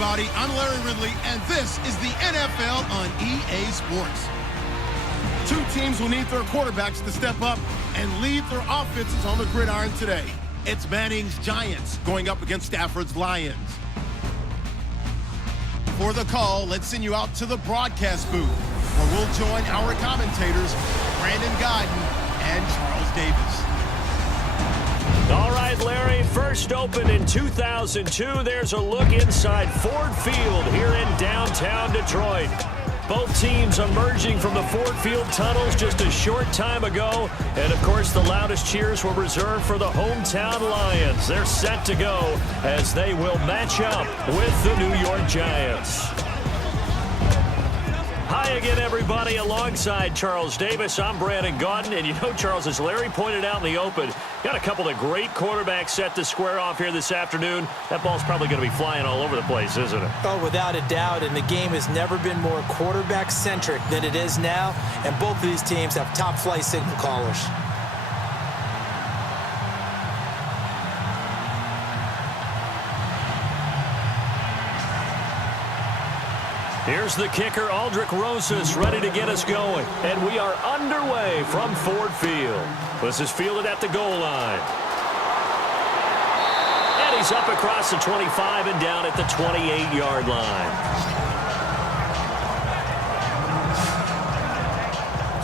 everybody. I'm Larry Ridley, and this is the NFL on EA Sports. Two teams will need their quarterbacks to step up and lead their offenses on the gridiron today. It's Manning's Giants going up against Stafford's Lions. For the call, let's send you out to the broadcast booth, where we'll join our commentators, Brandon Godden and Charles Davis. All right, Larry, first opened in 2002. There's a look inside Ford Field here in downtown Detroit. Both teams emerging from the Ford Field tunnels just a short time ago. And, of course, the loudest cheers were reserved for the hometown Lions. They're set to go as they will match up with the New York Giants. Hi again, everybody. Alongside Charles Davis, I'm Brandon Godden. And you know, Charles, as Larry pointed out in the open, got a couple of great quarterbacks set to square off here this afternoon. That ball's probably going to be flying all over the place, isn't it? Oh, without a doubt. And the game has never been more quarterback-centric than it is now. And both of these teams have top-flight signal callers. Here's the kicker, Aldrick Rosas, ready to get us going. And we are underway from Ford Field. This is fielded at the goal line. And he's up across the 25 and down at the 28-yard line.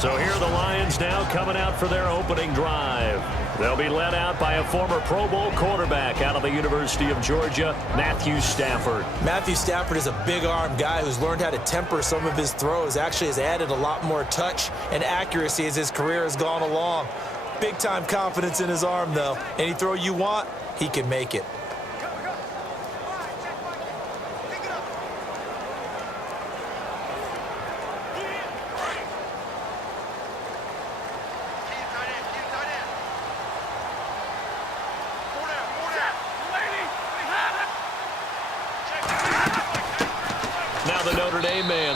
So here are the Lions now coming out for their opening drive. They'll be led out by a former Pro Bowl quarterback out of the University of Georgia, Matthew Stafford. Matthew Stafford is a big-arm guy who's learned how to temper some of his throws. Actually has added a lot more touch and accuracy as his career has gone along. Big-time confidence in his arm, though. Any throw you want, he can make it.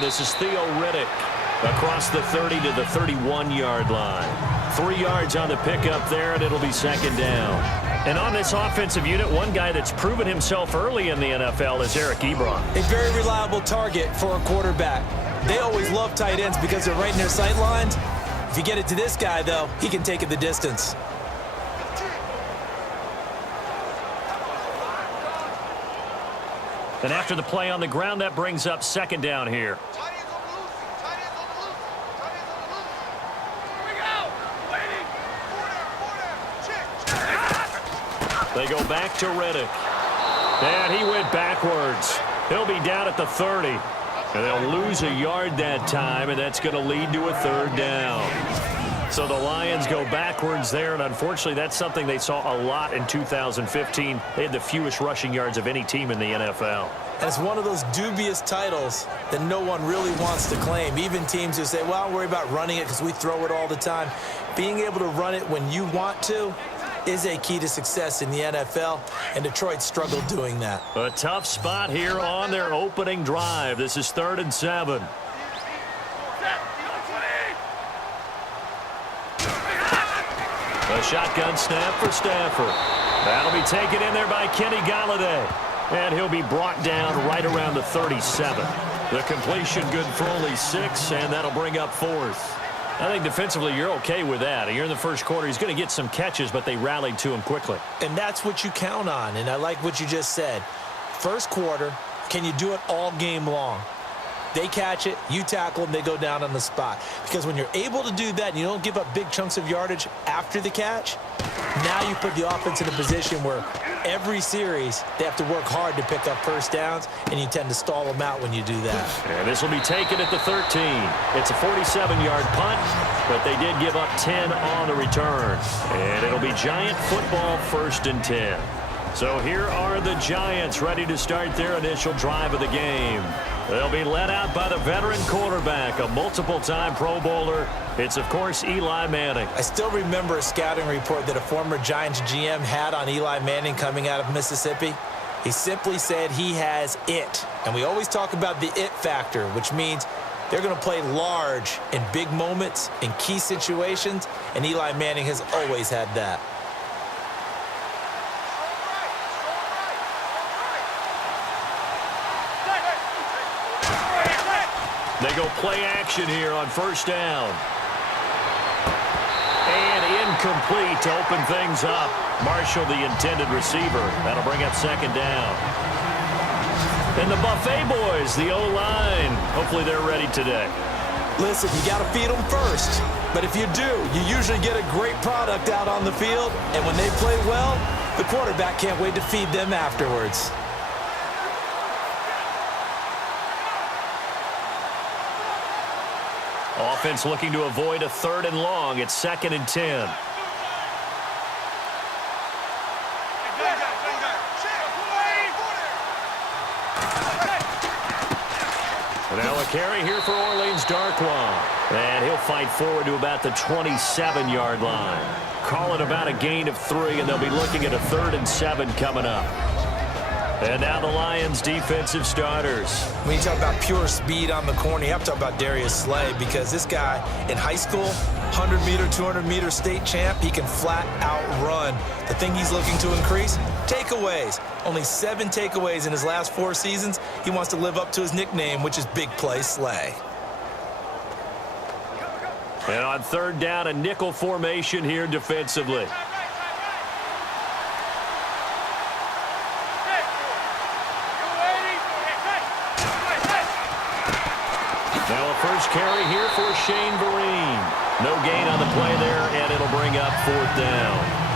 This is Theo Riddick across the 30 to the 31-yard line. 3 yards on the pickup there, and it'll be second down. And on this offensive unit, one guy that's proven himself early in the NFL is Eric Ebron. A very reliable target for a quarterback. They always love tight ends because they're right in their sight lines. If you get it to this guy, though, he can take it the distance. And after the play on the ground, that brings up second down here. They go back to Riddick. And he went backwards. He'll be down at the 30. And they'll lose a yard that time, and that's going to lead to a third down. So the Lions go backwards there, and unfortunately that's something they saw a lot in 2015. They had the fewest rushing yards of any team in the NFL. And it's one of those dubious titles that no one really wants to claim. Even teams who say, well, I'll worry about running it because we throw it all the time. Being able to run it when you want to is a key to success in the NFL, and Detroit struggled doing that. A tough spot here on their opening drive. This is 3rd and 7. A shotgun snap for Stafford. That'll be taken in there by Kenny Galladay. And he'll be brought down right around the 37. The completion good for only 6, and that'll bring up 4th. I think defensively you're okay with that. You're in the first quarter. He's going to get some catches, but they rallied to him quickly. And that's what you count on, and I like what you just said. First quarter, can you do it all game long? They catch it, you tackle them, they go down on the spot. Because when you're able to do that and you don't give up big chunks of yardage after the catch, now you put the offense in a position where every series they have to work hard to pick up first downs, and you tend to stall them out when you do that. And this will be taken at the 13. It's a 47-yard punt, but they did give up 10 on the return. And it'll be Giant football, 1st and 10. So here are the Giants ready to start their initial drive of the game. They'll be led out by the veteran quarterback, a multiple-time Pro Bowler. It's, of course, Eli Manning. I still remember a scouting report that a former Giants GM had on Eli Manning coming out of Mississippi. He simply said he has it. And we always talk about the it factor, which means they're going to play large in big moments, in key situations, and Eli Manning has always had that. They go play action here on first down. And incomplete to open things up. Marshall, the intended receiver. That'll bring up second down. And the Buffet boys, the O-line. Hopefully they're ready today. Listen, you got to feed them first. But if you do, you usually get a great product out on the field. And when they play well, the quarterback can't wait to feed them afterwards. Offense looking to avoid a 3rd and long. It's 2nd and 10. Now a carry here for Orleans Darkwa. And he'll fight forward to about the 27-yard line. Call it about a gain of 3, and they'll be looking at a 3rd and 7 coming up. And now the Lions defensive starters. When you talk about pure speed on the corner, you have to talk about Darius Slay, because this guy in high school, 100-meter, 200-meter state champ, he can flat out run. The thing he's looking to increase, takeaways. Only 7 takeaways in his last 4 seasons. He wants to live up to his nickname, which is Big Play Slay. And on 3rd down, a nickel formation here defensively. Now a first carry here for Shane Vereen. No gain on the play there, and it'll bring up 4th down.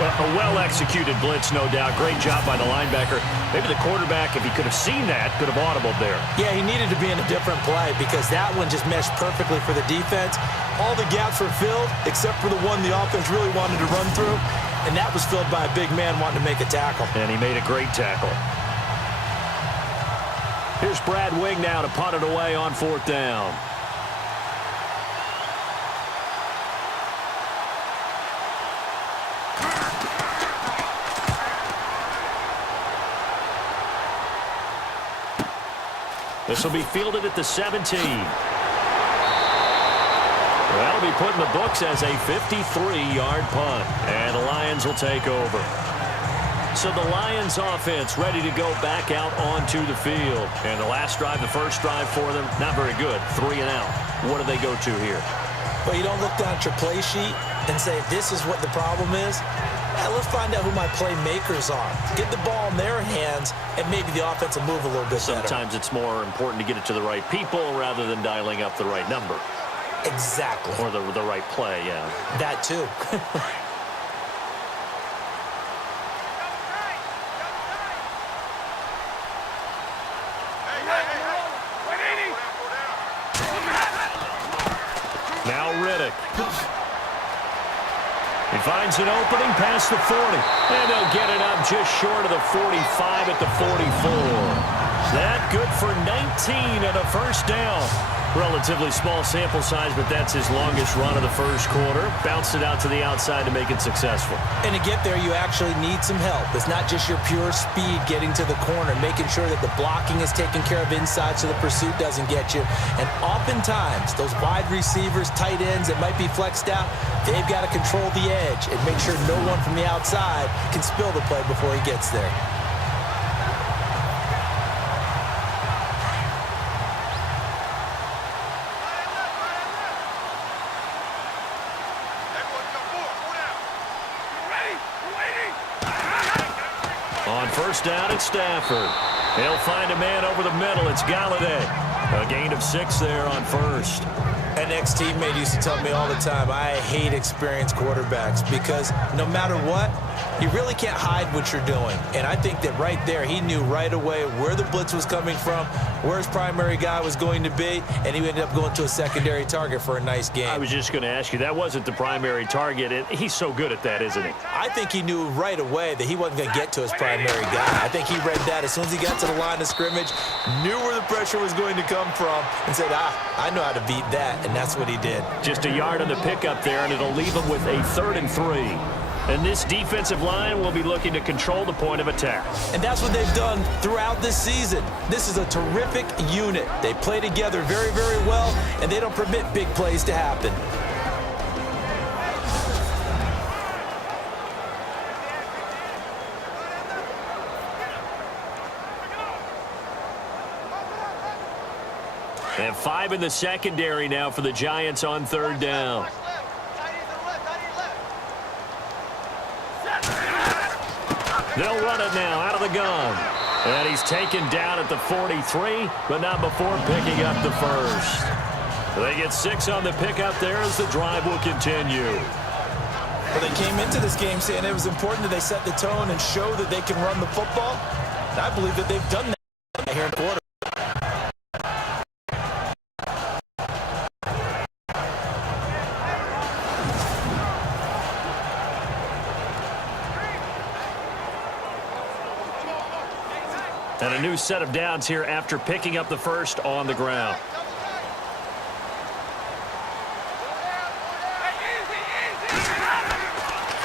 Well, a well-executed blitz, no doubt. Great job by the linebacker. Maybe the quarterback, if he could have seen that, could have audibled there. Yeah, he needed to be in a different play, because that one just meshed perfectly for the defense. All the gaps were filled, except for the one the offense really wanted to run through, and that was filled by a big man wanting to make a tackle. And he made a great tackle. Here's Brad Wing now to punt it away on 4th down. This will be fielded at the 17. That'll be put in the books as a 53-yard punt. And the Lions will take over. So the Lions offense ready to go back out onto the field. And the last drive, the first drive for them, not very good. 3 and out. What do they go to here? Well, you don't look down at your play sheet and say, this is what the problem is. Let's find out who my playmakers are. Get the ball in their hands, and maybe the offense will move a little bit better. Sometimes it's more important to get it to the right people rather than dialing up the right number. Exactly. Or the right play, yeah. That too. Now Riddick. He finds an opening past the 40. And they'll get it up just short of the 45 at the 44. That good for 19 and a first down. Relatively small sample size, but that's his longest run of the first quarter. Bounced it out to the outside to make it successful. And to get there, you actually need some help. It's not just your pure speed getting to the corner, making sure that the blocking is taken care of inside so the pursuit doesn't get you. And oftentimes, those wide receivers, tight ends that might be flexed out, they've got to control the edge and make sure no one from the outside can spill the play before he gets there. On first down at Stafford. They'll find a man over the middle. It's Galladay. A gain of 6 there on first. An ex-teammate used to tell me all the time, I hate experienced quarterbacks because no matter what, you really can't hide what you're doing. And I think that right there, he knew right away where the blitz was coming from, where his primary guy was going to be, and he ended up going to a secondary target for a nice game. I was just going to ask you, that wasn't the primary target. He's so good at that, isn't he? I think he knew right away that he wasn't going to get to his primary guy. I think he read that as soon as he got to the line of scrimmage, knew where the pressure was going to come from, and said, I know how to beat that, and that's what he did. Just a yard on the pickup there, and it'll leave him with a 3rd and 3. And this defensive line will be looking to control the point of attack. And that's what they've done throughout this season. This is a terrific unit. They play together very, very well, and they don't permit big plays to happen. And 5 in the secondary now for the Giants on 3rd down. They'll run it now out of the gun. And he's taken down at the 43, but not before picking up the first. They get 6 on the pickup there as the drive will continue. Well, they came into this game saying it was important that they set the tone and show that they can run the football. And I believe that they've done that here in the quarter. And a new set of downs here after picking up the first on the ground.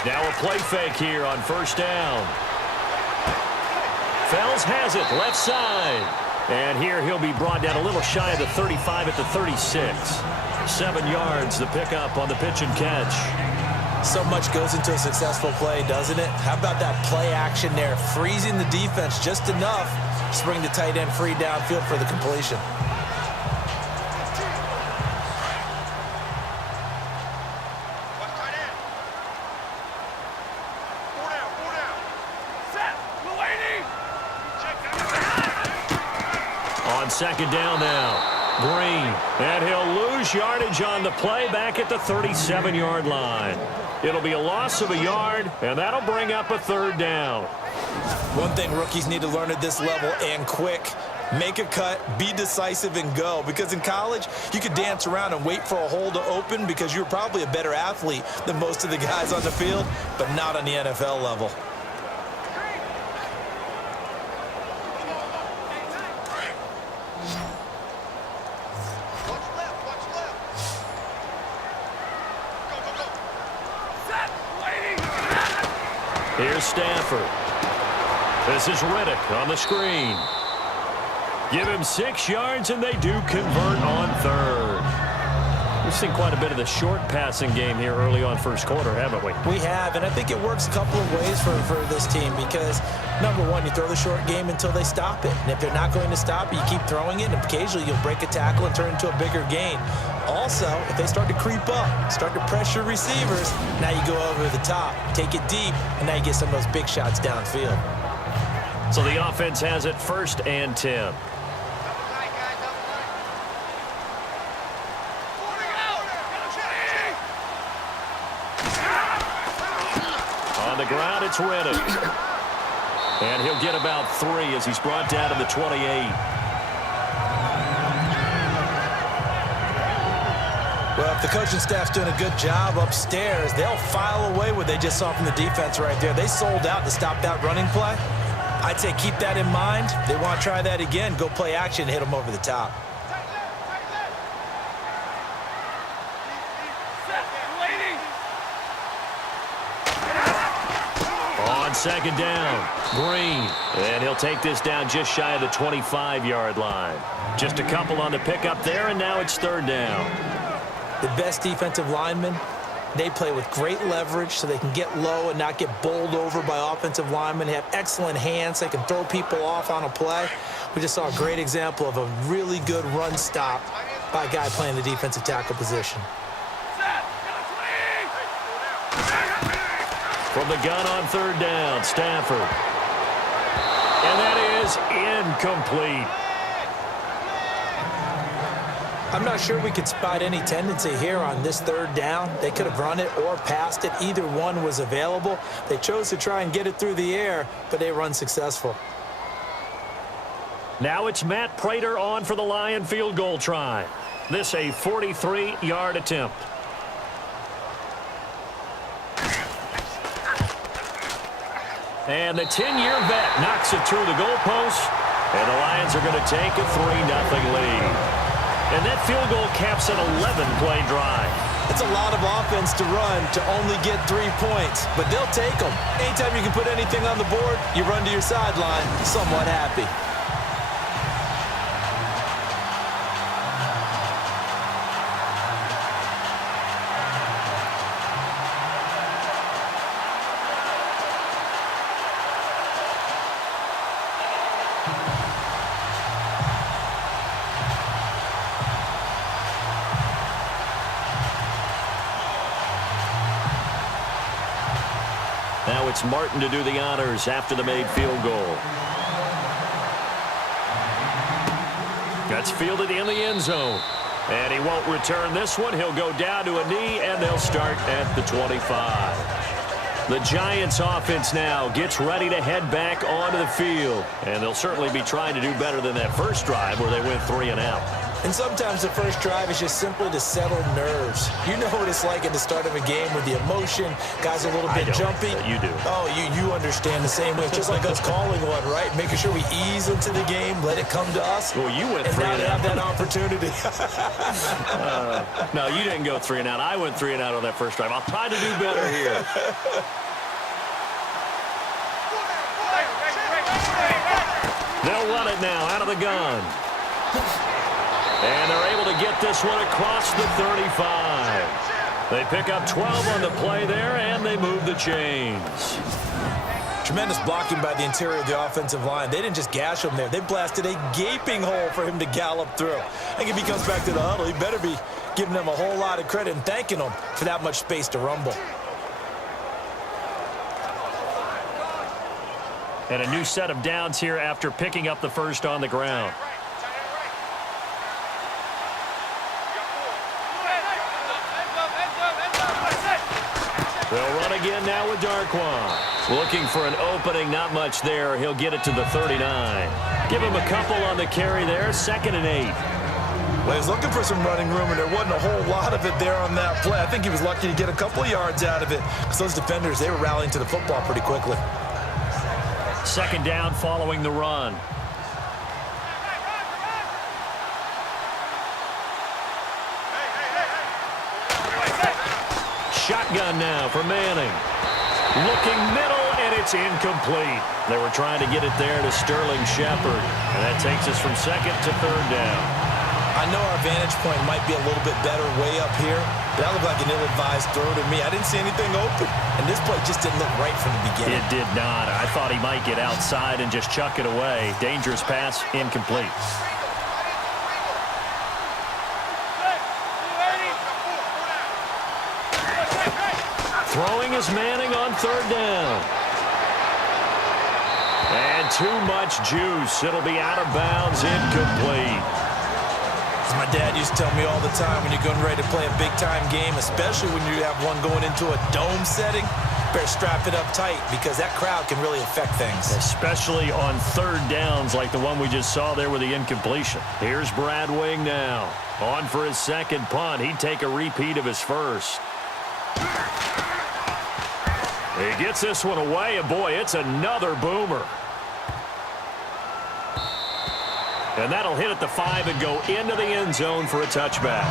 Now a play fake here on 1st down. Fells has it left side. And here he'll be brought down a little shy of the 35 at the 36. 7 yards the pickup on the pitch and catch. So much goes into a successful play, doesn't it? How about that play action there? Freezing the defense just enough to bring the tight end free downfield for the completion. On 2nd down now. Green. And he'll lose yardage on the play back at the 37-yard line. It'll be a loss of a yard, and that'll bring up a 3rd down. One thing rookies need to learn at this level, and quick, make a cut, be decisive, and go. Because in college, you could dance around and wait for a hole to open because you're probably a better athlete than most of the guys on the field, but not on the NFL level. Here's Stafford. This is Riddick on the screen. Give him 6 yards, and they do convert on 3rd. We've seen quite a bit of the short passing game here early on 1st quarter, haven't we? We have, and I think it works a couple of ways for this team because, number one, you throw the short game until they stop it. And if they're not going to stop it, you keep throwing it, and occasionally you'll break a tackle and turn into a bigger gain. Also, if they start to creep up, start to pressure receivers, now you go over the top, take it deep, and now you get some of those big shots downfield. So the offense has it 1st and 10. On the ground, it's Riddick. And he'll get about 3 as he's brought down to the 28. Well, if the coaching staff's doing a good job upstairs, they'll file away what they just saw from the defense right there. They sold out to stop that running play. I'd say keep that in mind. They want to try that again. Go play action and hit them over the top. On 2nd down, Green. And he'll take this down just shy of the 25-yard line. Just a couple on the pickup there, and now it's 3rd down. The best defensive linemen, they play with great leverage so they can get low and not get bowled over by offensive linemen. They have excellent hands. They can throw people off on a play. We just saw a great example of a really good run stop by a guy playing the defensive tackle position. From the gun on 3rd down, Stafford. And that is incomplete. I'm not sure we could spot any tendency here on this 3rd down. They could have run it or passed it. Either one was available. They chose to try and get it through the air, but they run successful. Now it's Matt Prater on for the Lion field goal try. This a 43-yard attempt. And the 10-year vet knocks it through the goalpost, and the Lions are going to take a 3-0 lead. And that field goal caps an 11-play drive. It's a lot of offense to run to only get 3 points, but they'll take them. Anytime you can put anything on the board, you run to your sideline somewhat happy. It's Martin to do the honors after the made field goal. That's fielded in the end zone. And he won't return this one. He'll go down to a knee, and they'll start at the 25. The Giants offense now gets ready to head back onto the field. And they'll certainly be trying to do better than that first drive where they went 3 and out. And sometimes the first drive is just simply to settle nerves. You know what it's like at the start of a game with the emotion, guys are a little bit jumpy. You do. Oh, you understand the same way. It's just like us calling one, right? Making sure we ease into the game, let it come to us. Well, you went 3 and out. And now they have that opportunity. No, you didn't go 3 and out. I went 3 and out on that first drive. I'll try to do better here. They'll run it now out of the gun. And they're able to get this one across the 35. They pick up 12 on the play there, and they move the chains. Tremendous blocking by the interior of the offensive line. They didn't just gash him there. They blasted a gaping hole for him to gallop through. I think if he comes back to the huddle, he better be giving them a whole lot of credit and thanking them for that much space to rumble. And a new set of downs here after picking up the first on the ground. They'll run again now with Darquan. Looking for an opening, not much there. He'll get it to the 39. Give him a couple on the carry there, 2nd and 8. Well, he was looking for some running room, and there wasn't a whole lot of it there on that play. I think he was lucky to get a couple of yards out of it because those defenders, they were rallying to the football pretty quickly. 2nd down following the run. Shotgun now for Manning. Looking middle, and it's incomplete. They were trying to get it there to Sterling Shepard. And that takes us from 2nd to 3rd down. I know our vantage point might be a little bit better way up here, but that looked like an ill-advised throw to me. I didn't see anything open, and this play just didn't look right from the beginning. It did not. I thought he might get outside and just chuck it away. Dangerous pass, incomplete. Throwing is Manning on 3rd down. And too much juice. It'll be out of bounds, incomplete. As my dad used to tell me all the time, when you're getting ready to play a big-time game, especially when you have one going into a dome setting, better strap it up tight because that crowd can really affect things. Especially on 3rd downs like the one we just saw there with the incompletion. Here's Brad Wing now. On for his 2nd punt. He'd take a repeat of his first. He gets this one away, and boy, it's another boomer. And that'll hit at the 5 and go into the end zone for a touchback.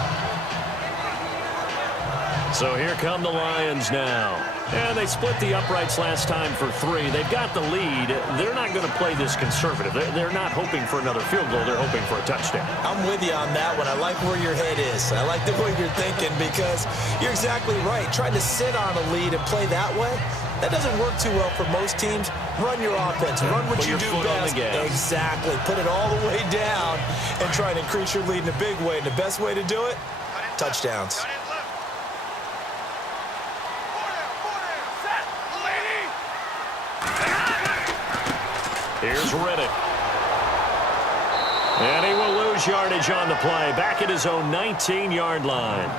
So here come the Lions now. And they split the uprights last time for 3. They've got the lead. They're not going to play this conservative. They're not hoping for another field goal. They're hoping for a touchdown. I'm with you on that one. I like where your head is. I like the way you're thinking because you're exactly right. Trying to sit on a lead and play that way, that doesn't work too well for most teams. Run your offense. Run what you do best. Exactly. Put it all the way down and try and increase your lead in a big way. And the best way to do it, touchdowns. Here's Riddick. And he will lose yardage on the play. Back at his own 19-yard line.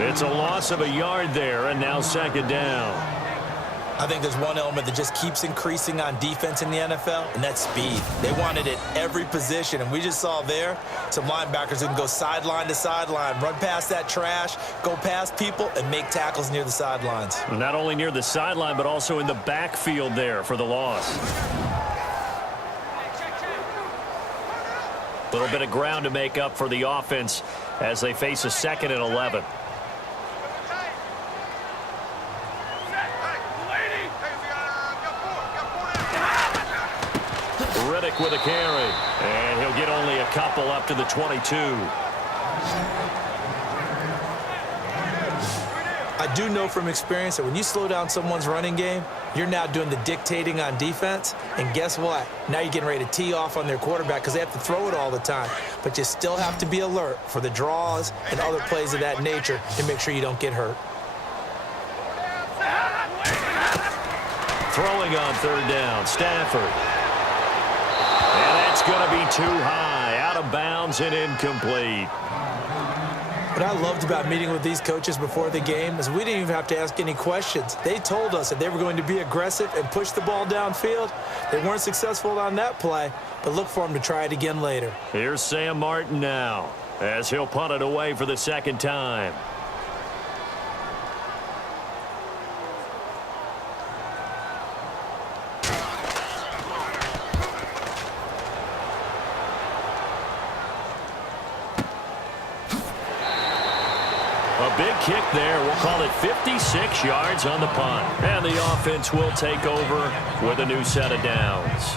It's a loss of a yard there, and now 2nd down. I think there's one element that just keeps increasing on defense in the NFL, and that's speed. They want it at every position, and we just saw there some linebackers who can go sideline to sideline, run past that trash, go past people, and make tackles near the sidelines. Not only near the sideline, but also in the backfield there for the loss. A little bit of ground to make up for the offense as they face a 2nd and 11. Riddick with a carry, and he'll get only a couple up to the 22. I do know from experience that when you slow down someone's running game, you're now doing the dictating on defense. And guess what? Now you're getting ready to tee off on their quarterback because they have to throw it all the time. But you still have to be alert for the draws and other plays of that nature to make sure you don't get hurt. Throwing on third down, Stafford. And that's going to be too high, out of bounds and incomplete. What I loved about meeting with these coaches before the game is we didn't even have to ask any questions. They told us that they were going to be aggressive and push the ball downfield. They weren't successful on that play, but look for them to try it again later. Here's Sam Martin now as he'll punt it away for the second time. A big kick there. We'll call it 56 yards on the punt. And the offense will take over with a new set of downs.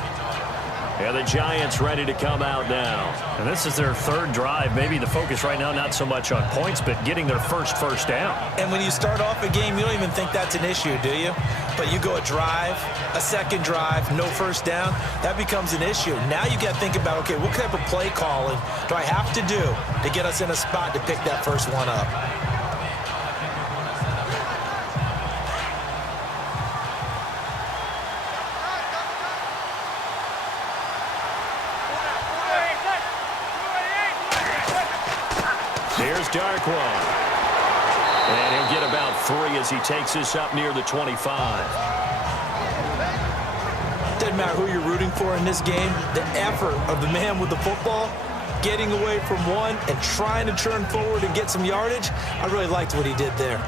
And the Giants ready to come out now. And this is their third drive. Maybe the focus right now not so much on points, but getting their first down. And when you start off a game, you don't even think that's an issue, do you? But you go a drive, a second drive, no first down, that becomes an issue. Now you got to think about, okay, what type of play calling do I have to do to get us in a spot to pick that first one up? Here's Darkwan. And he'll get about 3 as he takes this up near the 25. Doesn't matter who you're rooting for in this game, the effort of the man with the football, getting away from one and trying to turn forward and get some yardage, I really liked what he did there.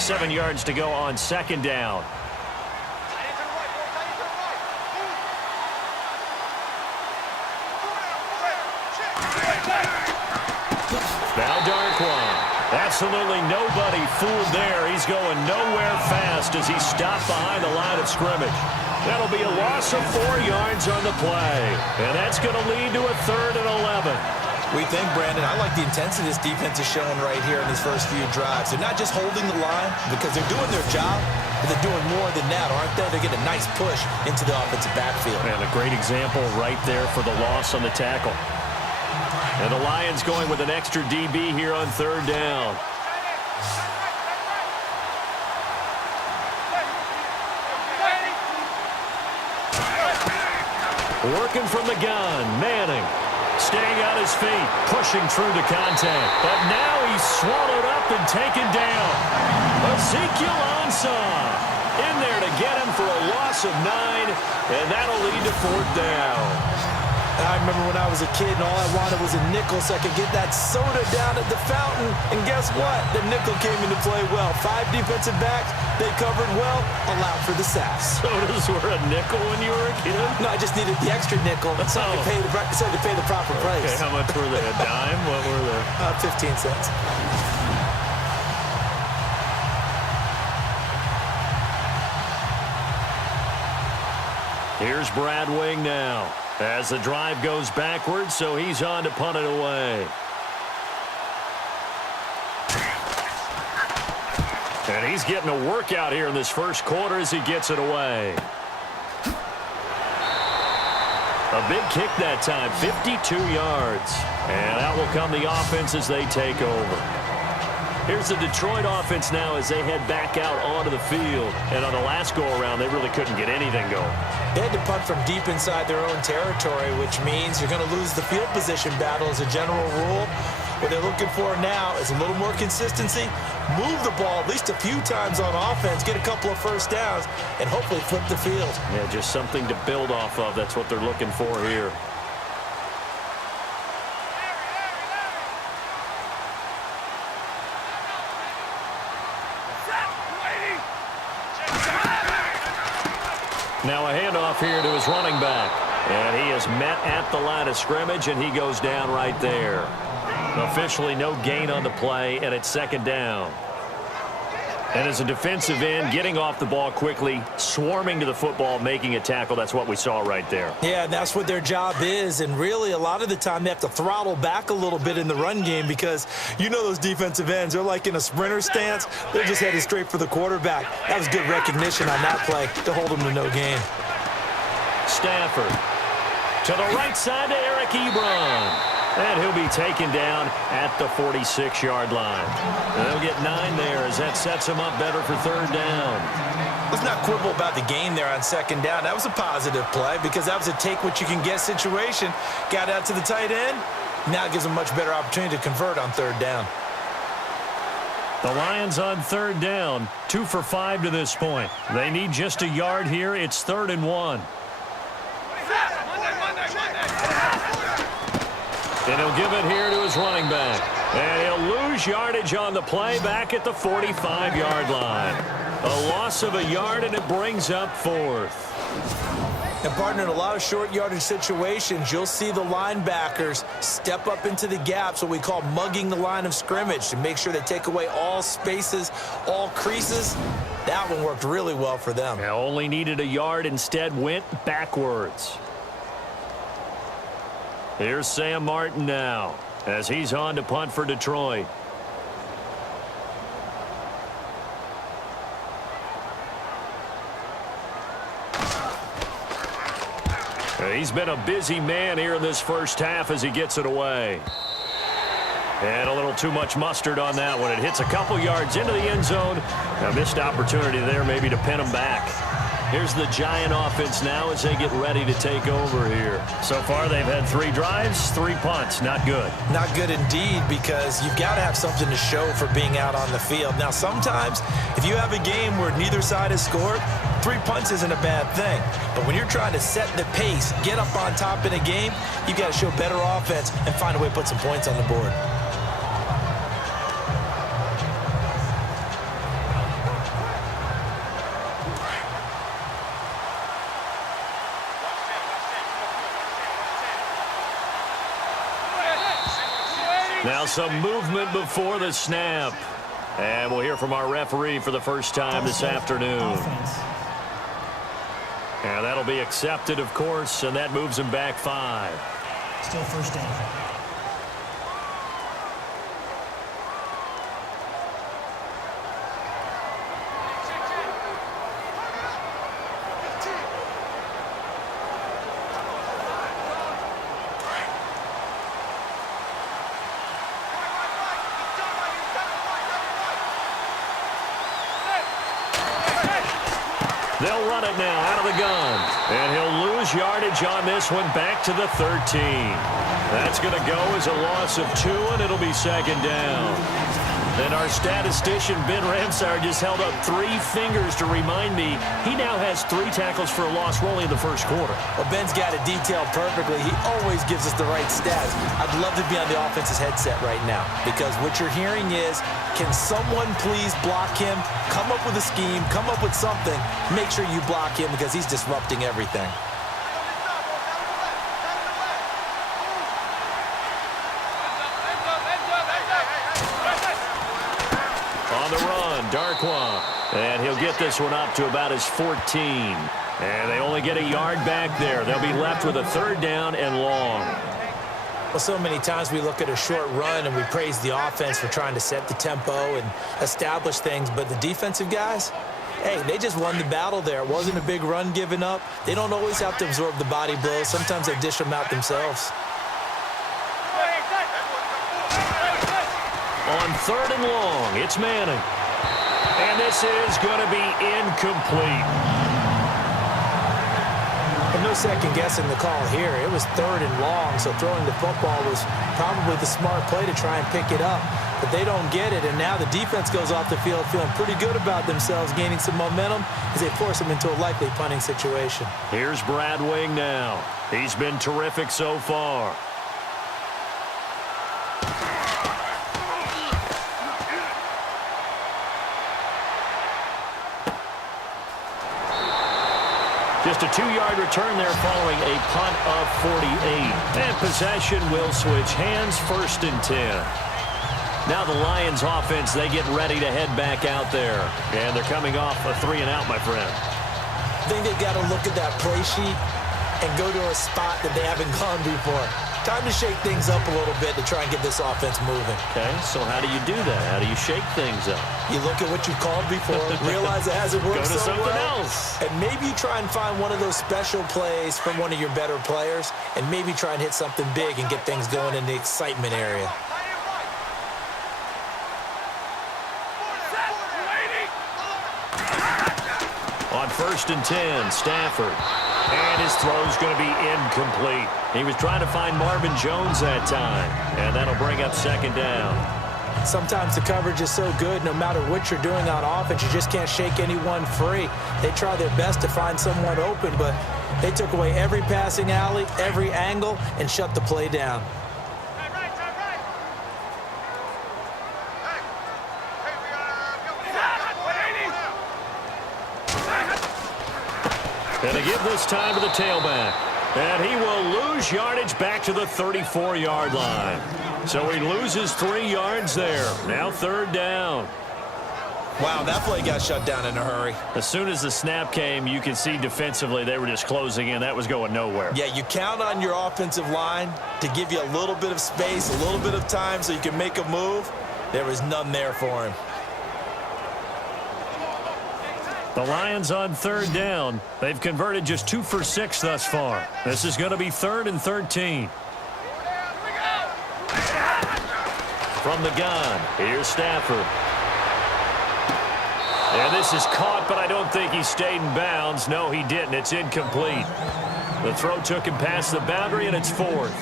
7 yards to go on second down. Now Darkwan. Absolutely nobody fooled there. He's going nowhere fast as he stopped behind the line of scrimmage. That'll be a loss of 4 yards on the play. And that's going to lead to a 3rd and 11. We think, Brandon, I like the intensity this defense is showing right here in these first few drives. They're not just holding the line because they're doing their job, but they're doing more than that, aren't they? They're getting a nice push into the offensive backfield. And a great example right there for the loss on the tackle. And the Lions going with an extra DB here on third down. Working from the gun, Manning. Staying on his feet, pushing through the contact. But now he's swallowed up and taken down. Ezekiel Ansah in there to get him for a loss of 9, and that'll lead to 4th down. I remember when I was a kid and all I wanted was a nickel so I could get that soda down at the fountain. And guess what? The nickel came into play well. 5 defensive backs, they covered well, allowed for the sacks. Sodas were a nickel when you were a kid? No, I just needed the extra nickel so I could pay the proper price. Okay, how much were they? A dime? What were they? 15 cents. Here's Brad Wing now as the drive goes backwards, so he's on to punt it away. And he's getting a workout here in this first quarter as he gets it away. A big kick that time, 52 yards. And out will come the offense as they take over. Here's the Detroit offense now as they head back out onto the field. And on the last go-around, they really couldn't get anything going. They had to punt from deep inside their own territory, which means you're going to lose the field position battle as a general rule. What they're looking for now is a little more consistency, move the ball at least a few times on offense, get a couple of first downs, and hopefully flip the field. Yeah, just something to build off of. That's what they're looking for here. Now a handoff here to his running back. And he is met at the line of scrimmage, and he goes down right there. Officially no gain on the play, and it's second down. And as a defensive end, getting off the ball quickly, swarming to the football, making a tackle, that's what we saw right there. Yeah, that's what their job is, and really a lot of the time they have to throttle back a little bit in the run game because you know those defensive ends, they're like in a sprinter stance. They're just headed straight for the quarterback. That was good recognition on that play to hold them to no gain. Stafford to the right side to Eric Ebron. And he'll be taken down at the 46-yard line. And they'll get 9 there as that sets him up better for third down. Let's not quibble about the gain there on second down. That was a positive play because that was a take-what-you-can-get situation. Got out to the tight end. Now it gives them a much better opportunity to convert on third down. The Lions on third down, 2 for 5 to this point. They need just a yard here. It's 3rd and 1. And he'll give it here to his running back. And he'll lose yardage on the play back at the 45-yard line. A loss of a yard, and it brings up 4th. And, partner, in a lot of short yardage situations, you'll see the linebackers step up into the gaps, what we call mugging the line of scrimmage, to make sure they take away all spaces, all creases. That one worked really well for them. Now only needed a yard, instead went backwards. Here's Sam Martin now as he's on to punt for Detroit. He's been a busy man here in this first half as he gets it away. And a little too much mustard on that one. It hits a couple yards into the end zone. A missed opportunity there maybe to pin him back. Here's the Giant offense now as they get ready to take over here. So far they've had 3 drives, 3 punts. Not good. Not good indeed, because you've got to have something to show for being out on the field. Now sometimes if you have a game where neither side has scored, 3 punts isn't a bad thing. But when you're trying to set the pace, get up on top in a game, you've got to show better offense and find a way to put some points on the board. Now some movement before the snap. And we'll hear from our referee for the first time this afternoon. And that'll be accepted, of course, and that moves him back 5. Still first down. They'll run it now out of the gun. And he'll lose yardage on this one back to the 13. That's going to go as a loss of 2, and it'll be second down. And our statistician, Ben Ramsar, just held up 3 fingers to remind me he now has 3 tackles for a loss only in the first quarter. Well, Ben's got it detailed perfectly. He always gives us the right stats. I'd love to be on the offense's headset right now, because what you're hearing is, can someone please block him? Come up with a scheme, come up with something. Make sure you block him because he's disrupting everything. On the run, Darkwa. And he'll get this one up to about his 14. And they only get a yard back there. They'll be left with a 3rd down and long. Well, so many times we look at a short run and we praise the offense for trying to set the tempo and establish things, but the defensive guys, hey, they just won the battle there. It wasn't a big run given up. They don't always have to absorb the body blows. Sometimes they dish them out themselves. On 3rd and long, it's Manning. And this is going to be incomplete. And no second guessing the call here. It was 3rd and long, so throwing the football was probably the smart play to try and pick it up. But they don't get it, and now the defense goes off the field feeling pretty good about themselves, gaining some momentum as they force them into a likely punting situation. Here's Brad Wing now. He's been terrific so far. Just a 2-yard return there following a punt of 48. And possession will switch hands, 1st and 10. Now the Lions offense, they get ready to head back out there. And they're coming off a 3-and-out, my friend. I think they've got to look at that play sheet and go to a spot that they haven't gone before. Time to shake things up a little bit to try and get this offense moving. Okay, so how do you do that? How do you shake things up? You look at what you've called before, realize it hasn't worked Go to so something well, else. and maybe you try and find one of those special plays from one of your better players, and maybe try and hit something big and get things going in the excitement area. On 1st and 10, Stafford. And his throw's going to be incomplete. He was trying to find Marvin Jones that time. And that'll bring up 2nd down. Sometimes the coverage is so good, no matter what you're doing on offense, you just can't shake anyone free. They try their best to find someone open, but they took away every passing alley, every angle, and shut the play down. And they give this time to the tailback. And he will lose yardage back to the 34-yard line. So he loses 3 yards there. Now 3rd down. Wow, that play got shut down in a hurry. As soon as the snap came, you could see defensively they were just closing in. That was going nowhere. Yeah, you count on your offensive line to give you a little bit of space, a little bit of time so you can make a move. There was none there for him. The Lions on 3rd down. They've converted just 2 for 6 thus far. This is going to be 3rd and 13. From the gun, here's Stafford. And this is caught, but I don't think he stayed in bounds. No, he didn't. It's incomplete. The throw took him past the boundary, and it's 4th.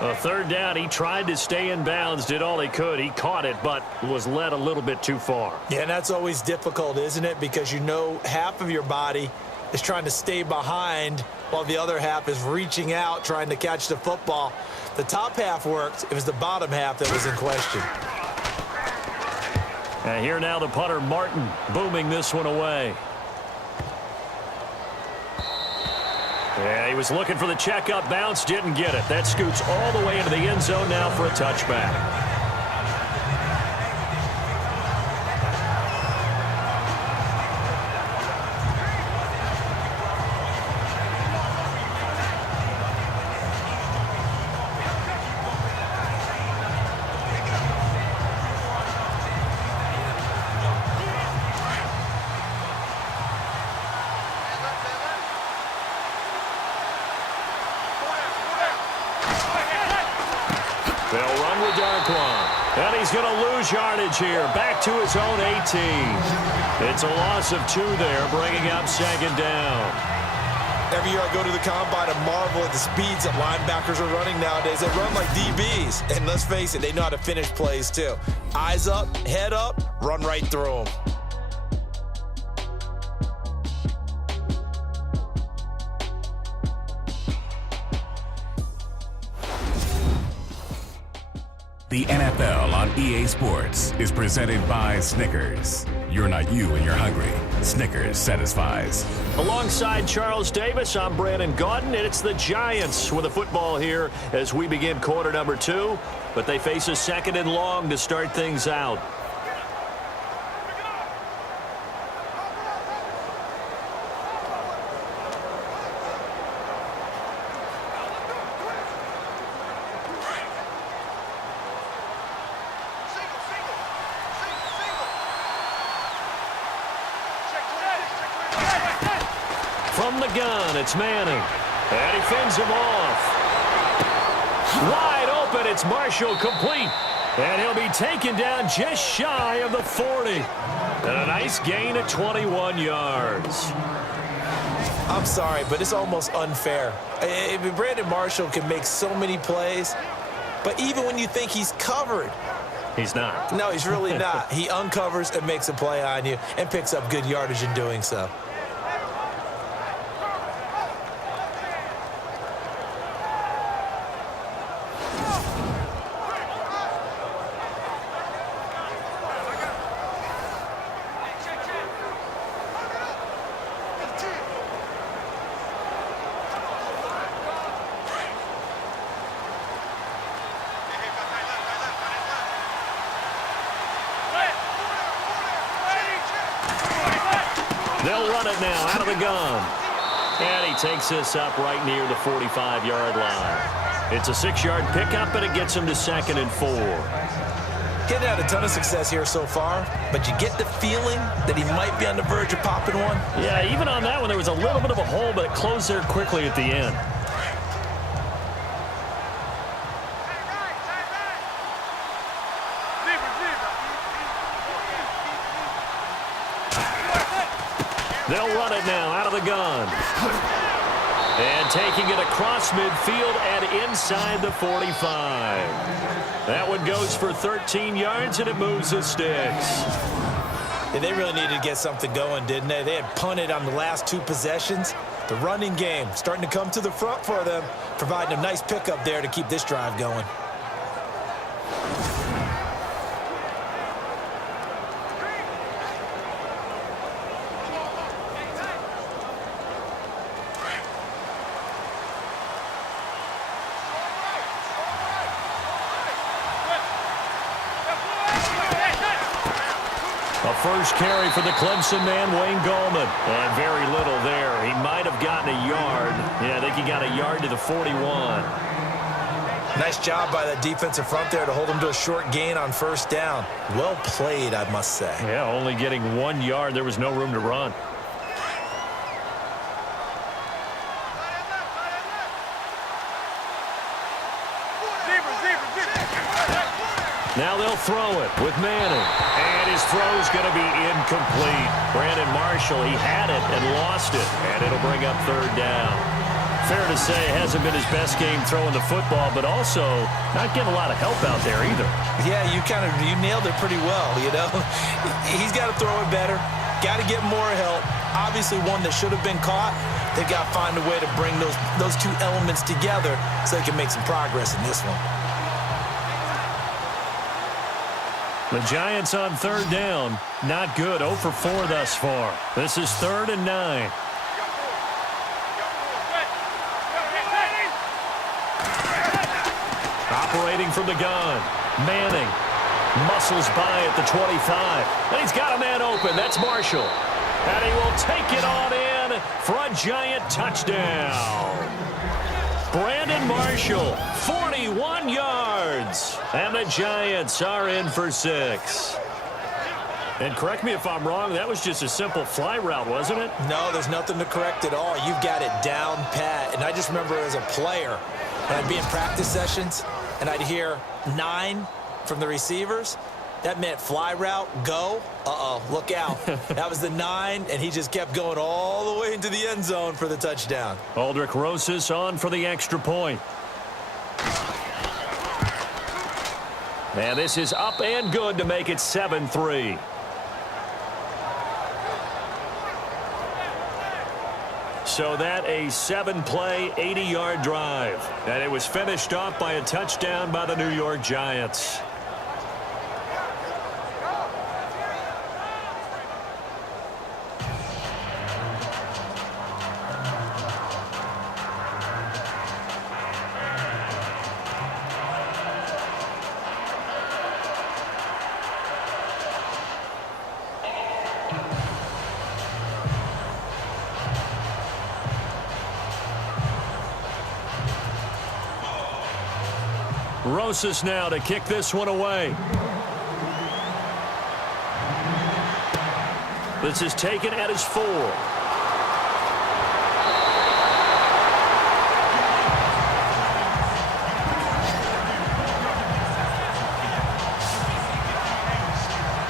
3rd down, he tried to stay in bounds, did all he could. He caught it, but was led a little bit too far. Yeah, and that's always difficult, isn't it? Because you know half of your body is trying to stay behind while the other half is reaching out, trying to catch the football. The top half worked. It was the bottom half that was in question. And here now the punter, Martin, booming this one away. Yeah, he was looking for the checkup bounce, didn't get it. That scoots all the way into the end zone now for a touchback. They'll run with Darkwan. And he's going to lose yardage here. Back to his own 18. It's a loss of 2 there, bringing up 2nd down. Every year I go to the combine and marvel at the speeds that linebackers are running nowadays. They run like DBs. And let's face it, they know how to finish plays too. Eyes up, head up, run right through them. The NFL on EA Sports is presented by Snickers. You're not you when you're hungry. Snickers satisfies. Alongside Charles Davis, I'm Brandon Gaudin, and it's the Giants with the football here as we begin quarter number 2. But they face a 2nd and long to start things out. From the gun, it's Manning. And he fends him off. Wide open, it's Marshall, complete. And he'll be taken down just shy of the 40. And a nice gain at 21 yards. I'm sorry, but it's almost unfair. Brandon Marshall can make so many plays, but even when you think he's covered, he's not. No, he's really not. He uncovers and makes a play on you and picks up good yardage in doing so. They'll run it now out of the gun. And he takes this up right near the 45-yard line. It's a 6-yard pickup, and it gets him to 2nd and 4. Getting had a ton of success here so far, but you get the feeling that he might be on the verge of popping one. Yeah, even on that one, there was a little bit of a hole, but it closed there quickly at the end. They'll run it now out of the gun. And taking it across midfield and inside the 45. That one goes for 13 yards, and it moves the sticks. Yeah, they really needed to get something going, didn't they? They had punted on the last 2 possessions. The running game starting to come to the front for them, providing a nice pickup there to keep this drive going. A first carry for the Clemson man, Wayne Gallman. And very little there. He might have gotten a yard. Yeah, I think he got a yard to the 41. Nice job by that defensive front there to hold him to a short gain on first down. Well played, I must say. Yeah, only getting 1 yard. There was no room to run. Now they'll throw it with Manning. And his throw's going to be incomplete. Brandon Marshall, he had it and lost it. And it'll bring up 3rd down. Fair to say it hasn't been his best game throwing the football, but also not getting a lot of help out there either. Yeah, you nailed it pretty well, you know. He's got to throw it better. Got to get more help. Obviously one that should have been caught. They've got to find a way to bring those 2 elements together so they can make some progress in this one. The Giants on 3rd down. Not good. 0 for 4 thus far. This is 3rd and 9. Operating from the gun. Manning muscles by at the 25. And he's got a man open. That's Marshall. And he will take it on in for a Giant touchdown. Brandon Marshall, 41 yards. And the Giants are in for 6. And correct me if I'm wrong, that was just a simple fly route, wasn't it? No, there's nothing to correct at all. You've got it down pat. And I just remember as a player, and I'd be in practice sessions, and I'd hear 9 from the receivers. That meant fly route, go. Uh-oh, look out. That was the 9, and he just kept going all the way into the end zone for the touchdown. Aldrich Rosas on for the extra point. And this is up and good to make it 7-3. So that a 7-play, 80-yard drive. And it was finished off by a touchdown by the New York Giants. Rosas now to kick this one away. This is taken at his 4.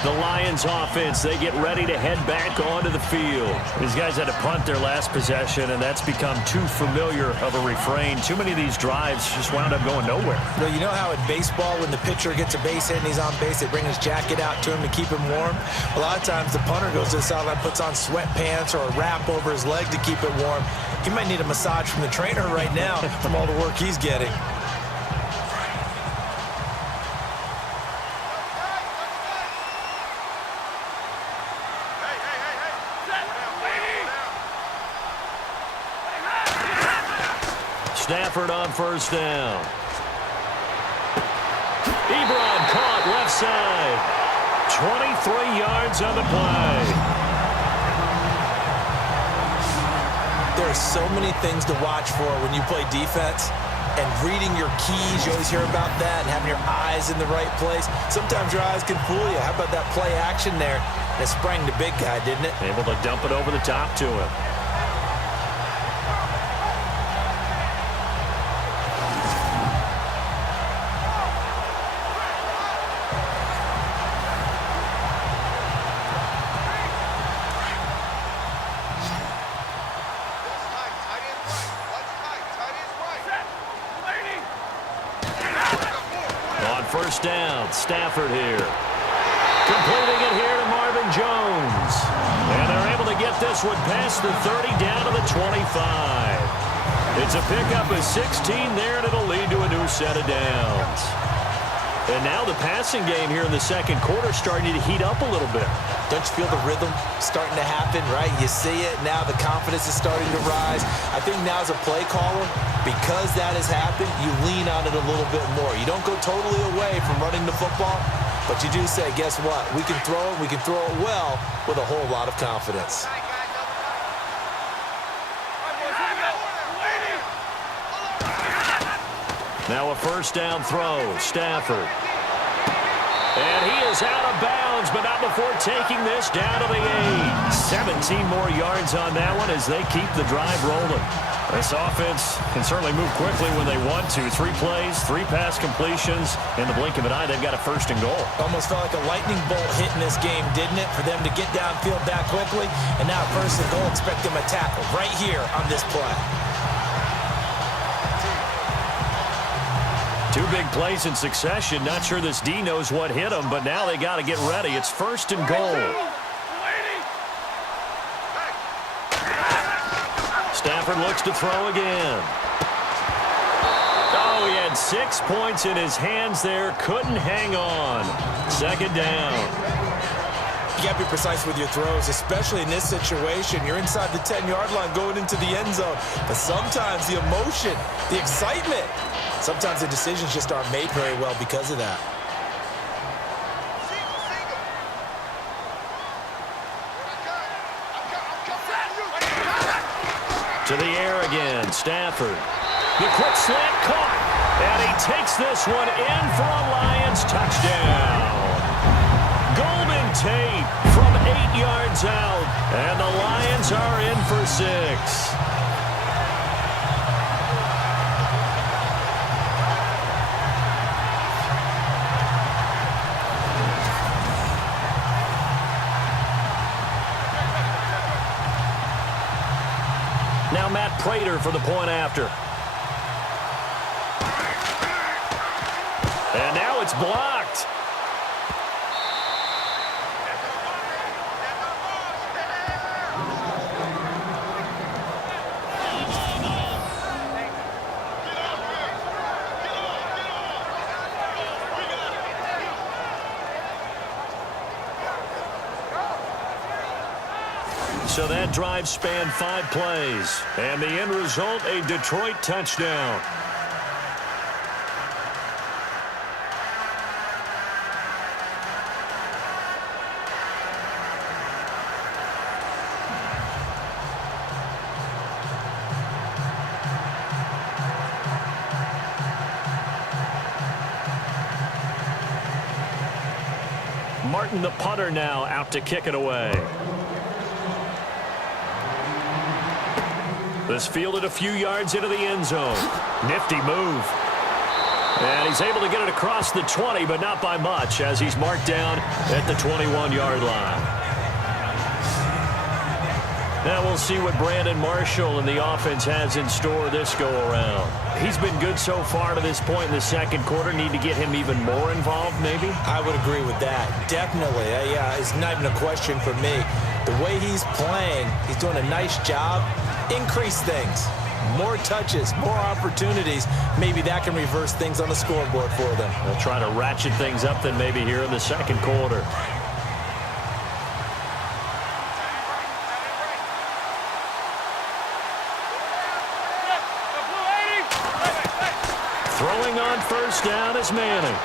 The Lions offense, they get ready to head back onto the field. These guys had to punt their last possession, and that's become too familiar of a refrain. Too many of these drives just wound up going nowhere. Well, you know how in baseball, when the pitcher gets a base hit and he's on base, they bring his jacket out to him to keep him warm? A lot of times the punter goes to the sideline, puts on sweatpants or a wrap over his leg to keep it warm. He might need a massage from the trainer right now from all the work he's getting. Stafford on first down. Ebron caught left side. 23 yards on the play. There are so many things to watch for when you play defense. and reading your keys. You always hear about that, and having your eyes in the right place. Sometimes your eyes can fool you. How about that play action there? It sprang the big guy, didn't it? Able to dump it over the top to him. First down, Stafford here. Completing it here to Marvin Jones. And they're able to get this one past the 30 down to the 25. It's a pickup of 16 there, and it'll lead to a new set of downs. And now the passing game here in the second quarter starting to heat up a little bit. Don't you feel the rhythm starting to happen, right? You see it. Now the confidence is starting to rise. I think now as a play caller, because that has happened, you lean on it a little bit more. You don't go totally away from running the football, but you do say, guess what? We can throw it. We can throw it well with a whole lot of confidence. Now a first down throw, Stafford. And he is out of bounds, but not before taking this down to the 8. 17 more yards on that one as they keep the drive rolling. This offense can certainly move quickly when they want to. 3 plays, 3 pass completions. In the blink of an eye, they've got a first and goal. Almost felt like a lightning bolt hit in this game, didn't it? For them to get downfield that quickly. And now first and goal, expect them to tackle right here on this play. 2 big plays in succession. Not sure this D knows what hit them, but now they got to get ready. It's first and goal. Stafford looks to throw again. Oh, he had 6 points in his hands there. Couldn't hang on. Second down. You got to be precise with your throws, especially in this situation. You're inside the 10-yard line going into the end zone. But sometimes the emotion, the excitement, sometimes the decisions just aren't made very well because of that. To the air again, Stafford. The quick slant caught, and he takes this one in for a Lions touchdown. Golden Tate from 8 yards out, and the Lions are in for 6. Now Matt Prater for the point after. And now it's blocked. So that drive spanned 5 plays. And the end result, a Detroit touchdown. Martin, the punter, now out to kick it away. This fielded a few yards into the end zone. Nifty move. And he's able to get it across the 20, but not by much, as he's marked down at the 21-yard line. Now we'll see what Brandon Marshall and the offense has in store this go-around. He's been good so far to this point in the second quarter. Need to get him even more involved, maybe? I would agree with that. Definitely. Yeah, it's not even a question for me. The way he's playing, he's doing a nice job. Increase things. More touches, more opportunities. Maybe that can reverse things on the scoreboard for them. They'll try to ratchet things up then maybe here in the second quarter. Throwing on first down is Manning.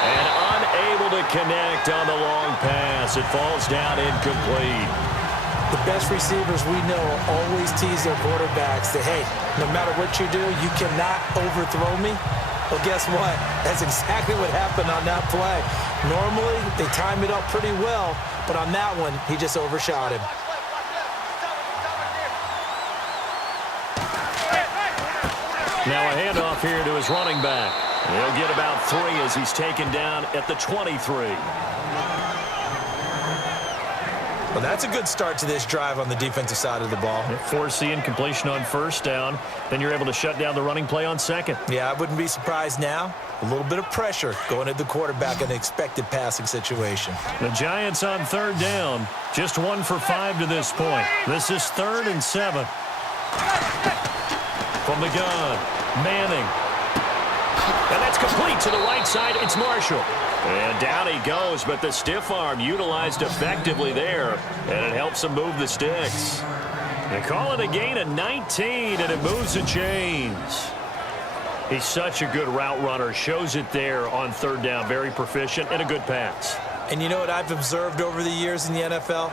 And unable to connect on the long pass. It falls down incomplete. The best receivers we know always tease their quarterbacks that, hey, no matter what you do, you cannot overthrow me. Well, guess what? That's exactly what happened on that play. Normally, they time it up pretty well, but on that one, he just overshot him. Now a handoff here to his running back. He'll get about 3 as he's taken down at the 23. Well, that's a good start to this drive on the defensive side of the ball. Force incompletion on first down. Then you're able to shut down the running play on second. Yeah, I wouldn't be surprised now. A little bit of pressure going at the quarterback in an expected passing situation. The Giants on third down. Just 1 for 5 to this point. This is 3rd and 7. From the gun, Manning. And that's complete to the right side. It's Marshall. And down he goes, but the stiff arm utilized effectively there, and it helps him move the sticks. They call it a gain of 19, and it moves the chains. He's such a good route runner. Shows it there on third down. Very proficient and a good pass. And you know what I've observed over the years in the NFL?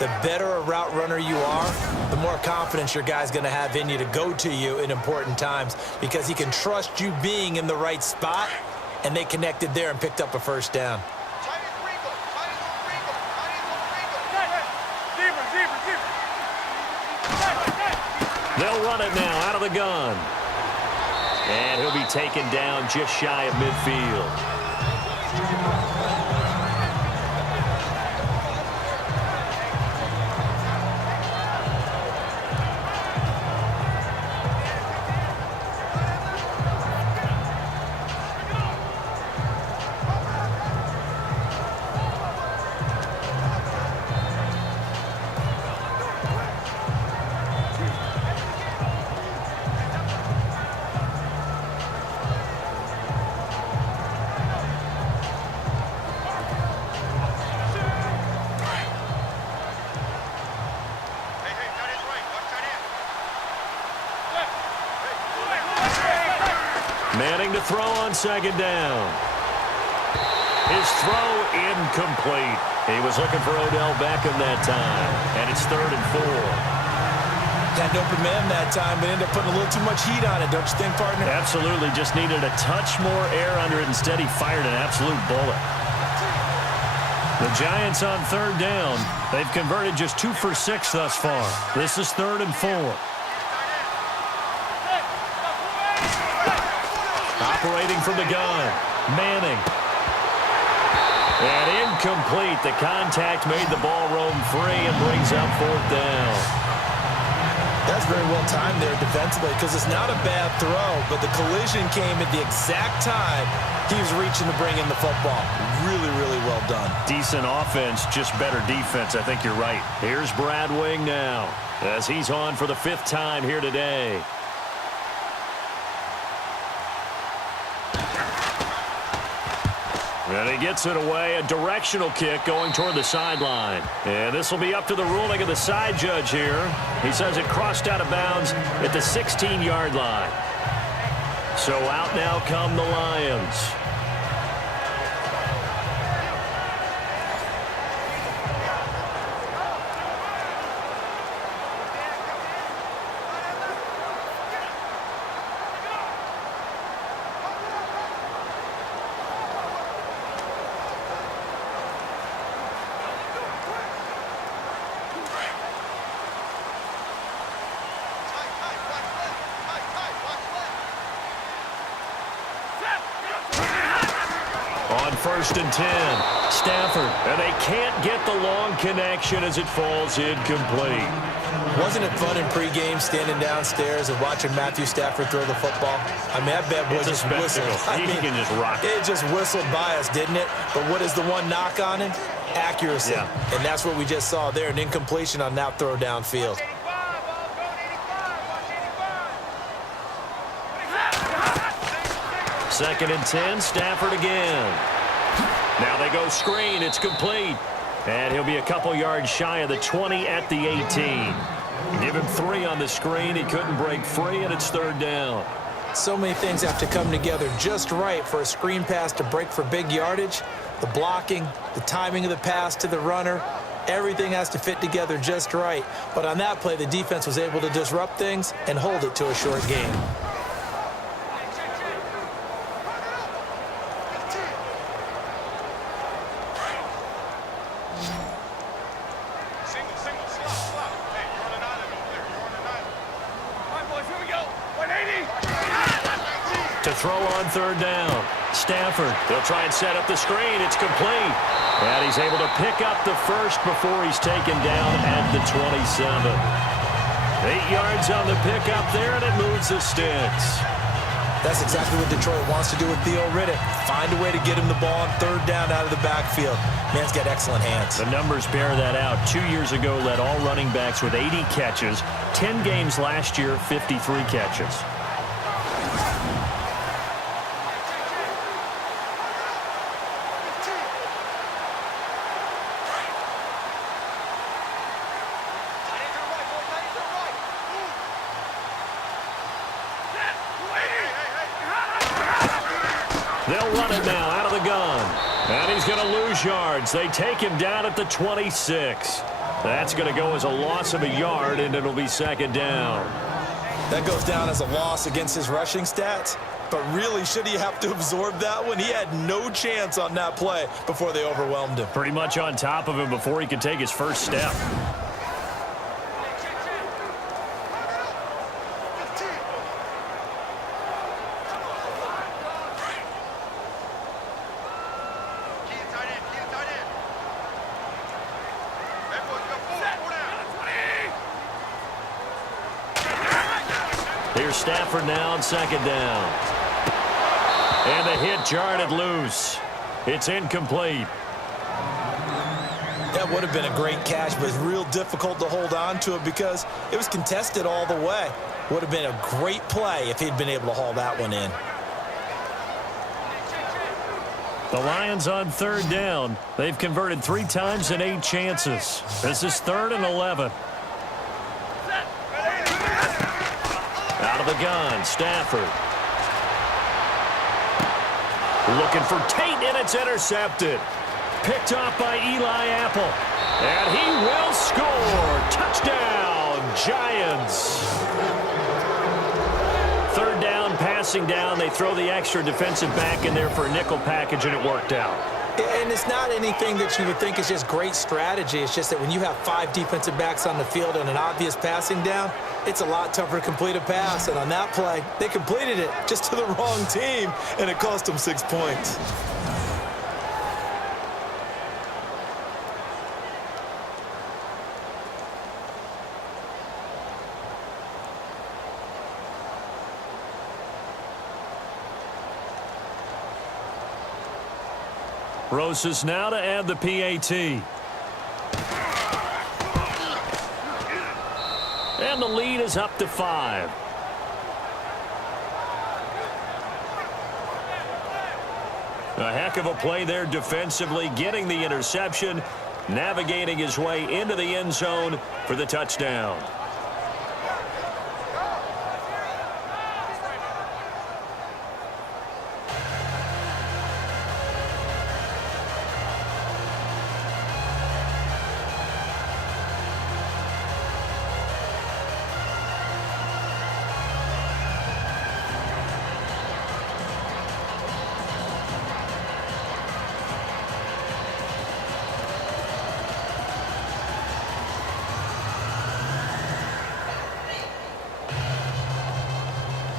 The better a route runner you are, the more confidence your guy's going to have in you to go to you in important times because he can trust you being in the right spot, and they connected there and picked up a first down. They'll run it now out of the gun. And he'll be taken down just shy of midfield. Manning to throw on second down. His throw incomplete. He was looking for Odell Beckham that time. And it's 3rd and 4. Had an open man that time, but ended up putting a little too much heat on it, don't you think, partner? Absolutely. Just needed a touch more air under it. Instead, he fired an absolute bullet. The Giants on third down. They've converted just 2 for 6 thus far. This is 3rd and 4. Operating from the gun, Manning. And incomplete. The contact made the ball roam free and brings up 4th down. That's very well timed there defensively because it's not a bad throw, but the collision came at the exact time he was reaching to bring in the football. Really, really well done. Decent offense, just better defense. I think you're right. Here's Brad Wing now as he's on for the 5th time here today. And he gets it away, a directional kick going toward the sideline. And this will be up to the ruling of the side judge here. He says it crossed out of bounds at the 16-yard line. So out now come the Lions. On 1st and 10, Stafford, and they can't get the long connection as it falls incomplete. Wasn't it fun in pregame standing downstairs and watching Matthew Stafford throw the football? I mean, that bad boy just whistled. He can just rock it. It just whistled by us, didn't it? But what is the one knock on him? Accuracy. Yeah. And that's what we just saw there, an incompletion on that throw downfield. Second and 10, Stafford again. Now they go screen. It's complete. And he'll be a couple yards shy of the 20 at the 18. Give him 3 on the screen. He couldn't break free, and it's 3rd down. So many things have to come together just right for a screen pass to break for big yardage. The blocking, the timing of the pass to the runner, Everything has to fit together just right. But on that play, the defense was able to disrupt things and hold it to a short game. To throw on third down. Stafford, they'll try and set up the screen. It's complete. And he's able to pick up the first before he's taken down at the 27. 8 yards on the pickup there, and it moves the sticks. That's exactly what Detroit wants to do with Theo Riddick. Find a way to get him the ball on third down out of the backfield. Man's got excellent hands. The numbers bear that out. 2 years ago, led all running backs with 80 catches. 10 games last year, 53 catches. They'll run it now out of the gun. And he's going to lose yards. They take him down at the 26. That's going to go as a loss of a yard, and it'll be second down. That goes down as a loss against his rushing stats. But really, should he have to absorb that one? He had no chance on that play before they overwhelmed him. Pretty much on top of him before he could take his first step. Here's Stafford now on second down. And the hit jarred it loose. It's incomplete. That would have been a great catch, but it's real difficult to hold on to it because it was contested all the way. Would have been a great play if he'd been able to haul that one in. The Lions on third down. They've converted 3 times in 8 chances. This is 3rd and 11. Out of the gun, Stafford. Looking for Tate, and it's intercepted. Picked off by Eli Apple. And he will score. Touchdown, Giants. Third down, passing down. They throw the extra defensive back in there for a nickel package, and it worked out. And it's not anything that you would think is just great strategy. It's just that when you have 5 defensive backs on the field and an obvious passing down, it's a lot tougher to complete a pass. And on that play, they completed it just to the wrong team, and it cost them 6 points. Rosas now to add the PAT. And the lead is up to 5. A heck of a play there defensively, getting the interception, navigating his way into the end zone for the touchdown.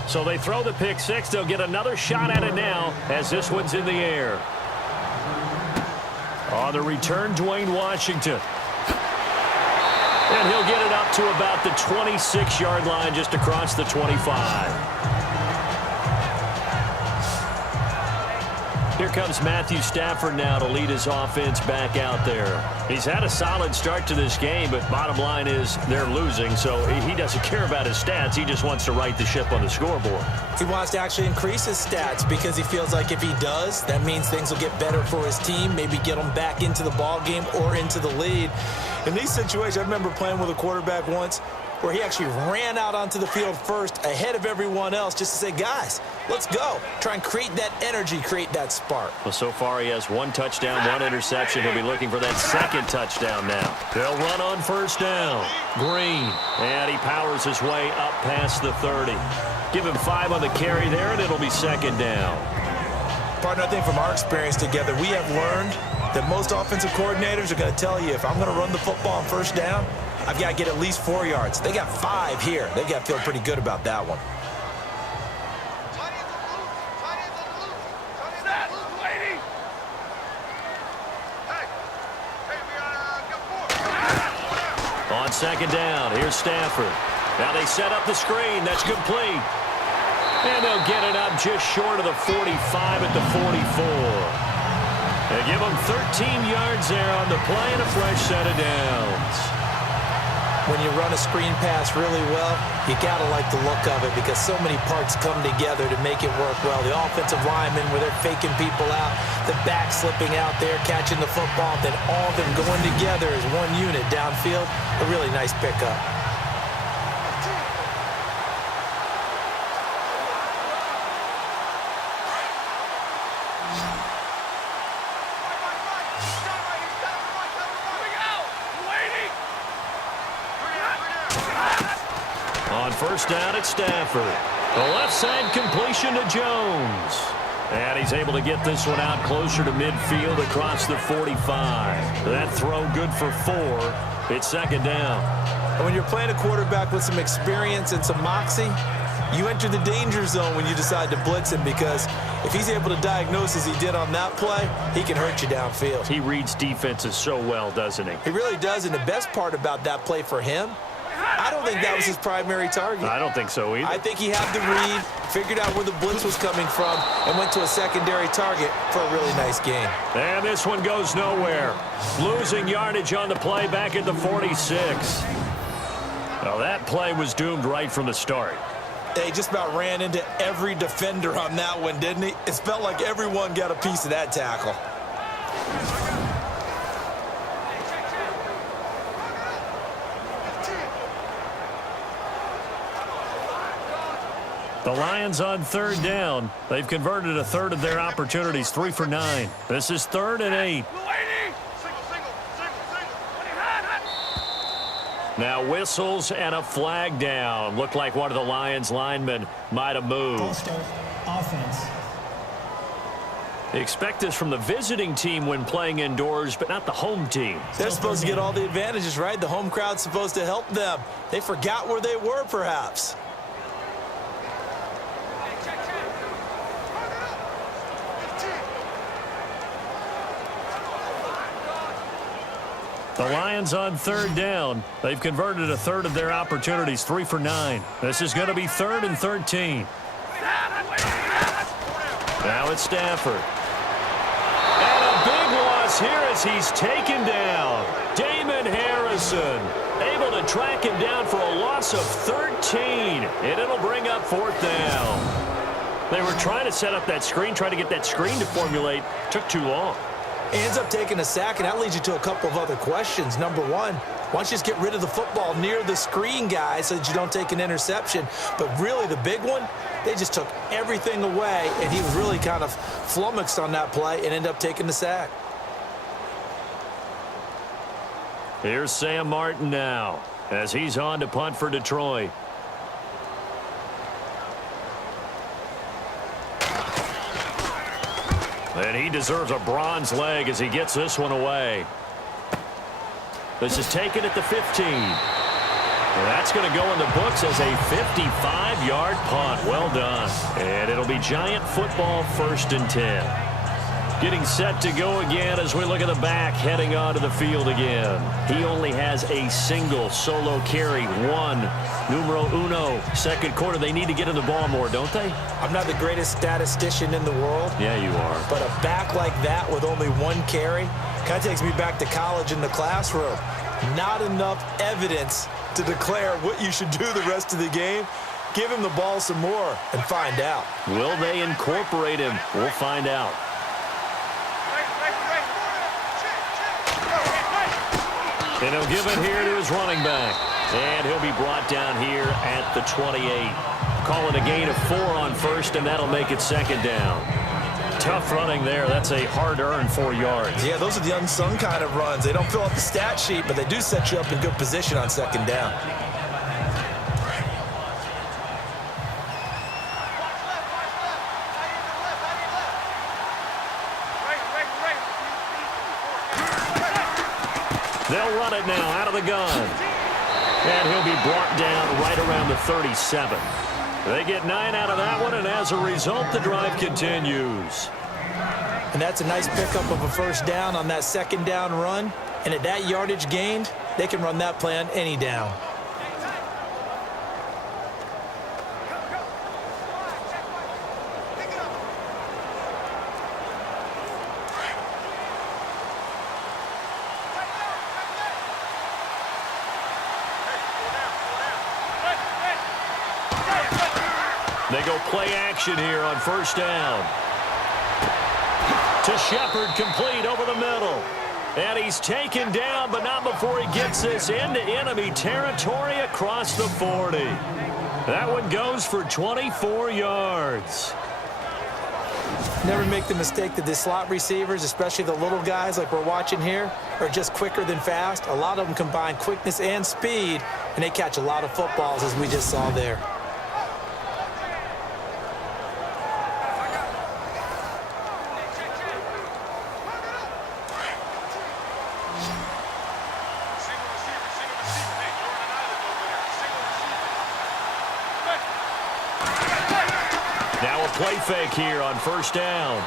So they throw the pick six. They'll get another shot at it now as this one's in the air. On the return, Dwayne Washington. And he'll get it up to about the 26-yard line, just across the 25. Here comes Matthew Stafford now to lead his offense back out there. He's had a solid start to this game, but bottom line is they're losing, so he doesn't care about his stats. He just wants to right the ship on the scoreboard. He wants to actually increase his stats because he feels like if he does, that means things will get better for his team, maybe get them back into the ball game or into the lead. In these situations, I remember playing with a quarterback once. where he actually ran out onto the field first ahead of everyone else just to say, guys, let's go. Try and create that energy, create that spark. Well, so far he has 1 touchdown, 1 interception. He'll be looking for that second touchdown now. They'll run on first down. Green, and he powers his way up past the 30. Give him 5 on the carry there, and it'll be second down. Partner, I think from our experience together, we have learned that most offensive coordinators are going to tell you, if I'm going to run the football on first down, I've got to get at least 4 yards. They got 5 here. They've got to feel pretty good about that one. On second down, here's Stafford. Now they set up the screen. That's complete. And they'll get it up just short of the 45 at the 44. They give them 13 yards there on the play and a fresh set of downs. When you run a screen pass really well, you got to like the look of it because so many parts come together to make it work well. The offensive linemen, where they're faking people out, the back slipping out there, catching the football, then all of them going together as one unit downfield. A really nice pickup. On first down at Stafford. The left side completion to Jones. And he's able to get this one out closer to midfield across the 45. That throw good for 4. It's second down. And when you're playing a quarterback with some experience and some moxie, you enter the danger zone when you decide to blitz him because if he's able to diagnose as he did on that play, he can hurt you downfield. He reads defenses so well, doesn't he? He really does, and the best part about that play for him, I don't think that was his primary target. I don't think so either. I think he had the read, figured out where the blitz was coming from, and went to a secondary target for a really nice gain. And this one goes nowhere. Losing yardage on the play back at the 46. Well, that play was doomed right from the start. He just about ran into every defender on that one, didn't he? It felt like everyone got a piece of that tackle. The Lions on third down. They've converted a third of their opportunities, 3 for 9. This is 3rd and 8. Now whistles and a flag down. Looked like one of the Lions linemen might have moved. Offense. They expect this from the visiting team when playing indoors, but not the home team. They're supposed to get all the advantages, right? The home crowd's supposed to help them. They forgot where they were, perhaps. The Lions on third down. They've converted a third of their opportunities, 3 for 9. This is going to be 3rd and 13. Now it's Stafford. And a big loss here as he's taken down. Damon Harrison able to track him down for a loss of 13. And it'll bring up 4th down. They were trying to set up that screen, trying to get that screen to formulate. Took too long. He ends up taking a sack, and that leads you to a couple of other questions. Number one, why don't you just get rid of the football near the screen guy so that you don't take an interception? But really, the big one, they just took everything away, and he was really kind of flummoxed on that play and ended up taking the sack. Here's Sam Martin now as he's on to punt for Detroit. And he deserves a bronze leg as he gets this one away. This is taken at the 15. And that's going to go in the books as a 55-yard punt. Well done. And it'll be Giant football, 1st and 10. Getting set to go again as we look at the back heading onto the field again. He only has a single solo carry, 1, numero uno, 2nd quarter. They need to get in the ball more, don't they? I'm not the greatest statistician in the world. Yeah, you are. But a back like that with only 1 carry kind of takes me back to college in the classroom. Not enough evidence to declare what you should do the rest of the game. Give him the ball some more and find out. Will they incorporate him? We'll find out. And he'll give it here to his running back. And he'll be brought down here at the 28. Calling a gain of 4 on first, and that'll make it second down. Tough running there. That's a hard-earned 4 yards. Yeah, those are the unsung kind of runs. They don't fill up the stat sheet, but they do set you up in good position on second down. They'll run it now out of the gun. And he'll be brought down right around the 37. They get 9 out of that one, and as a result, the drive continues. And that's a nice pickup of a first down on that second down run. And at that yardage gained, they can run that play on any down. They go play action here on first down. To Shepard, complete over the middle. And he's taken down, but not before he gets this into enemy territory across the 40. That one goes for 24 yards. Never make the mistake that the slot receivers, especially the little guys like we're watching here, are just quicker than fast. A lot of them combine quickness and speed, and they catch a lot of footballs, as we just saw there. Play fake here on first down.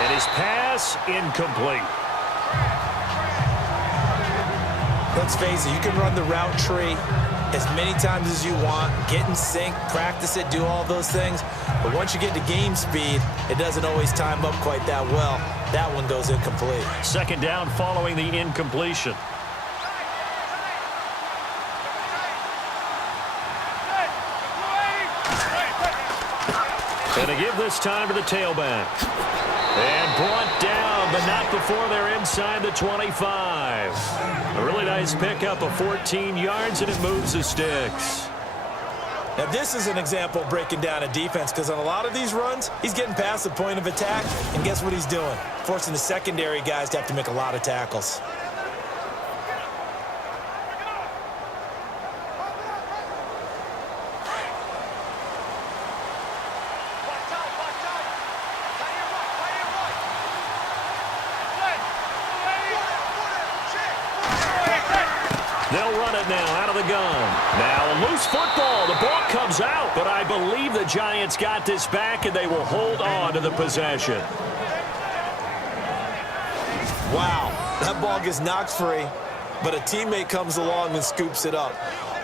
And his pass incomplete. Let's face it, you can run the route tree as many times as you want, get in sync, practice it, do all those things. But once you get to game speed, it doesn't always time up quite that well. That one goes incomplete. Second down following the incompletion. And to give this time to the tailback. And brought down, but not before they're inside the 25. A really nice pickup of 14 yards, and it moves the sticks. Now, this is an example of breaking down a defense, because on a lot of these runs, he's getting past the point of attack, and guess what he's doing? Forcing the secondary guys to have to make a lot of tackles. They'll run it now out of the gun. Now a loose football. The ball comes out, but I believe the Giants got this back, and they will hold on to the possession. Wow, that ball gets knocked free, but a teammate comes along and scoops it up.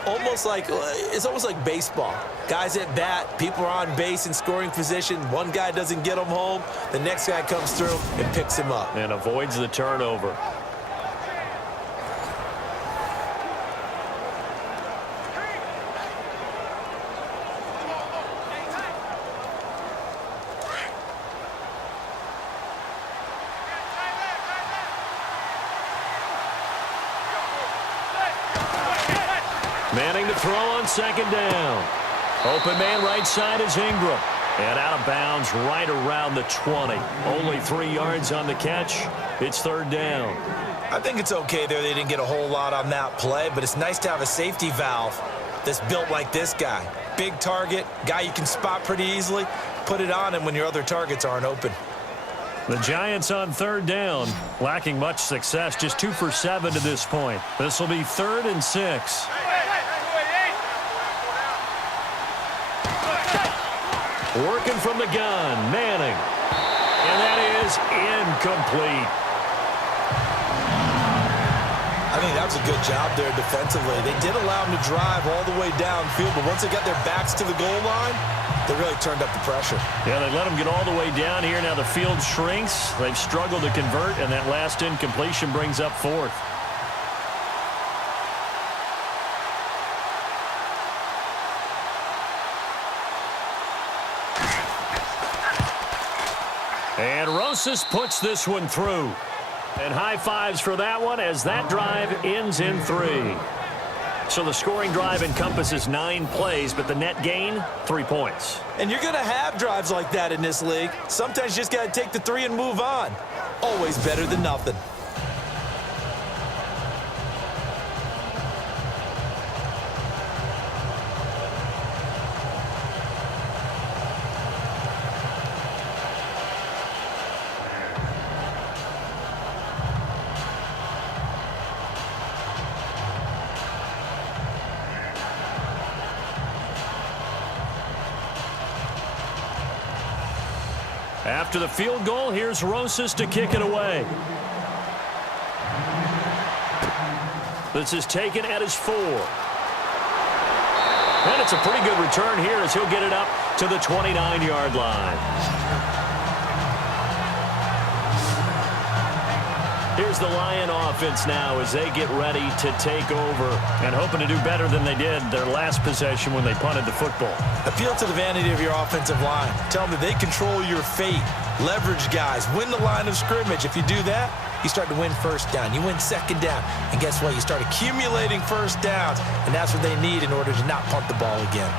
It's almost like baseball. Guys at bat, people are on base in scoring position. One guy doesn't get him home. The next guy comes through and picks him up. And avoids the turnover. Manning to throw on second down. Open man right side is Ingram. And out of bounds right around the 20. Only 3 yards on the catch. It's third down. I think it's okay there. They didn't get a whole lot on that play, but it's nice to have a safety valve that's built like this guy. Big target, guy you can spot pretty easily. Put it on him when your other targets aren't open. The Giants on third down, lacking much success, just 2 for 7 to this point. This will be 3rd and 6. Working from the gun, Manning. And that is incomplete. I think that was a good job there defensively. They did allow him to drive all the way downfield, but once they got their backs to the goal line, they really turned up the pressure. Yeah, they let him get all the way down here. Now the field shrinks. They've struggled to convert, and that last incompletion brings up 4th. And Rosas puts this one through. And high fives for that one as that drive ends in 3. So the scoring drive encompasses 9 plays, but the net gain, 3 points. And you're going to have drives like that in this league. Sometimes you just got to take the 3 and move on. Always better than nothing. After the field goal, here's Rosas to kick it away. This is taken at his 4. And it's a pretty good return here as he'll get it up to the 29-yard line. Here's the Lion offense now as they get ready to take over and hoping to do better than they did their last possession when they punted the football. Appeal to the vanity of your offensive line. Tell them that they control your fate. Leverage guys. Win the line of scrimmage. If you do that, you start to win first down. You win second down. And guess what? You start accumulating first downs. And that's what they need in order to not punt the ball again.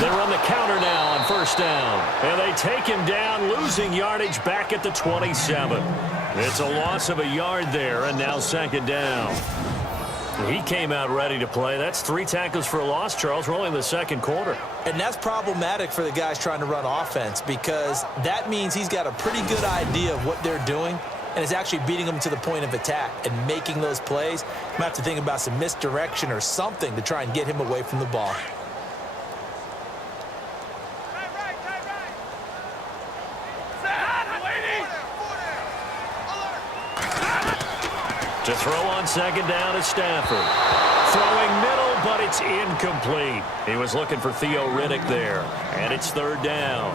They run the counter now on first down. And they take him down, losing yardage back at the 27. It's a loss of a yard there, and now second down. He came out ready to play. That's 3 tackles for a loss, Charles. We're only in the second quarter. And that's problematic for the guys trying to run offense because that means he's got a pretty good idea of what they're doing and is actually beating them to the point of attack and making those plays. You might have to think about some misdirection or something to try and get him away from the ball. To throw on second down is Stafford. Throwing middle, but it's incomplete. He was looking for Theo Riddick there, and it's third down.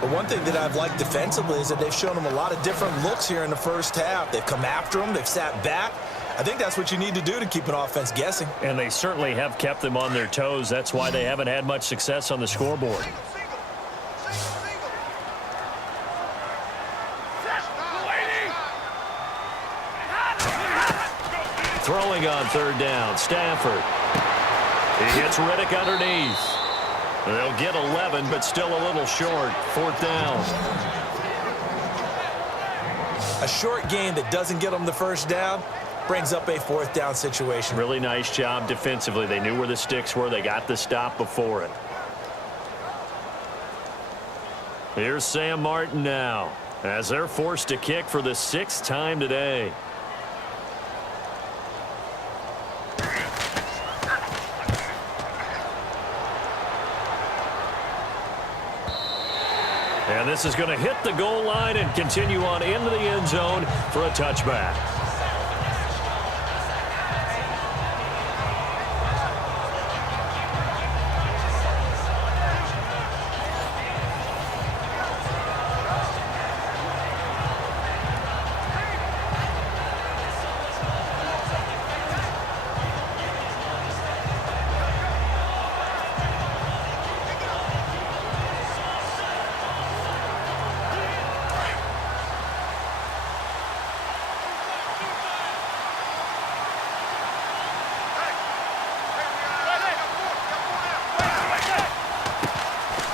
But one thing that I've liked defensively is that they've shown him a lot of different looks here in the first half. They've come after him. They've sat back. I think that's what you need to do to keep an offense guessing. And they certainly have kept them on their toes. That's why they haven't had much success on the scoreboard. Throwing on third down, Stafford. He hits Riddick underneath. They'll get 11, but still a little short. Fourth down. A short game that doesn't get them the first down brings up a fourth down situation. Really nice job defensively. They knew where the sticks were. They got the stop before it. Here's Sam Martin now as they're forced to kick for the 6th time today. And this is going to hit the goal line and continue on into the end zone for a touchback.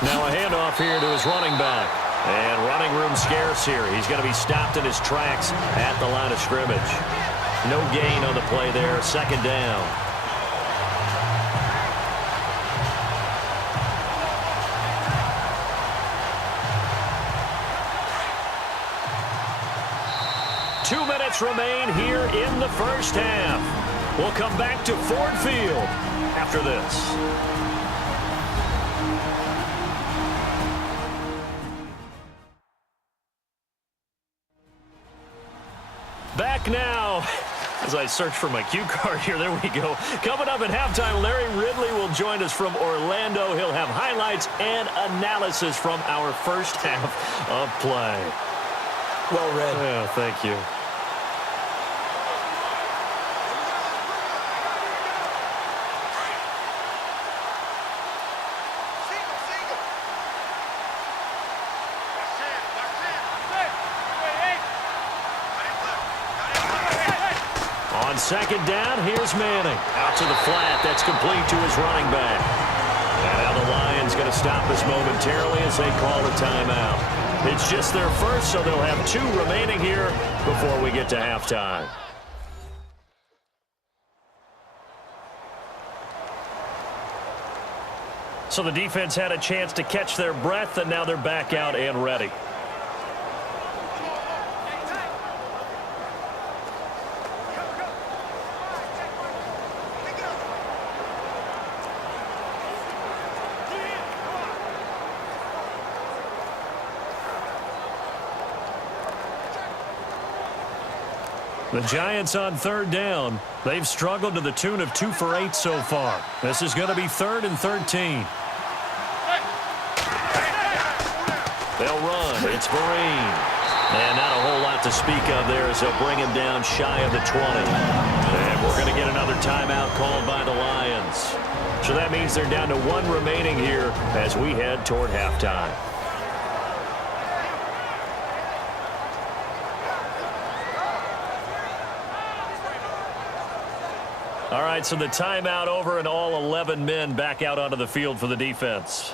Now a handoff here to his running back. And running room scarce here. He's going to be stopped in his tracks at the line of scrimmage. No gain on the play there. Second down. Two minutes remain here in the first half. We'll come back to Ford Field after this. Back now as I search for my cue card here. There we go. Coming up at halftime, Larry Ridley will join us from Orlando. He'll have highlights and analysis from our first half of play. Well read. Yeah, thank you. On second down, here's Manning. Out to the flat. That's complete to his running back. And now the Lions going to stop us momentarily as they call a timeout. It's just their first, so they'll have 2 remaining here before we get to halftime. So the defense had a chance to catch their breath, and now they're back out and ready. The Giants on third down. They've struggled to the tune of 2 for 8 so far. This is going to be 3rd and 13. They'll run. It's Vereen. And not a whole lot to speak of there as they'll bring him down shy of the 20. And we're going to get another timeout called by the Lions. So that means they're down to 1 remaining here as we head toward halftime. All right, so the timeout over and all 11 men back out onto the field for the defense.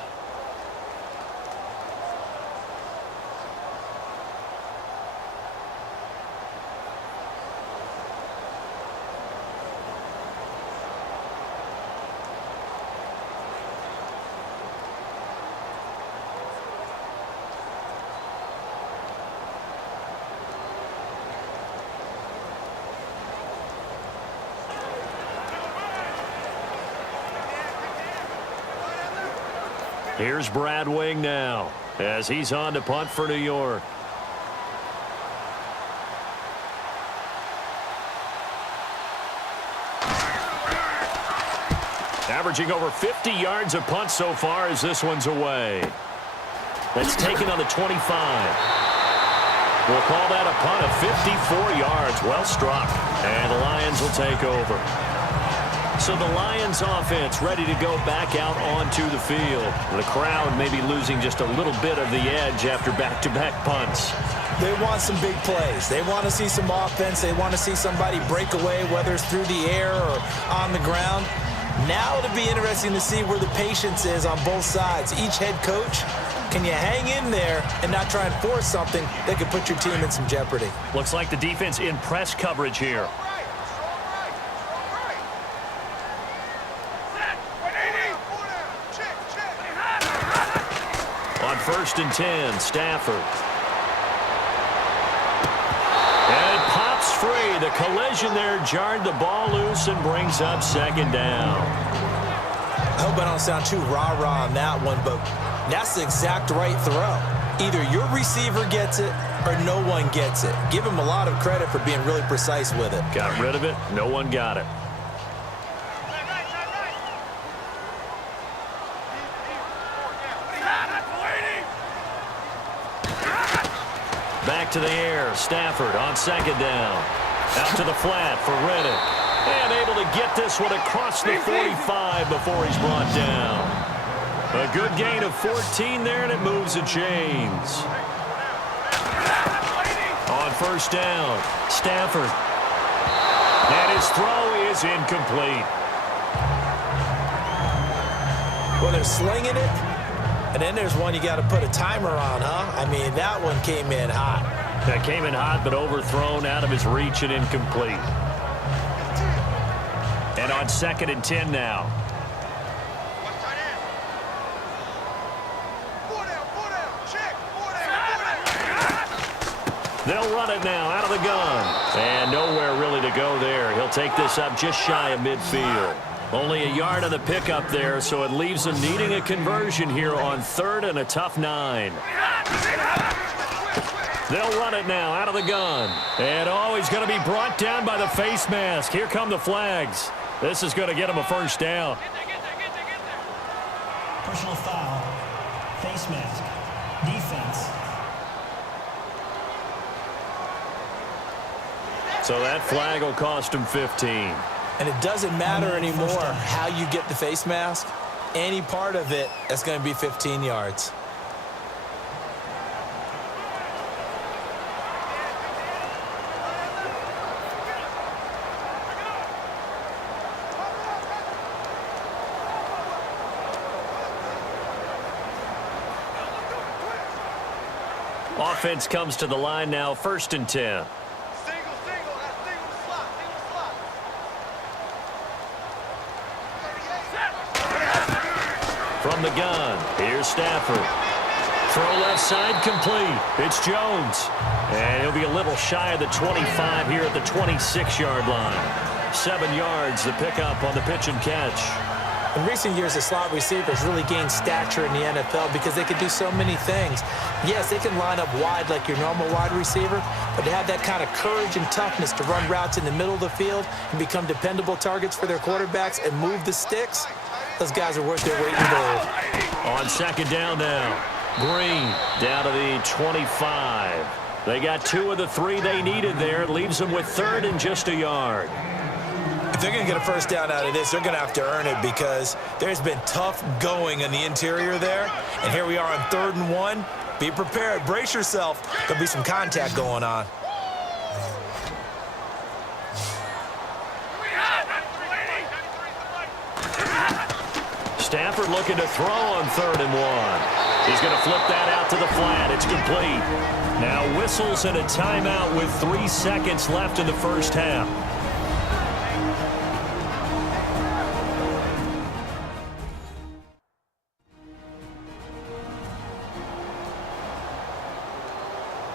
Here's Brad Wing now as he's on to punt for New York. Averaging over 50 yards a punt so far as this one's away. That's taken on the 25. We'll call that a punt of 54 yards. Well struck. And the Lions will take over. So the Lions offense ready to go back out onto the field. The crowd may be losing just a little bit of the edge after back-to-back punts. They want some big plays. They want to see some offense. They want to see somebody break away, whether it's through the air or on the ground. Now it'll be interesting to see where the patience is on both sides. Each head coach, can you hang in there and not try and force something that could put your team in some jeopardy? Looks like the defense in press coverage here. On 1st and 10, Stafford. And it pops free. The collision there jarred the ball loose and brings up 2nd down. I hope I don't sound too rah-rah on that one, but that's the exact right throw. Either your receiver gets it or no one gets it. Give him a lot of credit for being really precise with it. Got rid of it. No one got it. Back to the air. Stafford on 2nd down. Out to the flat for Reddick. And able to get this one across the 45 before he's brought down. A good gain of 14 there, and it moves the chains. On 1st down, Stafford. And his throw is incomplete. Well, they're slinging it. And then there's one you got to put a timer on, huh? I mean, that one came in hot. That came in hot, but overthrown out of his reach and incomplete. And on 2nd and 10 now. They'll run it now out of the gun. And nowhere really to go there. He'll take this up just shy of midfield. Only a yard of the pickup there, so it leaves them needing a conversion here on 3rd and a tough 9. They'll run it now out of the gun. And oh, he's going to be brought down by the face mask. Here come the flags. This is going to get him a 1st down. Personal foul. Face mask. Defense. So that flag will cost him 15. And it doesn't matter anymore how you get the face mask. Any part of it, that's going to be 15 yards. Offense comes to the line now, 1st and 10. From the gun, here's Stafford. Throw left side complete. It's Jones. And he'll be a little shy of the 25 here at the 26-yard line. 7 yards, the pickup on the pitch and catch. In recent years, the slot receivers really gained stature in the NFL because they can do so many things. Yes, they can line up wide like your normal wide receiver, but to have that kind of courage and toughness to run routes in the middle of the field and become dependable targets for their quarterbacks and move the sticks, those guys are worth their weight in gold. On 2nd down now, Green down to the 25. They got 2 of the 3 they needed there. It leaves them with 3rd and just a yard. If they're going to get a first down out of this, they're going to have to earn it because there's been tough going in the interior there. And here we are on 3rd and 1. Be prepared. Brace yourself. There'll be some contact going on. Stafford looking to throw on 3rd and 1. He's going to flip that out to the flat. It's complete. Now whistles and a timeout with 3 seconds left in the first half.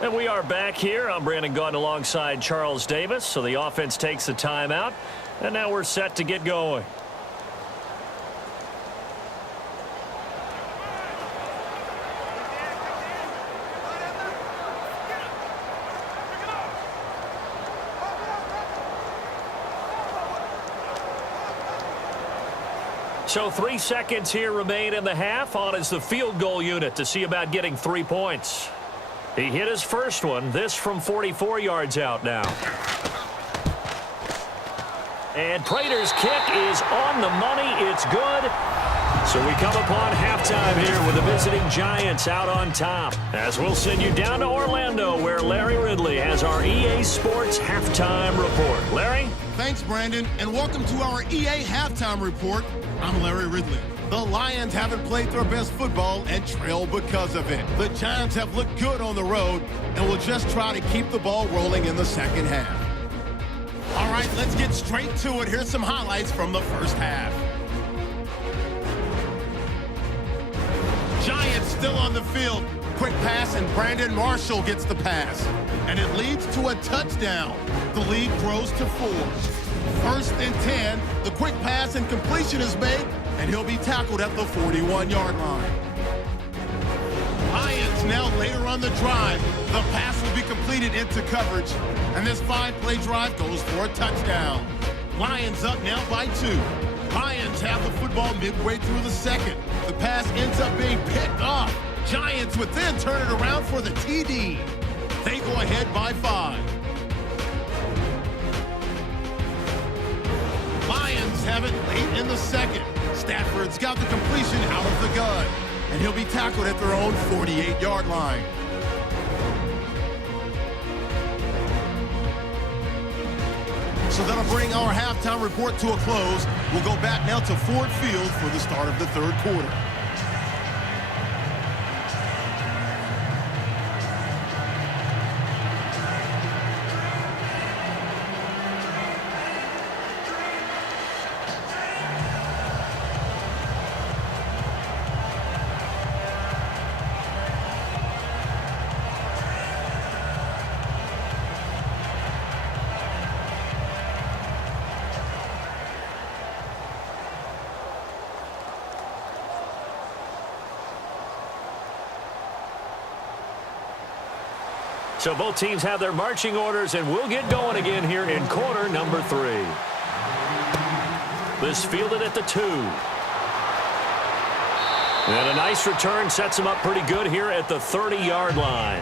And we are back here. I'm Brandon Gaudin alongside Charles Davis. So the offense takes the timeout. And now we're set to get going. So 3 seconds here remain in the half. On is the field goal unit to see about getting 3 points. He hit his first one. This from 44 yards out now. And Prater's kick is on the money. It's good. So we come upon halftime here with the visiting Giants out on top. As we'll send you down to Orlando where Larry Ridley has our EA Sports Halftime Report. Larry? Thanks, Brandon, and welcome to our EA Halftime Report. I'm Larry Ridley. The Lions haven't played their best football and trail because of it. The Giants have looked good on the road and will just try to keep the ball rolling in the second half. All right, let's get straight to it. Here's some highlights from the first half. Giants still on the field. Quick pass, and Brandon Marshall gets the pass. And it leads to a touchdown. The lead grows to 4. 1st and 10. The quick pass and completion is made, and he'll be tackled at the 41-yard line. Lions now later on the drive. The pass will be completed into coverage, and this 5-play drive goes for a touchdown. Lions up now by 2. Lions have the football midway through the second. The pass ends up being picked off. Giants would then turn it around for the TD. They go ahead by 5. Lions have it late in the second. Stafford's got the completion out of the gun, and he'll be tackled at their own 48-yard line. So that'll bring our halftime report to a close. We'll go back now to Ford Field for the start of the third quarter. So both teams have their marching orders, and we'll get going again here in quarter number 3. This fielded at the 2. And a nice return sets them up pretty good here at the 30-yard line.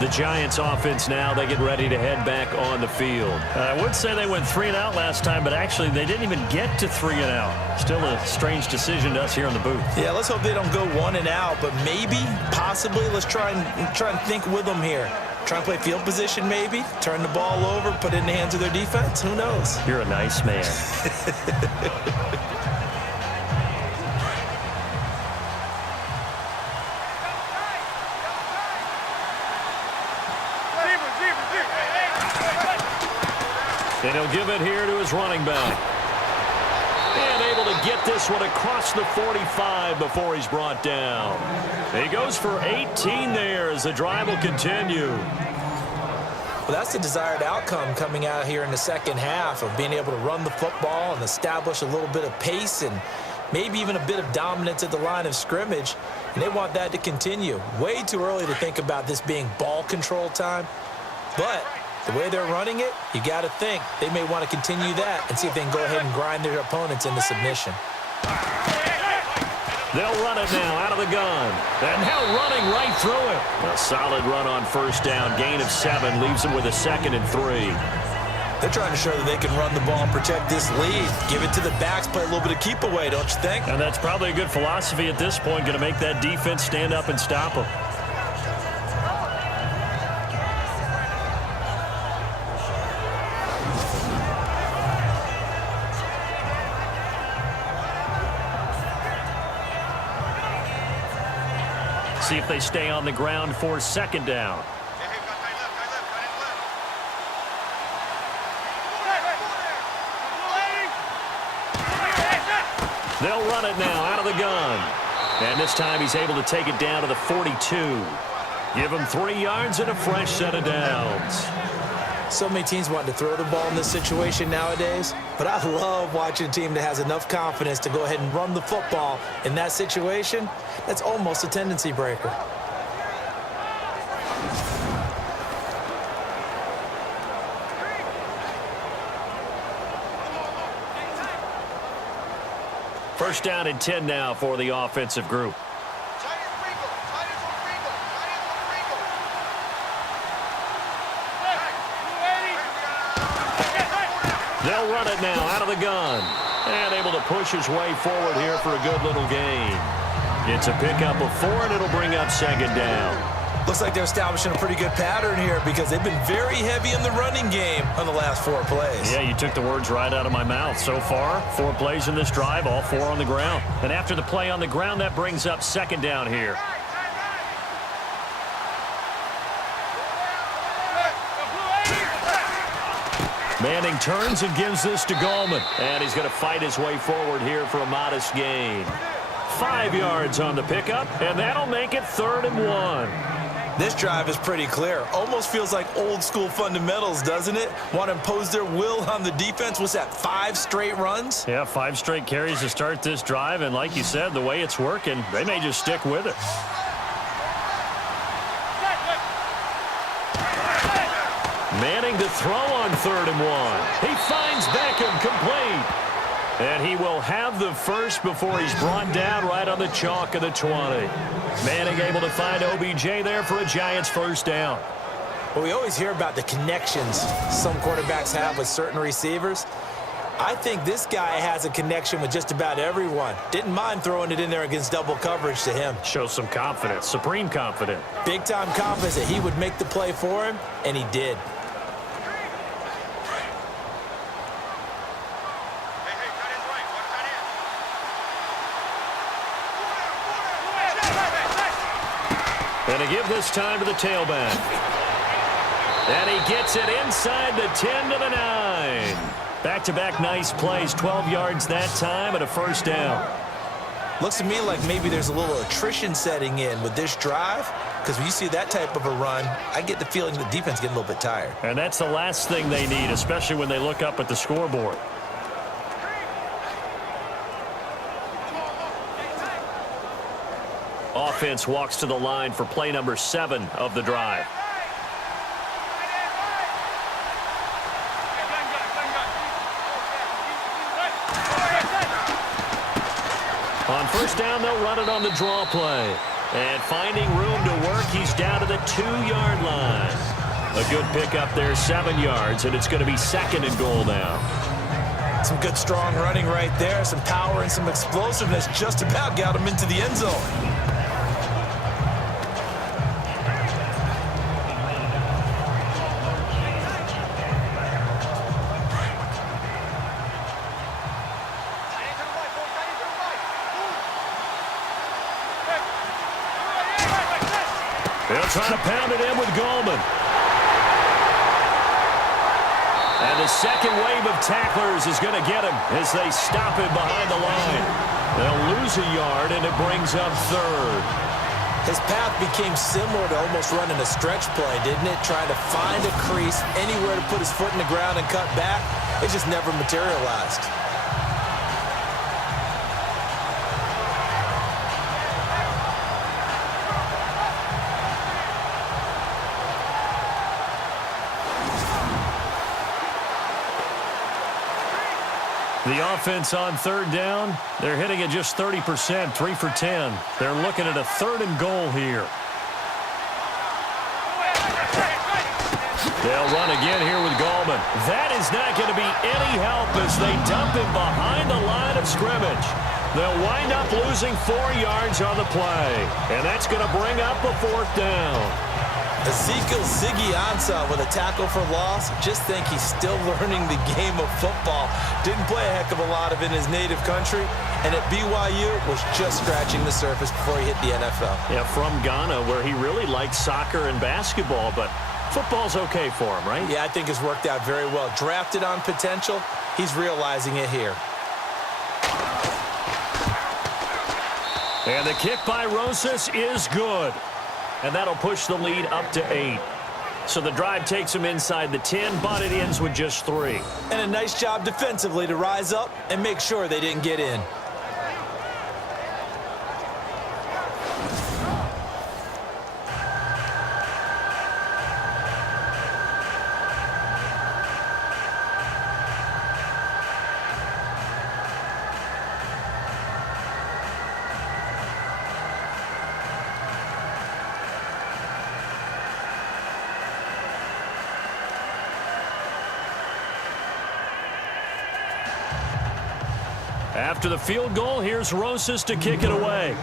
The Giants offense now, they get ready to head back on the field. I would say they went 3 and out last time, but actually they didn't even get to 3 and out. Still a strange decision to us here in the booth. Yeah, let's hope they don't go 1 and out, but maybe, possibly, let's try and think with them here. Try and play field position maybe, turn the ball over, put it in the hands of their defense. Who knows? You're a nice man. And he'll give it here to his running back. And able to get this one across the 45 before he's brought down. He goes for 18 there as the drive will continue. Well, that's the desired outcome coming out here in the second half of being able to run the football and establish a little bit of pace and maybe even a bit of dominance at the line of scrimmage. And they want that to continue. Way too early to think about this being ball control time. But the way they're running it, you got to think they may want to continue that and see if they can go ahead and grind their opponents into submission. They'll run it now out of the gun. And now running right through it. A solid run on first down. Gain of 7 leaves them with a 2nd and 3. They're trying to show that they can run the ball and protect this lead. Give it to the backs, play a little bit of keep away, don't you think? And that's probably a good philosophy at this point, going to make that defense stand up and stop them. See if they stay on the ground for 2nd down. They'll run it now out of the gun. And this time he's able to take it down to the 42. Give him 3 yards and a fresh set of downs. So many teams want to throw the ball in this situation nowadays, but I love watching a team that has enough confidence to go ahead and run the football in that situation. That's almost a tendency breaker. First down and 10 now for the offensive group. They'll run it now out of the gun. And able to push his way forward here for a good little gain. It's a pickup of 4, and it'll bring up 2nd down. Looks like they're establishing a pretty good pattern here because they've been very heavy in the running game on the last 4 plays. Yeah, you took the words right out of my mouth. So far, 4 plays in this drive, all 4 on the ground. And after the play on the ground, that brings up 2nd down here. Manning turns and gives this to Gallman. And he's going to fight his way forward here for a modest gain. 5 yards on the pickup, and that'll make it 3rd and 1. This drive is pretty clear. Almost feels like old school fundamentals, doesn't it? Want to impose their will on the defense. What's that, 5 straight runs? Yeah, 5 straight carries to start this drive, and like you said, the way it's working, they may just stick with it. Manning to throw on 3rd and 1. He finds Beckham complete. And he will have the first before he's brought down right on the chalk of the 20. Manning able to find OBJ there for a Giants first down. Well, we always hear about the connections some quarterbacks have with certain receivers. I think this guy has a connection with just about everyone. Didn't mind throwing it in there against double coverage to him. Shows some confidence, supreme confidence. Big-time confidence that he would make the play for him, and he did. And to give this time to the tailback. And he gets it inside the 10 to the 9. Back-to-back nice plays, 12 yards that time and a first down. Looks to me like maybe there's a little attrition setting in with this drive, because when you see that type of a run, I get the feeling the defense getting a little bit tired. And that's the last thing they need, especially when they look up at the scoreboard. Offense walks to the line for play number 7 of the drive. On first down, they'll run it on the draw play. And finding room to work, he's down to the 2-yard line. A good pickup there, 7 yards, and it's going to be 2nd and goal now. Some good, strong running right there. Some power and some explosiveness just about got him into the end zone. They'll try to pound it in with Goldman. And the second wave of tacklers is going to get him as they stop him behind the line. They'll lose a yard, and it brings up 3rd. His path became similar to almost running a stretch play, didn't it? Trying to find a crease, anywhere to put his foot in the ground and cut back. It just never materialized. The offense on 3rd down, they're hitting at just 30%, 3 for 10. They're looking at a 3rd and goal here. They'll run again here with Goldman. That is not going to be any help as they dump him behind the line of scrimmage. They'll wind up losing 4 yards on the play, and that's going to bring up a 4th down. Ezekiel Ziggy Ansah with a tackle for loss. Just think he's still learning the game of football. Didn't play a heck of a lot of it in his native country, and at BYU was just scratching the surface before he hit the NFL. Yeah, from Ghana, where he really liked soccer and basketball, but football's okay for him, right? Yeah, I think it's worked out very well. Drafted on potential, he's realizing it here. And the kick by Rosas is good. And that'll push the lead up to 8. So the drive takes him inside the 10, but it ends with just 3. And a nice job defensively to rise up and make sure they didn't get in. After the field goal, here's Rosas to kick it away.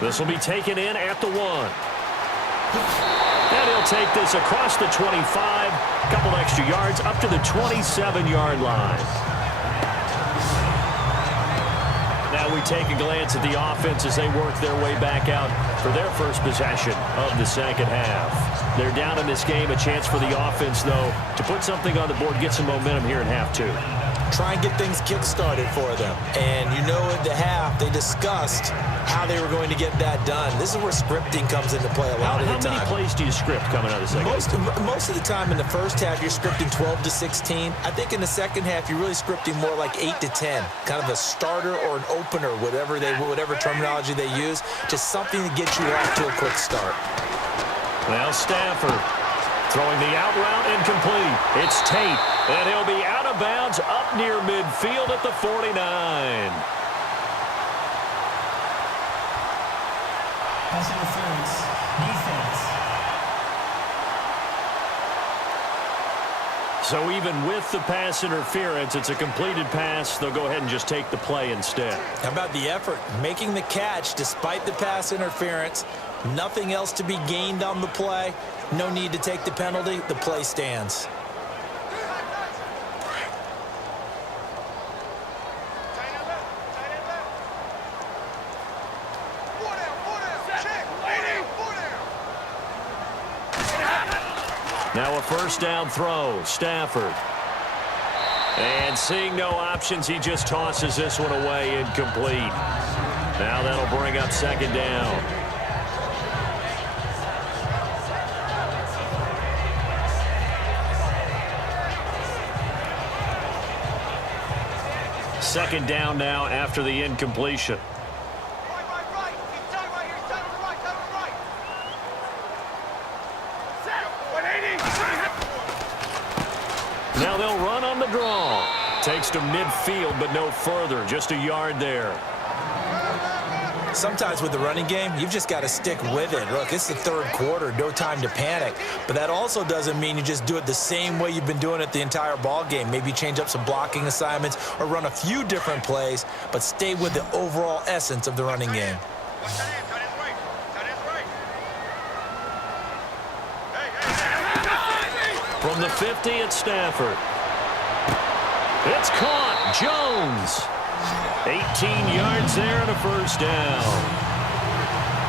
This will be taken in at the 1. And he'll take this across the 25, a couple extra yards up to the 27-yard line. Now we take a glance at the offense as they work their way back out for their first possession of the second half. They're down in this game. A chance for the offense, though, to put something on the board, get some momentum here in half 2. Try and get things kick-started for them. And you know at the half, they discussed how they were going to get that done. This is where scripting comes into play a lot of the time. How many plays do you script coming out of the second half? Most of the time in the first half, you're scripting 12 to 16. I think in the second half, you're really scripting more like 8 to 10. Kind of a starter or an opener, whatever terminology they use. Just something to get you off to a quick start. Now Stafford throwing the out route incomplete. It's Tate, and he'll be out of bounds up near midfield at the 49. Pass interference. Defense. So even with the pass interference, it's a completed pass. They'll go ahead and just take the play instead. How about the effort? Making the catch despite the pass interference. Nothing else to be gained on the play. No need to take the penalty. The play stands. Now a first down throw. Stafford. And seeing no options, he just tosses this one away incomplete. Now that'll bring up second down. Second down now after the incompletion. Now they'll run on the draw. Takes to midfield, but no further. Just a yard there. Sometimes with the running game, you've just got to stick with it. Look, it's the third quarter, no time to panic. But that also doesn't mean you just do it the same way you've been doing it the entire ball game. Maybe change up some blocking assignments or run a few different plays, but stay with the overall essence of the running game. From the 50 at Stafford. It's caught. Jones. 18 yards there and a first down.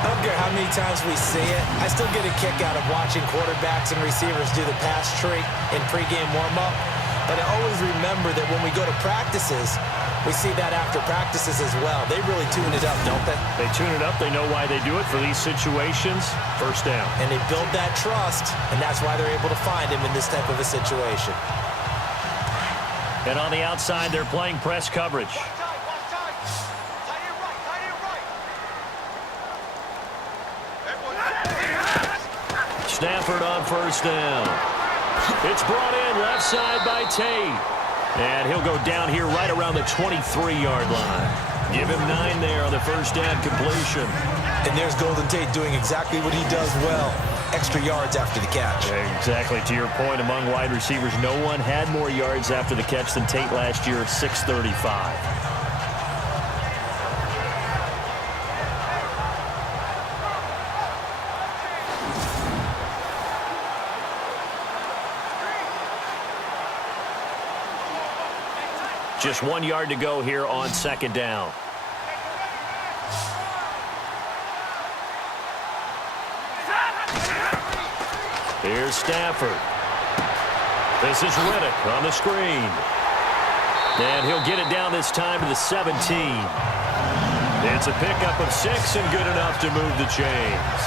I don't care how many times we see it. I still get a kick out of watching quarterbacks and receivers do the pass tree in pregame warm-up. But I always remember that when we go to practices, we see that after practices as well. They really tune it up, don't they? They tune it up. They know why they do it for these situations. First down. And they build that trust, and that's why they're able to find him in this type of a situation. And on the outside, they're playing press coverage. Stafford on first down. It's brought in left side by Tate. And he'll go down here right around the 23-yard line. Give him 9 there on the first down completion. And there's Golden Tate doing exactly what he does well. Extra yards after the catch. Exactly. To your point, among wide receivers, no one had more yards after the catch than Tate last year at 635. Just 1 yard to go here on second down. Here's Stafford. This is Riddick on the screen. And he'll get it down this time to the 17. It's a pickup of 6 and good enough to move the chains.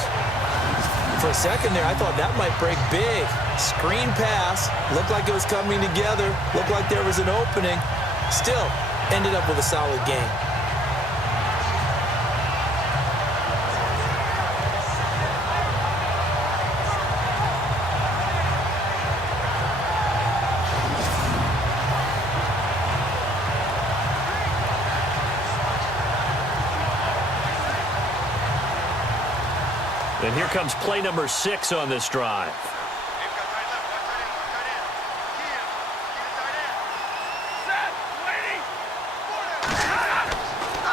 For a second there, I thought that might break big. Screen pass. Looked like it was coming together. Looked like there was an opening. Still, ended up with a solid game. And here comes play number 6 on this drive.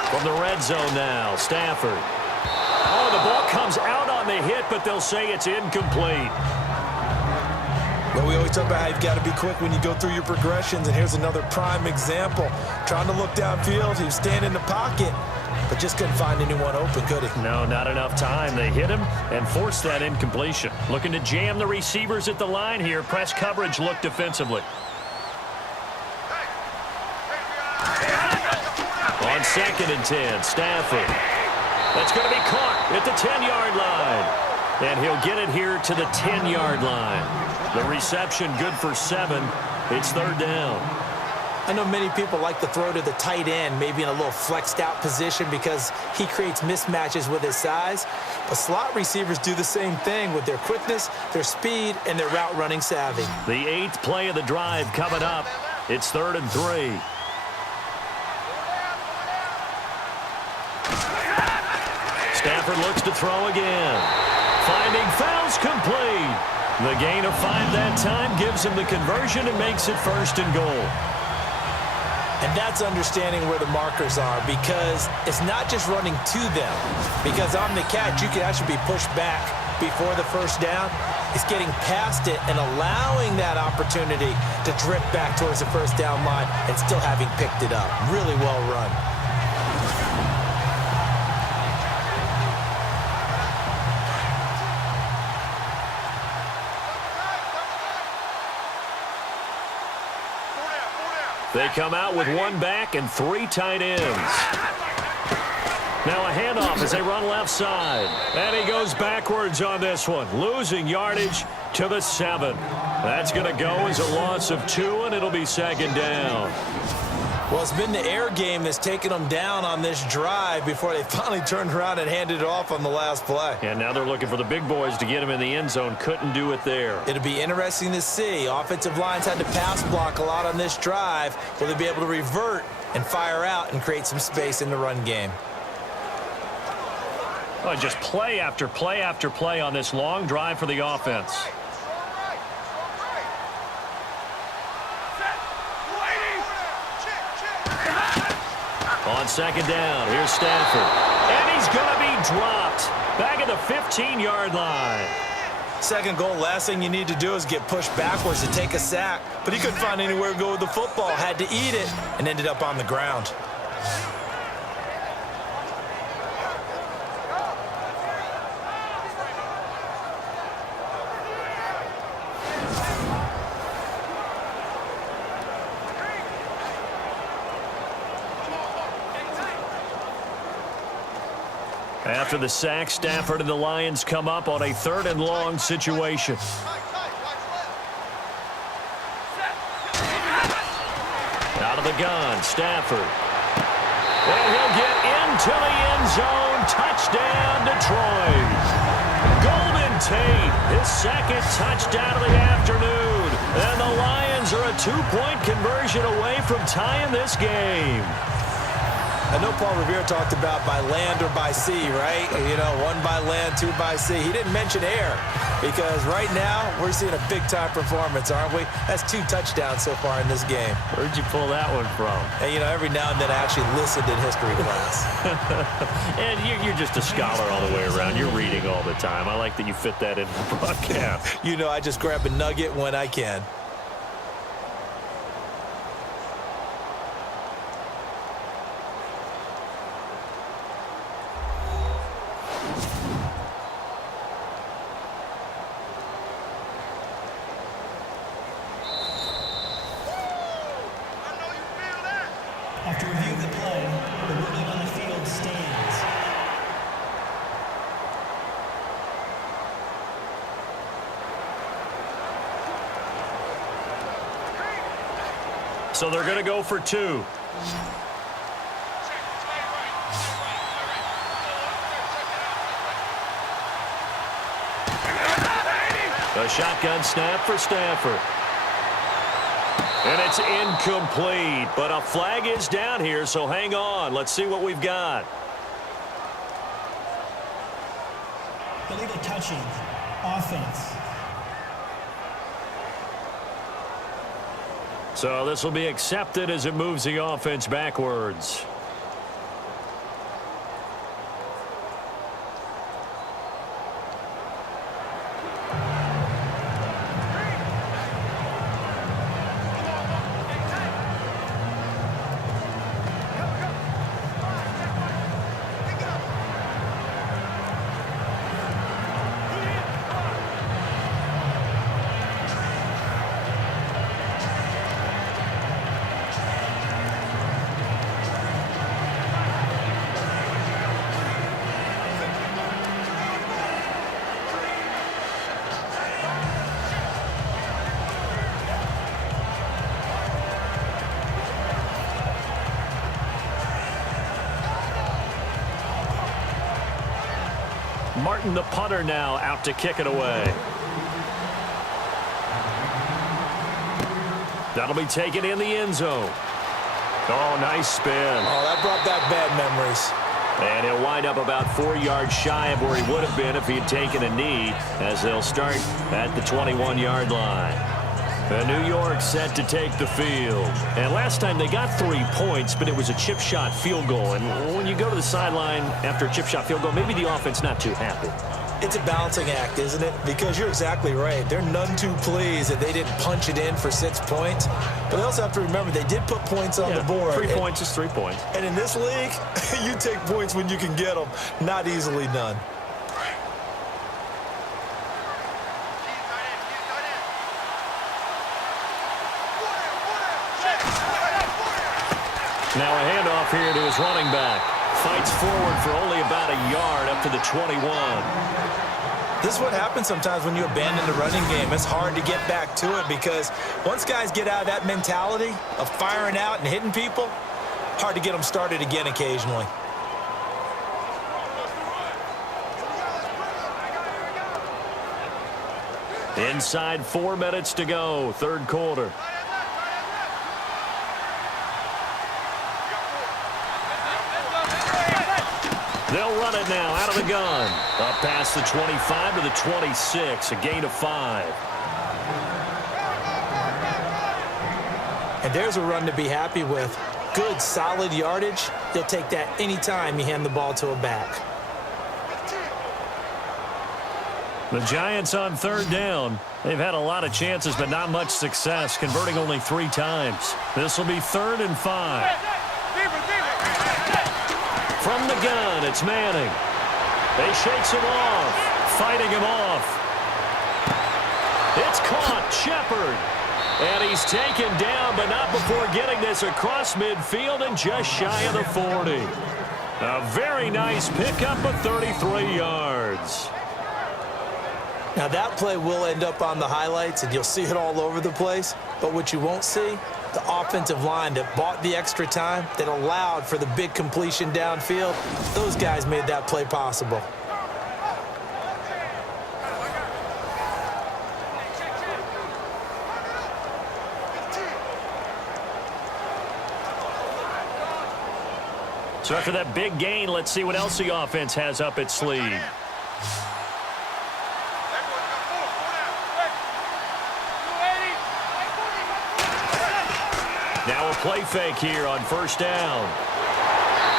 From the red zone now, Stafford. Oh, the ball comes out on the hit, but they'll say it's incomplete. Well, we always talk about how you've got to be quick when you go through your progressions, and here's another prime example. Trying to look downfield, he was standing in the pocket, but just couldn't find anyone open, could he? No, not enough time. They hit him and forced that incompletion. Looking to jam the receivers at the line here. Press coverage look defensively. On 2nd and 10, Stafford. That's going to be caught at the 10-yard line. And he'll get it here to the 10-yard line. The reception good for 7. It's third down. I know many people like to throw to the tight end, maybe in a little flexed out position because he creates mismatches with his size. But slot receivers do the same thing with their quickness, their speed, and their route running savvy. The 8th play of the drive coming up. It's 3rd and 3. Stafford looks to throw again. Finding fouls complete. The gain of 5 that time gives him the conversion and makes it 1st and goal. And that's understanding where the markers are, because it's not just running to them. Because on the catch, you can actually be pushed back before the first down. It's getting past it and allowing that opportunity to drift back towards the first down line and still having picked it up. Really well run. They come out with 1 back and 3 tight ends. Now a handoff as they run left side. And he goes backwards on this one, losing yardage to the 7. That's going to go as a loss of 2, and it'll be 2nd down. Well, it's been the air game that's taken them down on this drive before they finally turned around and handed it off on the last play. And now they're looking for the big boys to get him in the end zone. Couldn't do it there. It'll be interesting to see. Offensive lines had to pass block a lot on this drive. Will they be able to revert and fire out and create some space in the run game? Oh, just play after play after play on this long drive for the offense. On second down, here's Stafford. And he's going to be dropped. Back at the 15-yard line. Second goal, last thing you need to do is get pushed backwards to take a sack. But he couldn't find anywhere to go with the football, had to eat it, and ended up on the ground. After the sack, Stafford and the Lions come up on a 3rd and long situation. Out of the gun, Stafford. And he'll get into the end zone. Touchdown, Detroit. Golden Tate, his 2nd touchdown of the afternoon. And the Lions are a 2-point conversion away from tying this game. I know Paul Revere talked about by land or by sea, right? You know, 1 by land, 2 by sea. He didn't mention air because right now we're seeing a big-time performance, aren't we? That's 2 touchdowns so far in this game. Where'd you pull that one from? And, you know, every now and then I actually listened in history class. And you're just a scholar all the way around. You're reading all the time. I like that you fit that in the broadcast. You know, I just grab a nugget when I can. After reviewing the play, the ruling on the field stands. So they're going to go for 2. A shotgun snap for Stafford. And it's incomplete, but a flag is down here, so hang on. Let's see what we've got. Illegal touching. Offense. So this will be accepted as it moves the offense backwards. Martin, the punter, now out to kick it away. That'll be taken in the end zone. Oh, nice spin. Oh, that brought back bad memories. And he'll wind up about 4 yards shy of where he would have been if he had taken a knee, as they'll start at the 21-yard line. And New York set to take the field. And last time they got 3 points, but it was a chip shot field goal. And when you go to the sideline after a chip shot field goal, maybe the offense not too happy. It's a balancing act, isn't it? Because you're exactly right. They're none too pleased that they didn't punch it in for 6 points. But they also have to remember they did put points on the board. 3 points is 3 points. And in this league, you take points when you can get them, not easily done. Now a handoff here to his running back. Fights forward for only about a yard up to the 21. This is what happens sometimes when you abandon the running game. It's hard to get back to it because once guys get out of that mentality of firing out and hitting people, hard to get them started again occasionally. Inside 4 minutes to go, third quarter. They'll run it now out of the gun. Up past the 25 to the 26, a gain of 5. And there's a run to be happy with. Good, solid yardage. He'll take that anytime you hand the ball to a back. The Giants on 3rd down. They've had a lot of chances, but not much success, converting only 3 times. This will be 3rd and 5. From the gun, it's Manning. They shakes him off, fighting him off. It's caught, Shepard. And he's taken down, but not before getting this across midfield and just shy of the 40. A very nice pickup of 33 yards. Now that play will end up on the highlights, and you'll see it all over the place. But what you won't see, the offensive line that bought the extra time, that allowed for the big completion downfield, those guys made that play possible. So after that big gain, let's see what else the offense has up its sleeve. Now a play fake here on 1st down.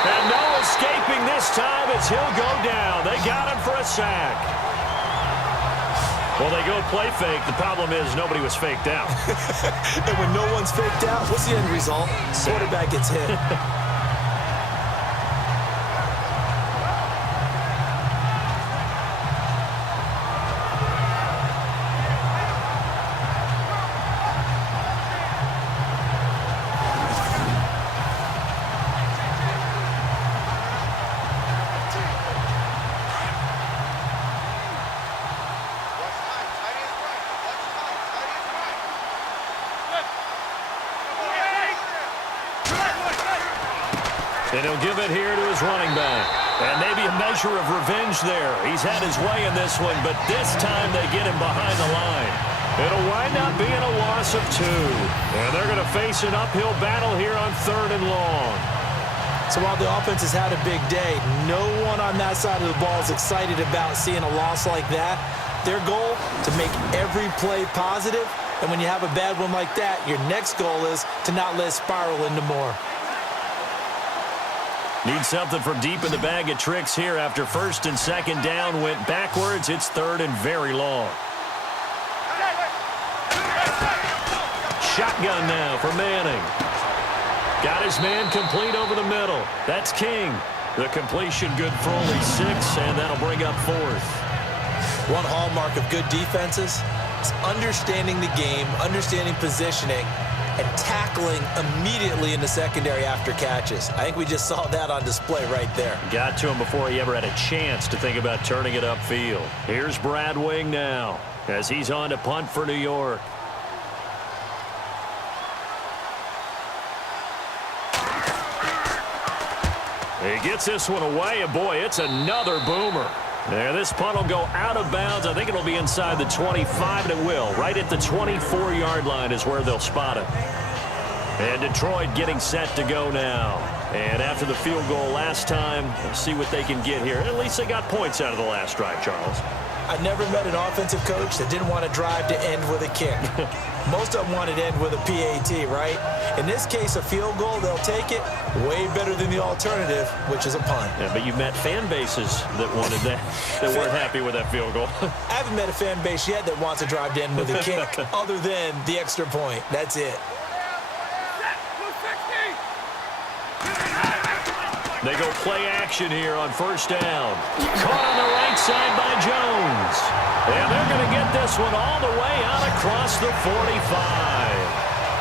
And no escaping this time as he'll go down. They got him for a sack. Well, they go play fake. The problem is nobody was faked out. And when no one's faked out, what's the end result? Quarterback gets hit. And he'll give it here to his running back. And maybe a measure of revenge there. He's had his way in this one, but this time they get him behind the line. It'll wind up being a loss of 2. And they're going to face an uphill battle here on 3rd and long. So while the offense has had a big day, no one on that side of the ball is excited about seeing a loss like that. Their goal, to make every play positive. And when you have a bad one like that, your next goal is to not let it spiral into more. Need something from deep in the bag of tricks here after 1st and 2nd down went backwards. It's 3rd and very long. Shotgun now for Manning. Got his man complete over the middle. That's King. The completion good for only 6, and that'll bring up 4th. One hallmark of good defenses is understanding the game, understanding positioning, and tackling immediately in the secondary after catches. I think we just saw that on display right there. Got to him before he ever had a chance to think about turning it upfield. Here's Brad Wing now as he's on to punt for New York. He gets this one away, and boy, it's another boomer. There, this punt will go out of bounds. I think it'll be inside the 25, and it will. Right at the 24-yard line is where they'll spot it. And Detroit getting set to go now. And after the field goal last time, we'll see what they can get here. At least they got points out of the last drive, Charles. I never met an offensive coach that didn't want to drive to end with a kick. Most of them wanted to end with a PAT, right? In this case, a field goal, they'll take it. Way better than the alternative, which is a punt. Yeah, but you met fan bases that wanted that, that weren't happy with that field goal. I haven't met a fan base yet that wants to drive to end with a kick other than the extra point. That's it. They go play action here on 1st down. Caught on the right side by Jones. And they're going to get this one all the way out across the 45.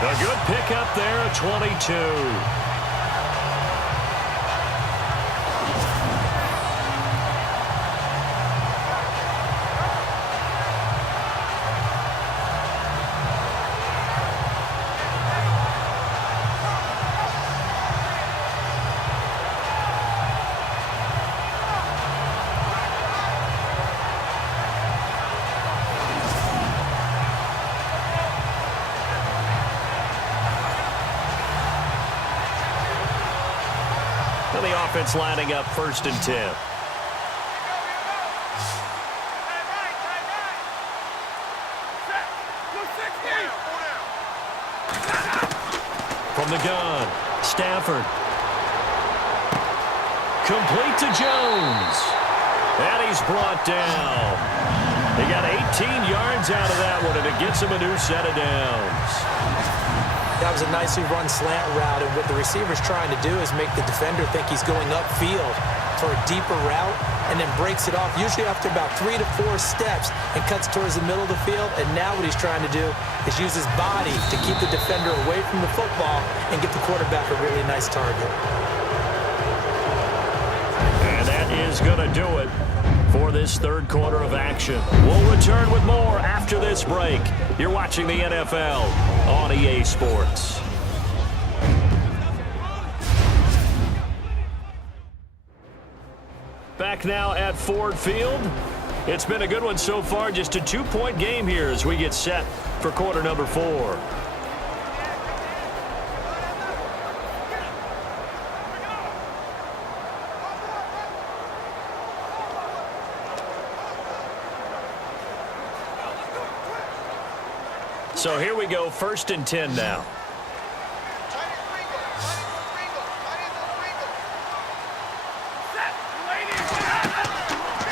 A good pickup there at 22. And the offense lining up 1st and 10. From the gun, Stafford. Complete to Jones. And he's brought down. He got 18 yards out of that one, and it gets him a new set of downs. That was a nicely run slant route, and what the receiver's trying to do is make the defender think he's going upfield for a deeper route and then breaks it off, usually after about 3 to 4 steps, and cuts towards the middle of the field. And now what he's trying to do is use his body to keep the defender away from the football and get the quarterback a really nice target. And that is going to do it for this 3rd quarter of action. We'll return with more after this break. You're watching the NFL on EA Sports. Back now at Ford Field. It's been a good one so far. Just a 2-point game here as we get set for quarter number 4. So here we go, 1st and 10 now.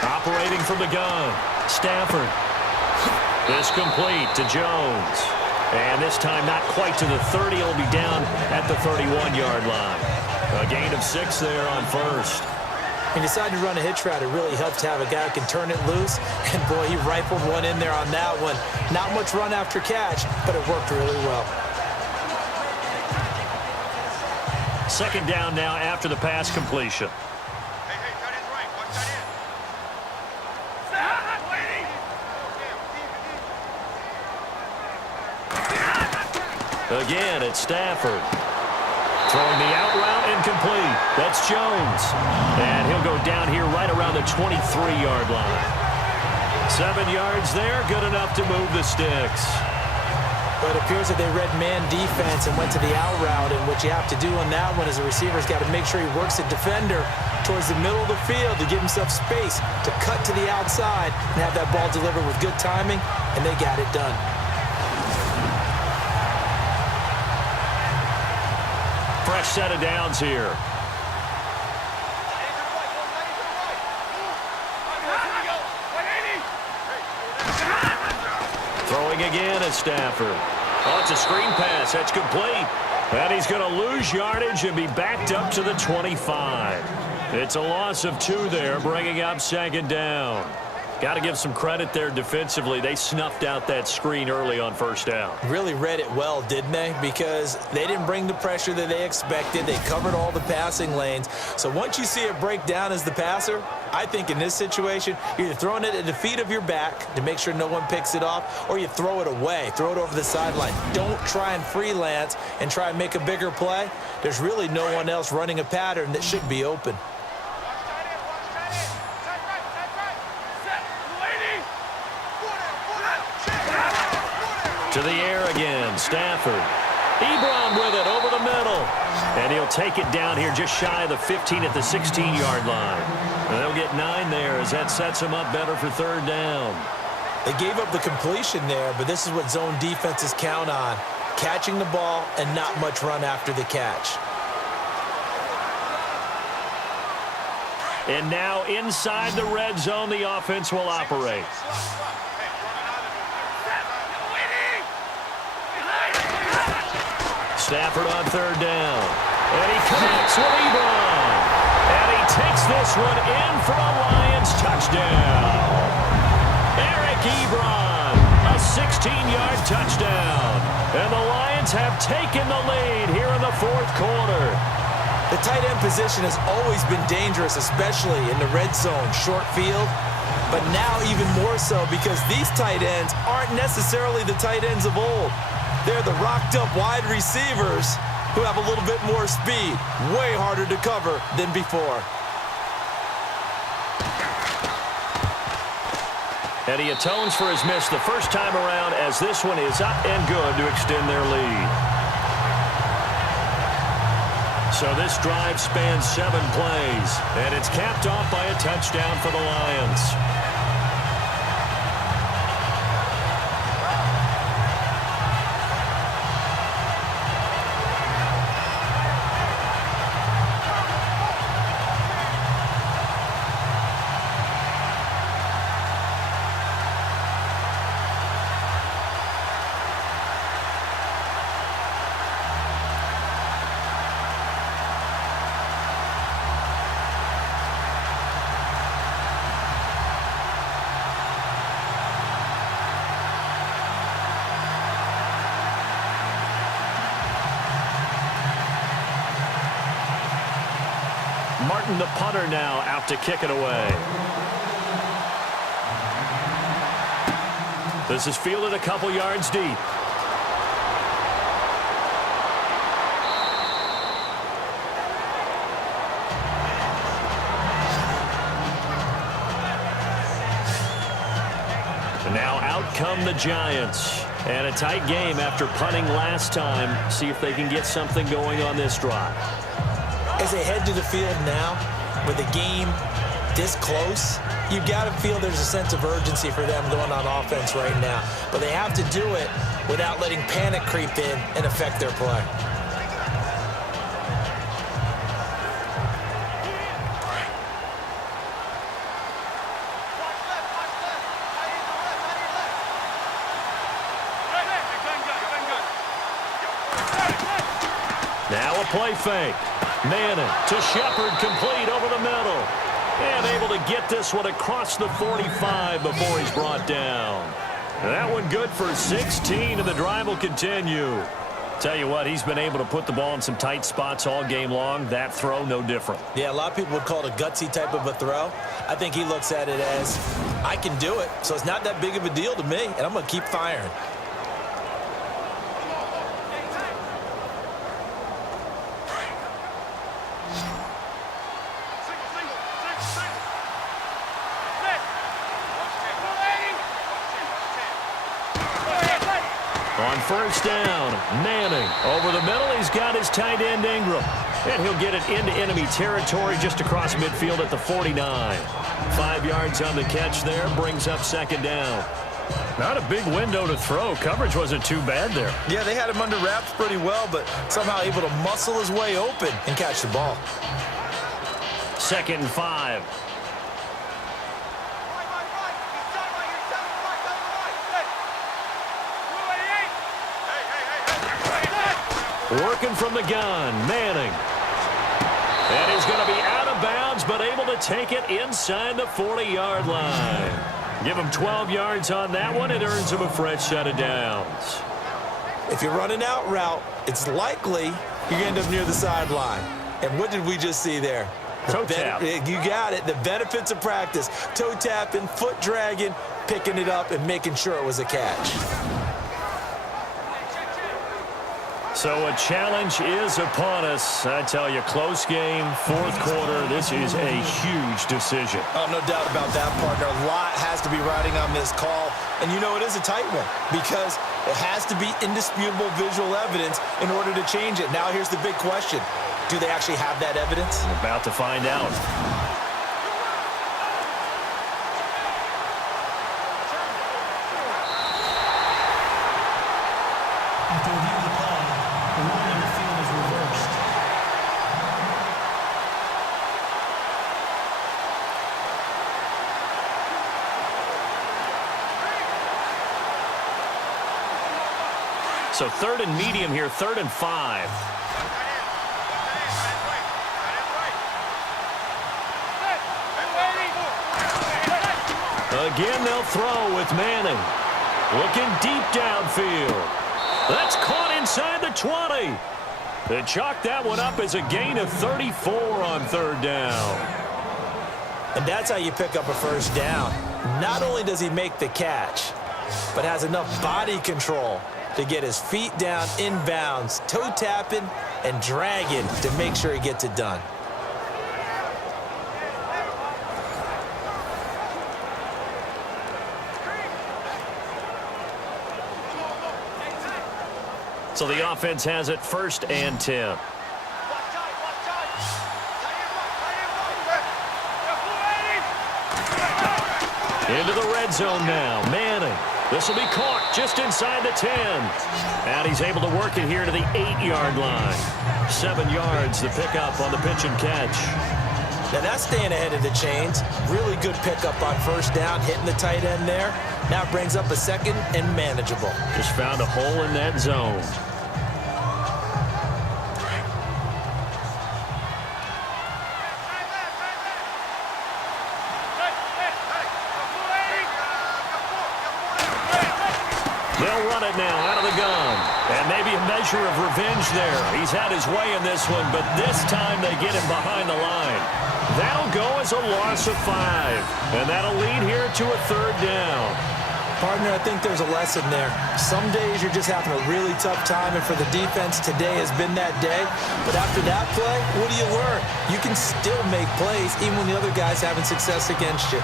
Operating from the gun, Stafford. This complete to Jones. And this time not quite to the 30. He'll be down at the 31-yard line. A gain of 6 there on 1st. He decided to run a hitch route. It really helped to have a guy who can turn it loose. And, boy, he rifled one in there on that one. Not much run after catch, but it worked really well. 2nd down now after the pass completion. Again, it's Stafford. Throwing the out route incomplete. That's Jones. And he'll go down here right around the 23-yard line. 7 yards there, good enough to move the sticks. But it appears that they read man defense and went to the out route. And what you have to do on that one is the receiver's got to make sure he works the defender towards the middle of the field to give himself space to cut to the outside and have that ball delivered with good timing, and they got it done. Fresh set of downs here. Throwing again at Stafford. Oh, it's a screen pass. That's complete. And he's going to lose yardage and be backed up to the 25. It's a loss of 2 there, bringing up 2nd down. Got to give some credit there defensively. They snuffed out that screen early on 1st down. Really read it well, didn't they? Because they didn't bring the pressure that they expected. They covered all the passing lanes. So once you see it break down as the passer, I think in this situation, you're either throwing it at the feet of your back to make sure no one picks it off, or you throw it away, throw it over the sideline. Don't try and freelance and try and make a bigger play. There's really no one else running a pattern that should be open. To the air again, Stafford. Ebron with it over the middle. And he'll take it down here just shy of the 15 at the 16-yard line. And they'll get 9 there as that sets them up better for 3rd down. They gave up the completion there, but this is what zone defenses count on. Catching the ball and not much run after the catch. And now inside the red zone, the offense will operate. Stafford on 3rd down. And he connects with Ebron. And he takes this one in for a Lions touchdown. Eric Ebron, a 16-yard touchdown. And the Lions have taken the lead here in the 4th quarter. The tight end position has always been dangerous, especially in the red zone, short field. But now even more so because these tight ends aren't necessarily the tight ends of old. They're the rocked-up wide receivers who have a little bit more speed. Way harder to cover than before. And he atones for his miss the first time around as this one is up and good to extend their lead. So this drive spans 7 plays, and it's capped off by a touchdown for the Lions. Martin, the punter, now out to kick it away. This is fielded a couple yards deep. And now out come the Giants. And a tight game after punting last time. See if they can get something going on this drive. As they head to the field now, with the game this close, you've got to feel there's a sense of urgency for them going on offense right now. But they have to do it without letting panic creep in and affect their play. Now a play fake. Madden to Stafford, complete over the middle. And able to get this one across the 45 before he's brought down. That one good for 16, and the drive will continue. Tell you what, he's been able to put the ball in some tight spots all game long. That throw, no different. Yeah, a lot of people would call it a gutsy type of a throw. I think he looks at it as, I can do it, so it's not that big of a deal to me, and I'm going to keep firing. On first down, Manning over the middle. He's got his tight end Ingram. And he'll get it into enemy territory just across midfield at the 49. 5 yards on the catch there, brings up second down. Not a big window to throw. Coverage wasn't too bad there. Yeah, they had him under wraps pretty well, but somehow able to muscle his way open and catch the ball. 2nd and 5. Working from the gun, Manning. And he's going to be out of bounds, but able to take it inside the 40-yard line. Give him 12 yards on that one. It earns him a fresh set of downs. If you're running out route, it's likely you end up near the sideline. And what did we just see there? Toe tap. You got it. The benefits of practice. Toe tapping, foot dragging, picking it up, and making sure it was a catch. So a challenge is upon us. I tell you, close game, 4th quarter. This is a huge decision. Oh, no doubt about that, partner. A lot has to be riding on this call. And you know it is a tight one because it has to be indisputable visual evidence in order to change it. Now here's the big question. Do they actually have that evidence? We're about to find out. After reviewing the play, the ruling on the field is reversed. So 3rd and medium here, 3rd and 5. Again, they'll throw with Manning. Looking deep downfield. That's caught inside the 20. They chalk that one up as a gain of 34 on 3rd down. And that's how you pick up a first down. Not only does he make the catch, but has enough body control to get his feet down inbounds, toe tapping and dragging to make sure he gets it done. So the offense has it 1st and 10. Into the red zone now. Manning. This will be caught just inside the 10. And he's able to work it here to the 8-yard line. 7 yards the pickup on the pitch and catch. Now that's staying ahead of the chains. Really good pickup on first down, hitting the tight end there. Now it brings up a second and manageable. Just found a hole in that zone. They'll run it now out of the gun. And maybe a measure of revenge there. He's had his way in this one, but this time they get him behind the line. That'll go as a loss of 5. And that'll lead here to a 3rd down. Partner, I think there's a lesson there. Some days you're just having a really tough time, and for the defense, today has been that day. But after that play, what do you learn? You can still make plays even when the other guy's having success against you.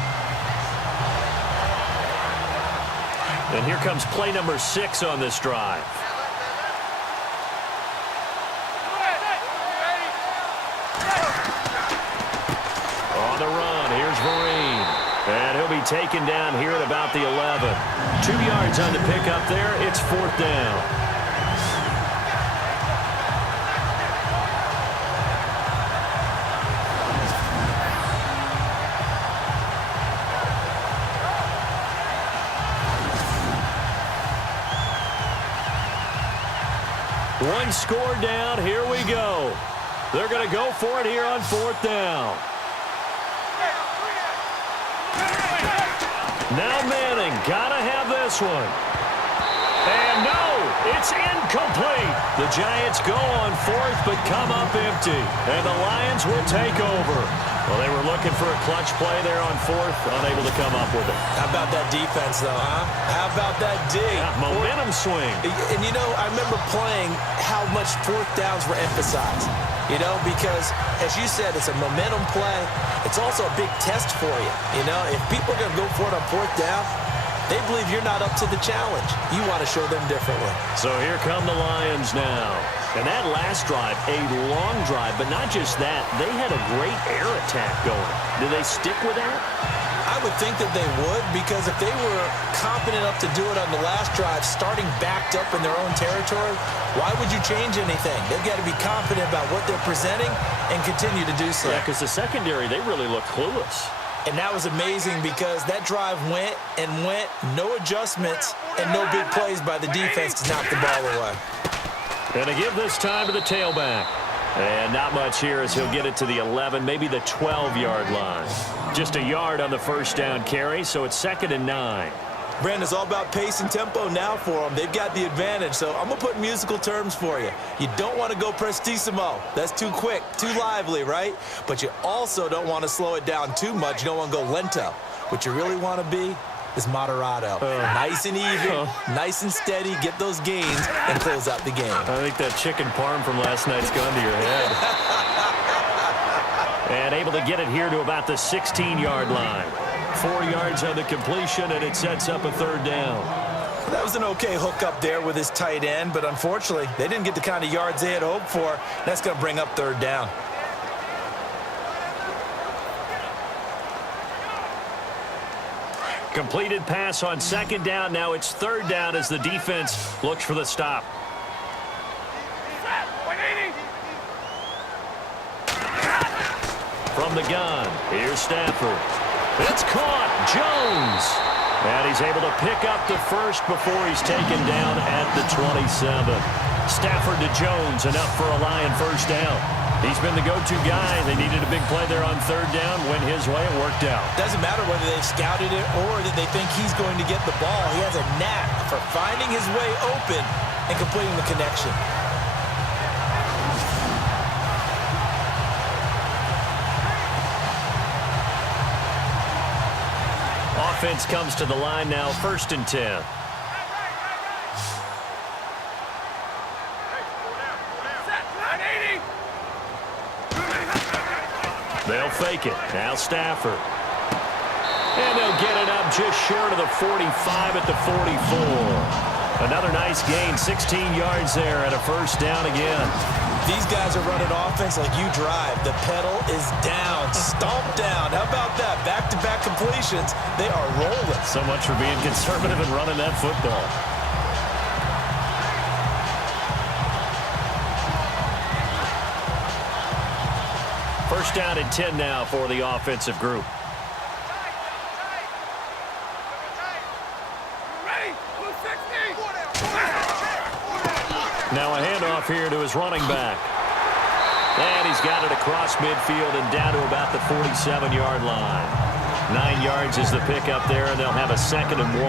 And here comes play number 6 on this drive. On the run, here's Vereen. And he'll be taken down here at about the 11. 2 yards on the pickup there. It's 4th down. One score down. Here we go. They're going to go for it here on 4th down. Now Manning, gotta have this one. And no, it's incomplete. The Giants go on 4th, but come up empty. And the Lions will take over. Well, they were looking for a clutch play there on 4th, unable to come up with it. How about that defense, though, huh? How about that D? Yeah, momentum swing. And, you know, I remember playing how much 4th downs were emphasized. You know, because, as you said, it's a momentum play. It's also a big test for you. You know, if people are going to go for it on 4th down, they believe you're not up to the challenge. You want to show them differently. So here come the Lions now. And that last drive, a long drive, but not just that. They had a great air attack going. Do they stick with that? I would think that they would, because if they were confident enough to do it on the last drive, starting backed up in their own territory, why would you change anything? They've got to be confident about what they're presenting and continue to do so. Yeah, because the secondary, they really look clueless. And that was amazing because that drive went and went, no adjustments, and no big plays by the defense to knock the ball away. And to give this time to the tailback. And not much here as he'll get it to the 11, maybe the 12-yard line. Just a yard on the first down carry, so it's 2nd and 9. Brandon, it's all about pace and tempo now for them. They've got the advantage, so I'm going to put musical terms for you. You don't want to go prestissimo. That's too quick, too lively, right? But you also don't want to slow it down too much. You don't want to go lento. What you really want to be is moderato. Nice and even, nice and steady, get those gains, and close out the game. I think that chicken parm from last night's gone to your head. And able to get it here to about the 16-yard line. 4 yards on the completion, and it sets up a 3rd down. That was an okay hook up there with his tight end, but unfortunately, they didn't get the kind of yards they had hoped for. That's going to bring up 3rd down. Completed pass on 2nd down. Now it's 3rd down as the defense looks for the stop. From the gun, here's Stafford. It's caught. Jones. And he's able to pick up the first before he's taken down at the 27. Stafford to Jones, enough for a Lion first down. He's been the go-to guy. They needed a big play there on 3rd down. Went his way. It worked out. Doesn't matter whether they've scouted it or that they think he's going to get the ball. He has a knack for finding his way open and completing the connection. Offense comes to the line now, 1st and 10. They'll fake it. Now Stafford. And they'll get it up just short of the 45 at the 44. Another nice gain, 16 yards there and a first down again. These guys are running offense like you drive. The pedal is down, stomped down. How about that? Back-to-back completions. completions. They are rolling. So much for being conservative and running that football. First down and 10 now for the offensive group. Now a handoff here to his running back. And he's got it across midfield and down to about the 47-yard line. 9 yards is the pickup there, and they'll have a 2nd and 1.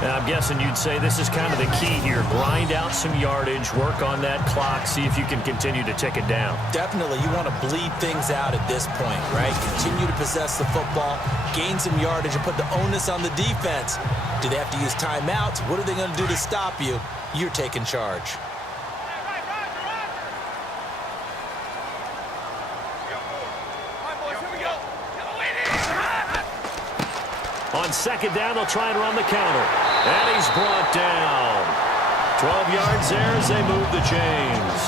Now, I'm guessing you'd say this is kind of the key here. Grind out some yardage, work on that clock, see if you can continue to tick it down. Definitely, you want to bleed things out at this point, right? Continue to possess the football, gain some yardage, and put the onus on the defense. Do they have to use timeouts? What are they going to do to stop you? You're taking charge. On 2nd down, they'll try and run the counter. And he's brought down. 12 yards there as they move the chains.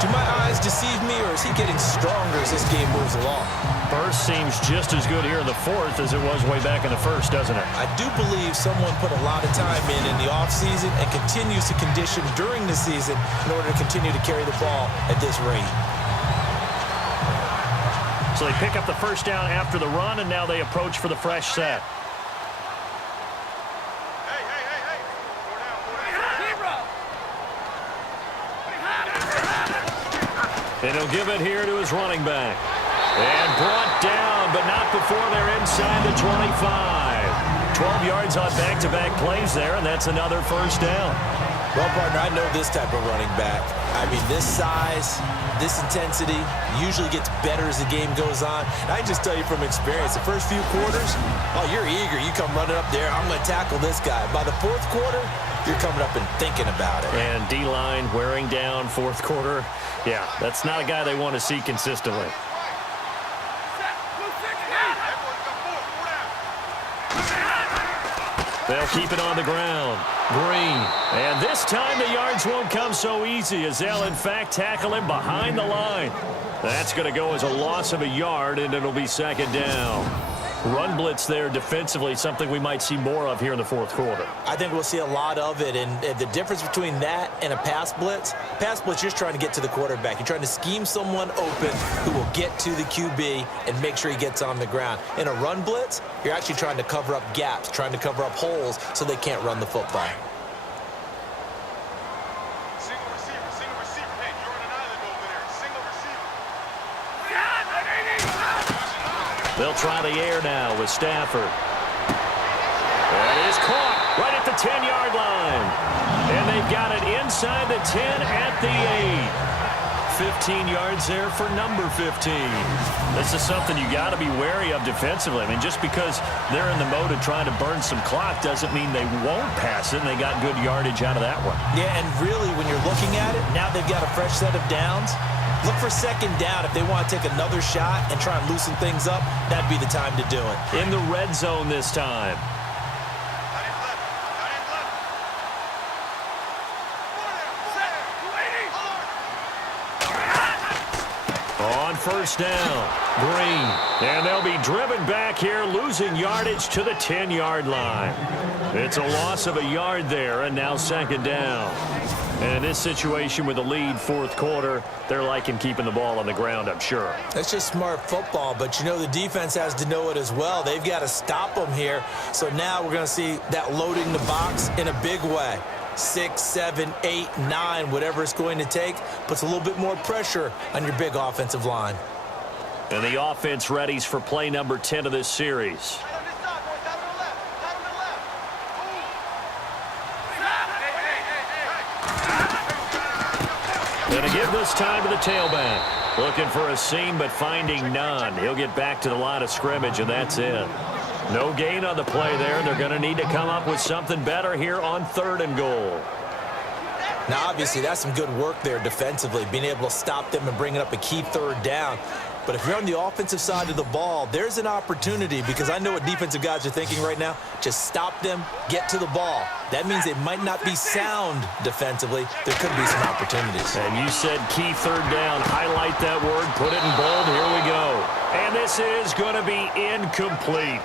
Do my eyes deceive me, or is he getting stronger as this game moves along? First seems just as good here in the 4th as it was way back in the 1st, doesn't it? I do believe someone put a lot of time in the offseason and continues to condition during the season in order to continue to carry the ball at this rate. So they pick up the first down after the run, and now they approach for the fresh set. And he'll give it here to his running back. And brought down, but not before they're inside the 25. 12 yards on back-to-back plays there, and that's another first down. Well, partner, I know this type of running back. I mean, this size, this intensity usually gets better as the game goes on. And I just tell you from experience, the first few quarters, oh, you're eager. You come running up there, I'm going to tackle this guy. By the 4th quarter, you're coming up and thinking about it. And D-line wearing down 4th quarter. Yeah, that's not a guy they want to see consistently. They'll keep it on the ground. Green. And this time the yards won't come so easy as they'll, in fact, tackle him behind the line. That's going to go as a loss of a yard, and it'll be 2nd down. Run blitz there defensively, something we might see more of here in the 4th quarter. I think we'll see a lot of it, and the difference between that and a pass blitz, you're just trying to get to the quarterback. You're trying to scheme someone open who will get to the QB and make sure he gets on the ground. In a run blitz, you're actually trying to cover up gaps, trying to cover up holes so they can't run the football. They'll try the air now with Stafford. That is caught right at the 10-yard line. And they've got it inside the 10 at the 8. 15 yards there for number 15. This is something you got to be wary of defensively. I mean, just because they're in the mode of trying to burn some clock doesn't mean they won't pass it, and they got good yardage out of that one. Yeah, and really, when you're looking at it, now they've got a fresh set of downs. Look for 2nd down. If they want to take another shot and try and loosen things up, that'd be the time to do it. In the red zone this time. On 1st down, Green. And they'll be driven back here, losing yardage to the 10-yard line. It's a loss of a yard there, and now 2nd down. And in this situation with the lead 4th quarter, they're liking keeping the ball on the ground, I'm sure. That's just smart football, but you know the defense has to know it as well. They've got to stop them here. So now we're going to see that loading the box in a big way. 6, 7, 8, 9, whatever it's going to take, puts a little bit more pressure on your big offensive line. And the offense readies for play number 10 of this series. Going to give this time to the tailback. Looking for a seam, but finding none. He'll get back to the line of scrimmage, and that's it. No gain on the play there. They're going to need to come up with something better here on 3rd and goal. Now, obviously, that's some good work there defensively, being able to stop them and bringing up a key 3rd down. But if you're on the offensive side of the ball, there's an opportunity, because I know what defensive guys are thinking right now. Just stop them, get to the ball. That means they might not be sound defensively. There could be some opportunities. And you said key 3rd down. Highlight that word, put it in bold. Here we go. And this is going to be incomplete.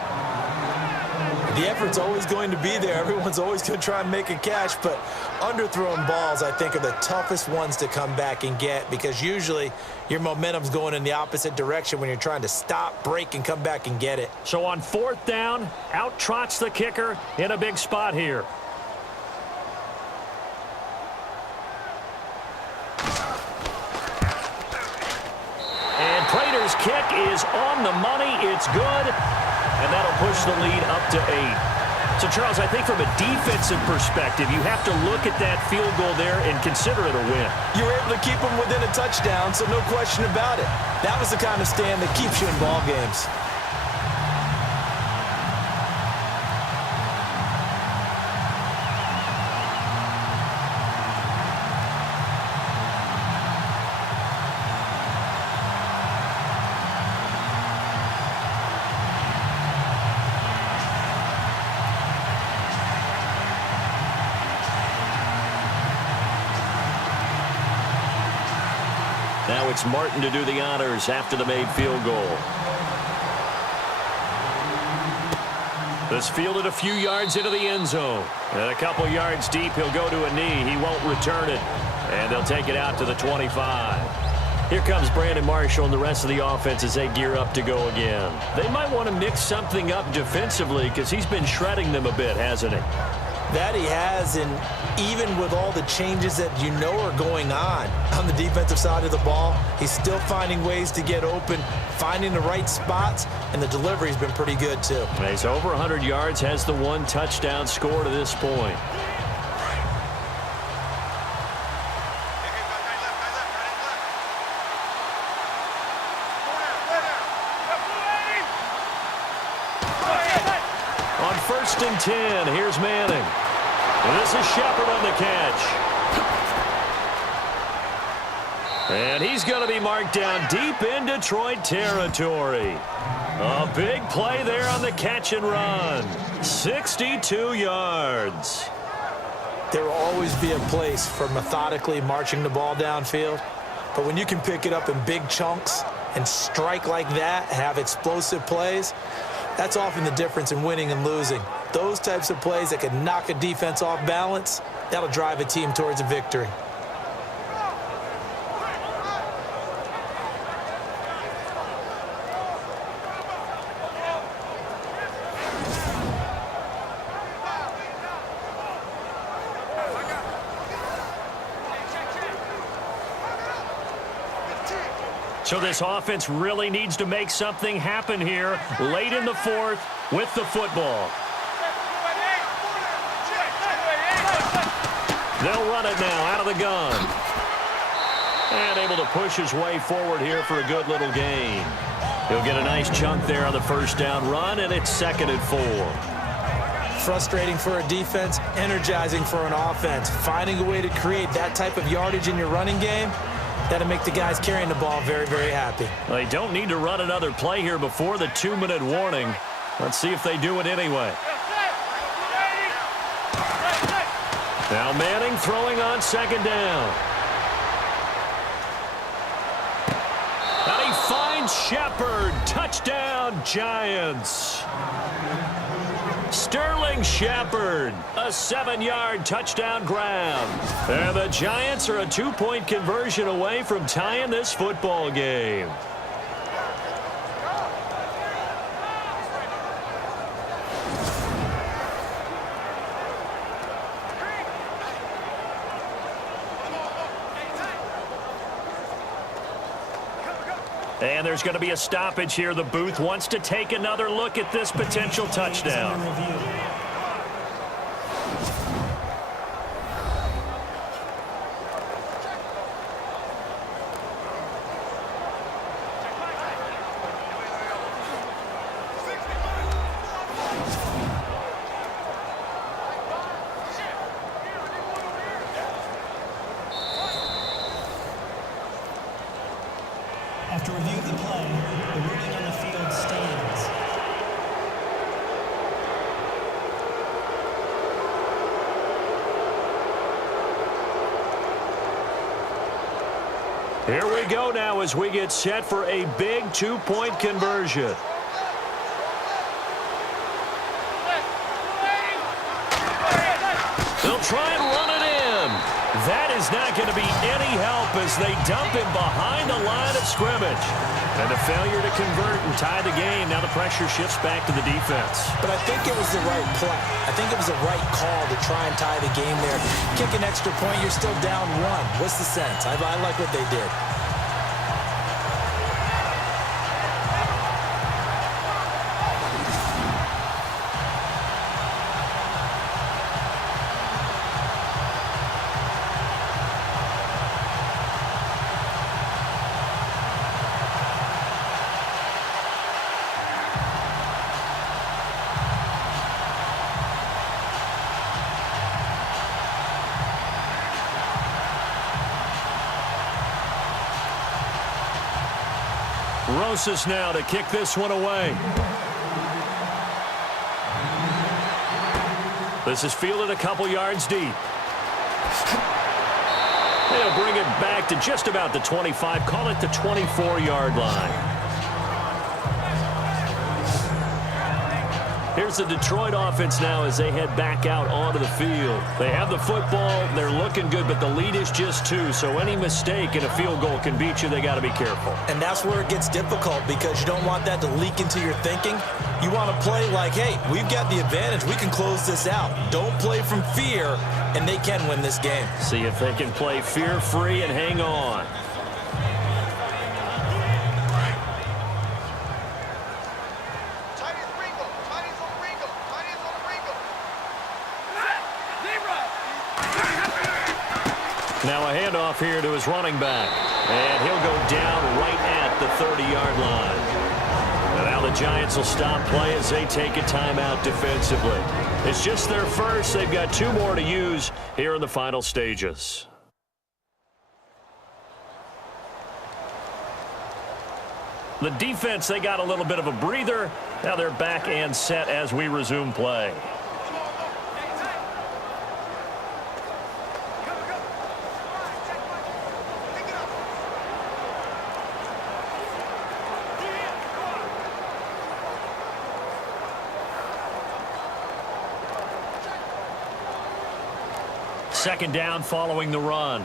The effort's always going to be there. Everyone's always going to try and make a catch, but underthrown balls, I think, are the toughest ones to come back and get because usually your momentum's going in the opposite direction when you're trying to stop, break, and come back and get it. So on 4th down, out trots the kicker in a big spot here. And Prater's kick is on the money. It's good. And that'll push the lead up to 8. So, Charles, I think from a defensive perspective, you have to look at that field goal there and consider it a win. You were able to keep them within a touchdown, so no question about it. That was the kind of stand that keeps you in ball games. Now it's Martin to do the honors after the made field goal. This fielded a few yards into the end zone. And a couple yards deep, he'll go to a knee. He won't return it. And they'll take it out to the 25. Here comes Brandon Marshall and the rest of the offense as they gear up to go again. They might want to mix something up defensively because he's been shredding them a bit, hasn't he? That he has, and even with all the changes that you know are going on the defensive side of the ball, he's still finding ways to get open, finding the right spots, and the delivery's been pretty good too. He's over 100 yards, has the 1 touchdown score to this point. On 1st and 10, here's Manning. And this is Shepard on the catch. And he's going to be marked down deep in Detroit territory. A big play there on the catch and run. 62 yards. There will always be a place for methodically marching the ball downfield. But when you can pick it up in big chunks and strike like that, have explosive plays, that's often the difference in winning and losing. Those types of plays that can knock a defense off balance, that'll drive a team towards a victory. So this offense really needs to make something happen here late in the 4th with the football. They'll run it now out of the gun. And able to push his way forward here for a good little gain. He'll get a nice chunk there on the 1st down run, and it's 2nd and 4. Frustrating for a defense, energizing for an offense. Finding a way to create that type of yardage in your running game, that'll make the guys carrying the ball very, very happy. They don't need to run another play here before the 2-minute warning. Let's see if they do it anyway. Now Manning throwing on 2nd down. And he finds Shepard. Touchdown, Giants. Sterling Shepard, a 7-yard touchdown grab. And the Giants are a 2-point conversion away from tying this football game. And there's going to be a stoppage here. The booth wants to take another look at this potential touchdown. After review of the play, the ruling on the field stands. go now as we get set for a big 2-point conversion. They'll try and run it in. That is not going to be any help as they dump him behind the line of scrimmage. And a failure to convert and tie the game. Now the pressure shifts back to the defense. But I think it was the right play. I think it was the right call to try and tie the game there. Kick an extra point, you're still down 1. What's the sense? I like what they did. Rosas now to kick this one away. This is fielded a couple yards deep. They'll bring it back to just about the 25, call it the 24-yard line. Here's the Detroit offense now as they head back out onto the field. They have the football. They're looking good, but the lead is just 2. So any mistake in a field goal can beat you. They got to be careful. And that's where it gets difficult because you don't want that to leak into your thinking. You want to play like, hey, we've got the advantage. We can close this out. Don't play from fear, and they can win this game. See if they can play fear-free and hang on. Now a handoff here to his running back. And he'll go down right at the 30-yard line. And now the Giants will stop play as they take a timeout defensively. It's just their first. They've got 2 more to use here in the final stages. The defense, they got a little bit of a breather. Now they're back and set as we resume play. Second down following the run.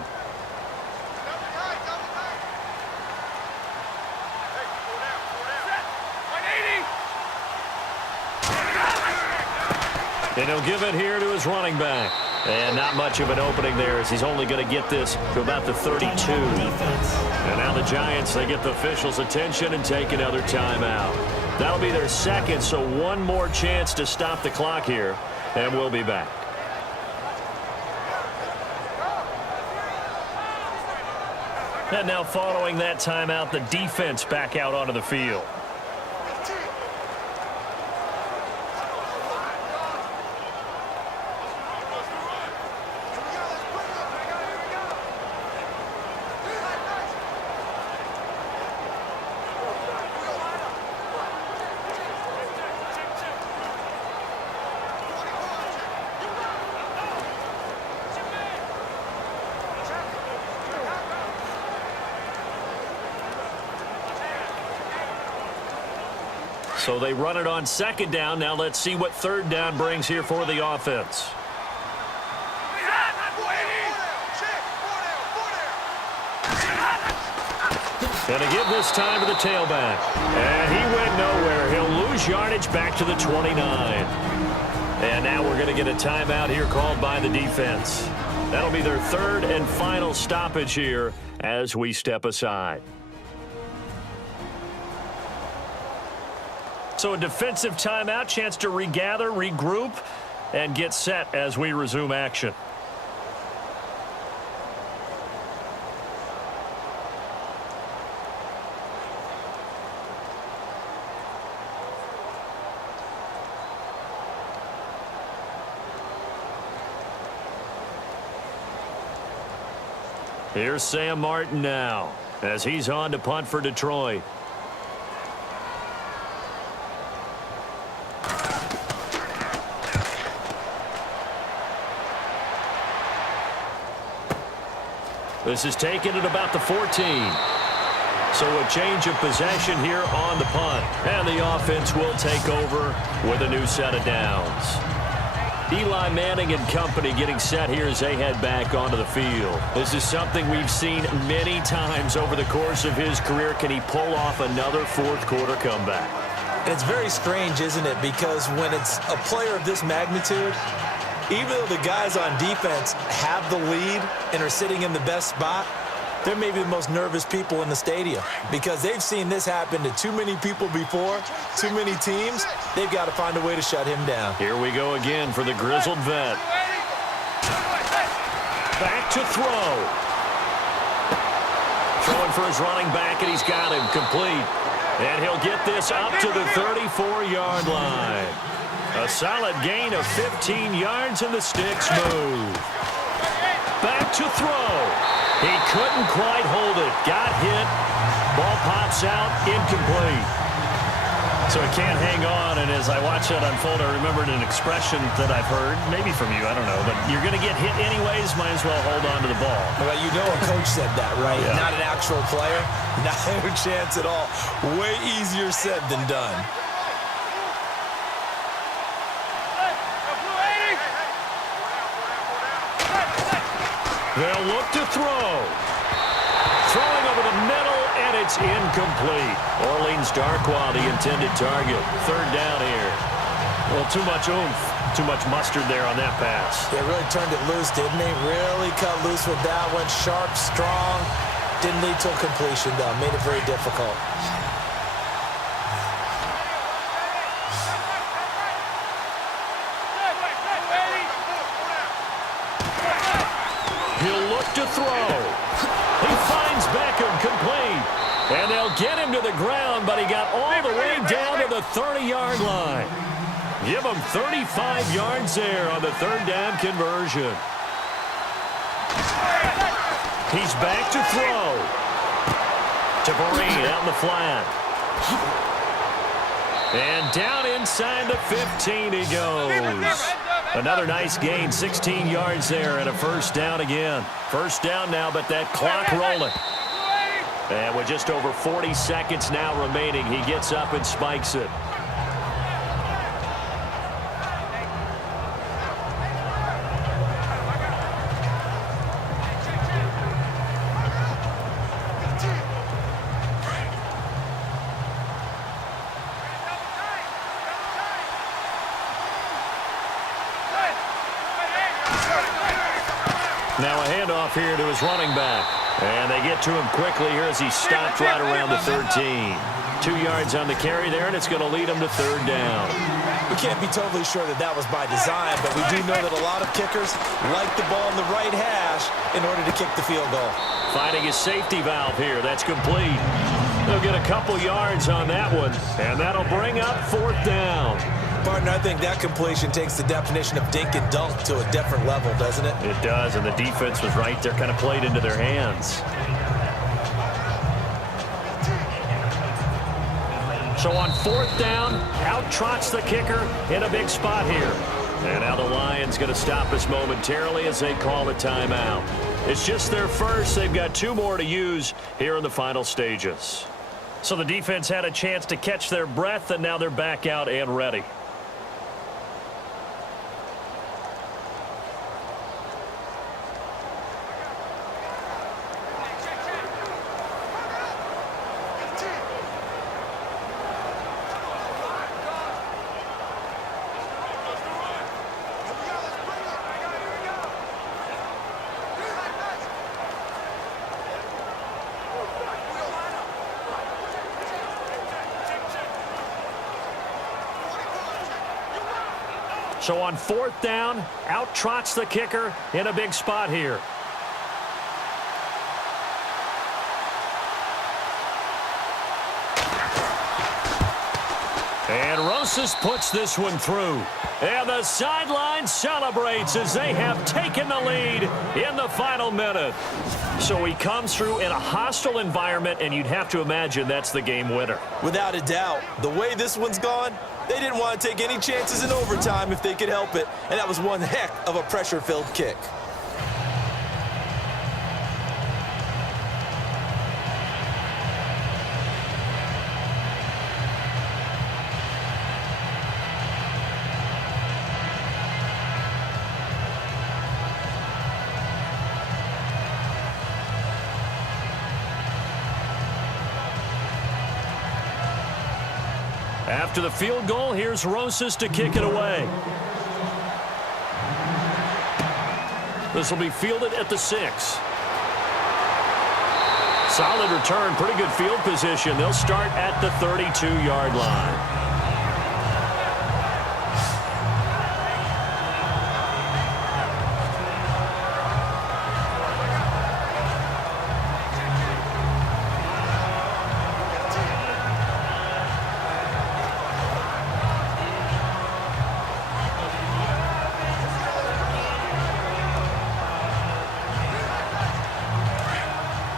And he'll give it here to his running back. And not much of an opening there as he's only going to get this to about the 32. And now the Giants, they get the officials' attention and take another timeout. That'll be their second, so one more chance to stop the clock here. And we'll be back. And now following that timeout, the defense back out onto the field. So they run it on second down. Now let's see what third down brings here for the offense. Going to give this time to the tailback. And he went nowhere. He'll lose yardage back to the 29. And now we're going to get a timeout here called by the defense. That'll be their third and final stoppage here as we step aside. So a defensive timeout, chance to regather, regroup, and get set as we resume action. Here's Sam Martin now as he's on to punt for Detroit. This is taken at about the 14. So a change of possession here on the punt. And the offense will take over with a new set of downs. Eli Manning and company getting set here as they head back onto the field. This is something we've seen many times over the course of his career. Can he pull off another fourth-quarter comeback? And it's very strange, isn't it? Because when it's a player of this magnitude, even though the guys on defense have the lead and are sitting in the best spot, they're maybe the most nervous people in the stadium because they've seen this happen to too many people before, too many teams. They've got to find a way to shut him down. Here we go again for the grizzled vet. Back to throw. Throwing for his running back, and he's got him complete. And he'll get this up to the 34-yard line. A solid gain of 15 yards, and the sticks move. Back to throw. He couldn't quite hold it. Got hit. Ball pops out. Incomplete. So he can't hang on, and as I watch that unfold, I remembered an expression that I've heard, maybe from you, I don't know, but you're going to get hit anyways, might as well hold on to the ball. Well, you know a coach said that, right? Yeah. Not an actual player. Not a chance at all. Way easier said than done. They'll look to throw. Throwing over the middle, and it's incomplete. Orleans Darkwa, the intended target. Third down here. Well, too much oomph, too much mustard there on that pass. They really turned it loose, didn't they? Really cut loose with that one. Sharp, strong. Didn't lead to a completion, though. Made it very difficult. He'll look to throw. He finds Beckham complete. And they'll get him to the ground, but he got all the way down to the 30-yard line. Give him 35 yards there on the third down conversion. He's back to throw. To Vereen out in the flat. And down inside the 15 he goes. Another nice gain, 16 yards there and a first down again. First down now, but that clock rolling. And with just over 40 seconds now remaining, he gets up and spikes it. Now a handoff here to his running back. And they get to him quickly here as he stopped right around the 13. 2 yards on the carry there, and it's going to lead him to third down. We can't be totally sure that that was by design, but we do know that a lot of kickers like the ball in the right hash in order to kick the field goal. Finding his safety valve here. That's complete. They'll get a couple yards on that one, and that'll bring up fourth down. Partner, I think that completion takes the definition of dink and dunk to a different level, doesn't it? It does, and the defense was right there, kind of played into their hands. So on fourth down, out trots the kicker in a big spot here. And now the Lions going to stop us momentarily as they call a timeout. It's just their first. They've got 2 more to use here in the final stages. So the defense had a chance to catch their breath, and now they're back out and ready. So on fourth down, out trots the kicker in a big spot here. And Rosas puts this one through. And the sideline celebrates as they have taken the lead in the final minute. So he comes through in a hostile environment, and you'd have to imagine that's the game winner. Without a doubt. The way this one's gone, they didn't want to take any chances in overtime if they could help it. And that was one heck of a pressure-filled kick. After the field goal, here's Rosas to kick it away. This will be fielded at the 6. Solid return, pretty good field position. They'll start at the 32-yard line.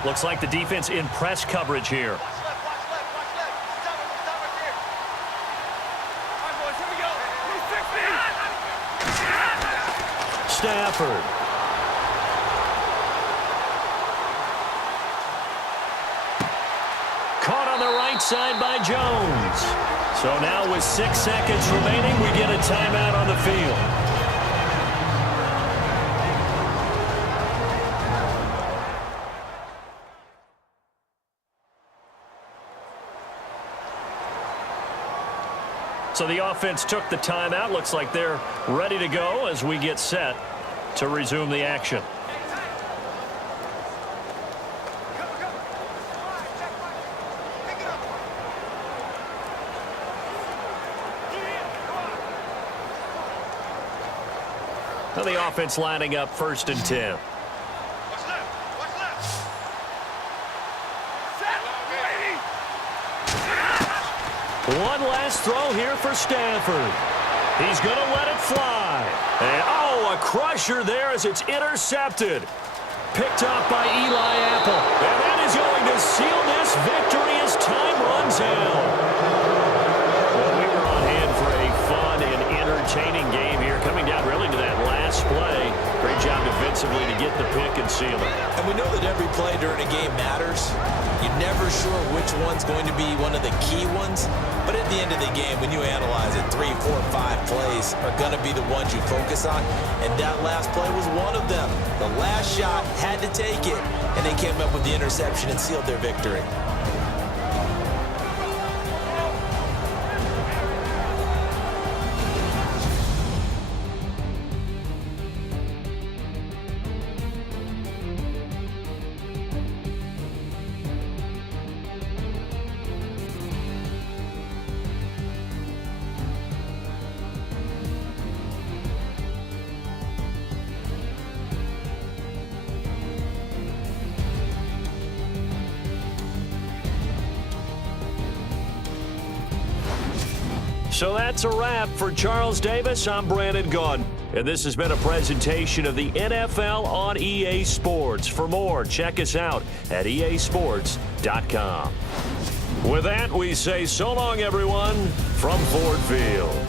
Looks like the defense in press coverage here. Stafford. Caught on the right side by Jones. So now with 6 seconds remaining, we get a timeout on the field. So the offense took the timeout. Looks like they're ready to go as we get set to resume the action. Now the offense lining up 1st and 10. One last throw here for Stafford. He's going to let it fly. And, a crusher there as it's intercepted. Picked off by Eli Apple. And that is going to seal this victory as time runs out. Well, we were on hand for a fun and entertaining game here. Coming down really to that last play. Great job defensively to get the pick and seal it. And we know that every play during a game matters. You're never sure which one's going to be one of the key ones. But at the end of the game, when you analyze it, 3, 4, 5 plays are going to be the ones you focus on. And that last play was one of them. The last shot had to take it. And they came up with the interception and sealed their victory. So that's a wrap for Charles Davis. I'm Brandon Gaudin. And this has been a presentation of the NFL on EA Sports. For more, check us out at easports.com. With that, we say so long, everyone, from Ford Field.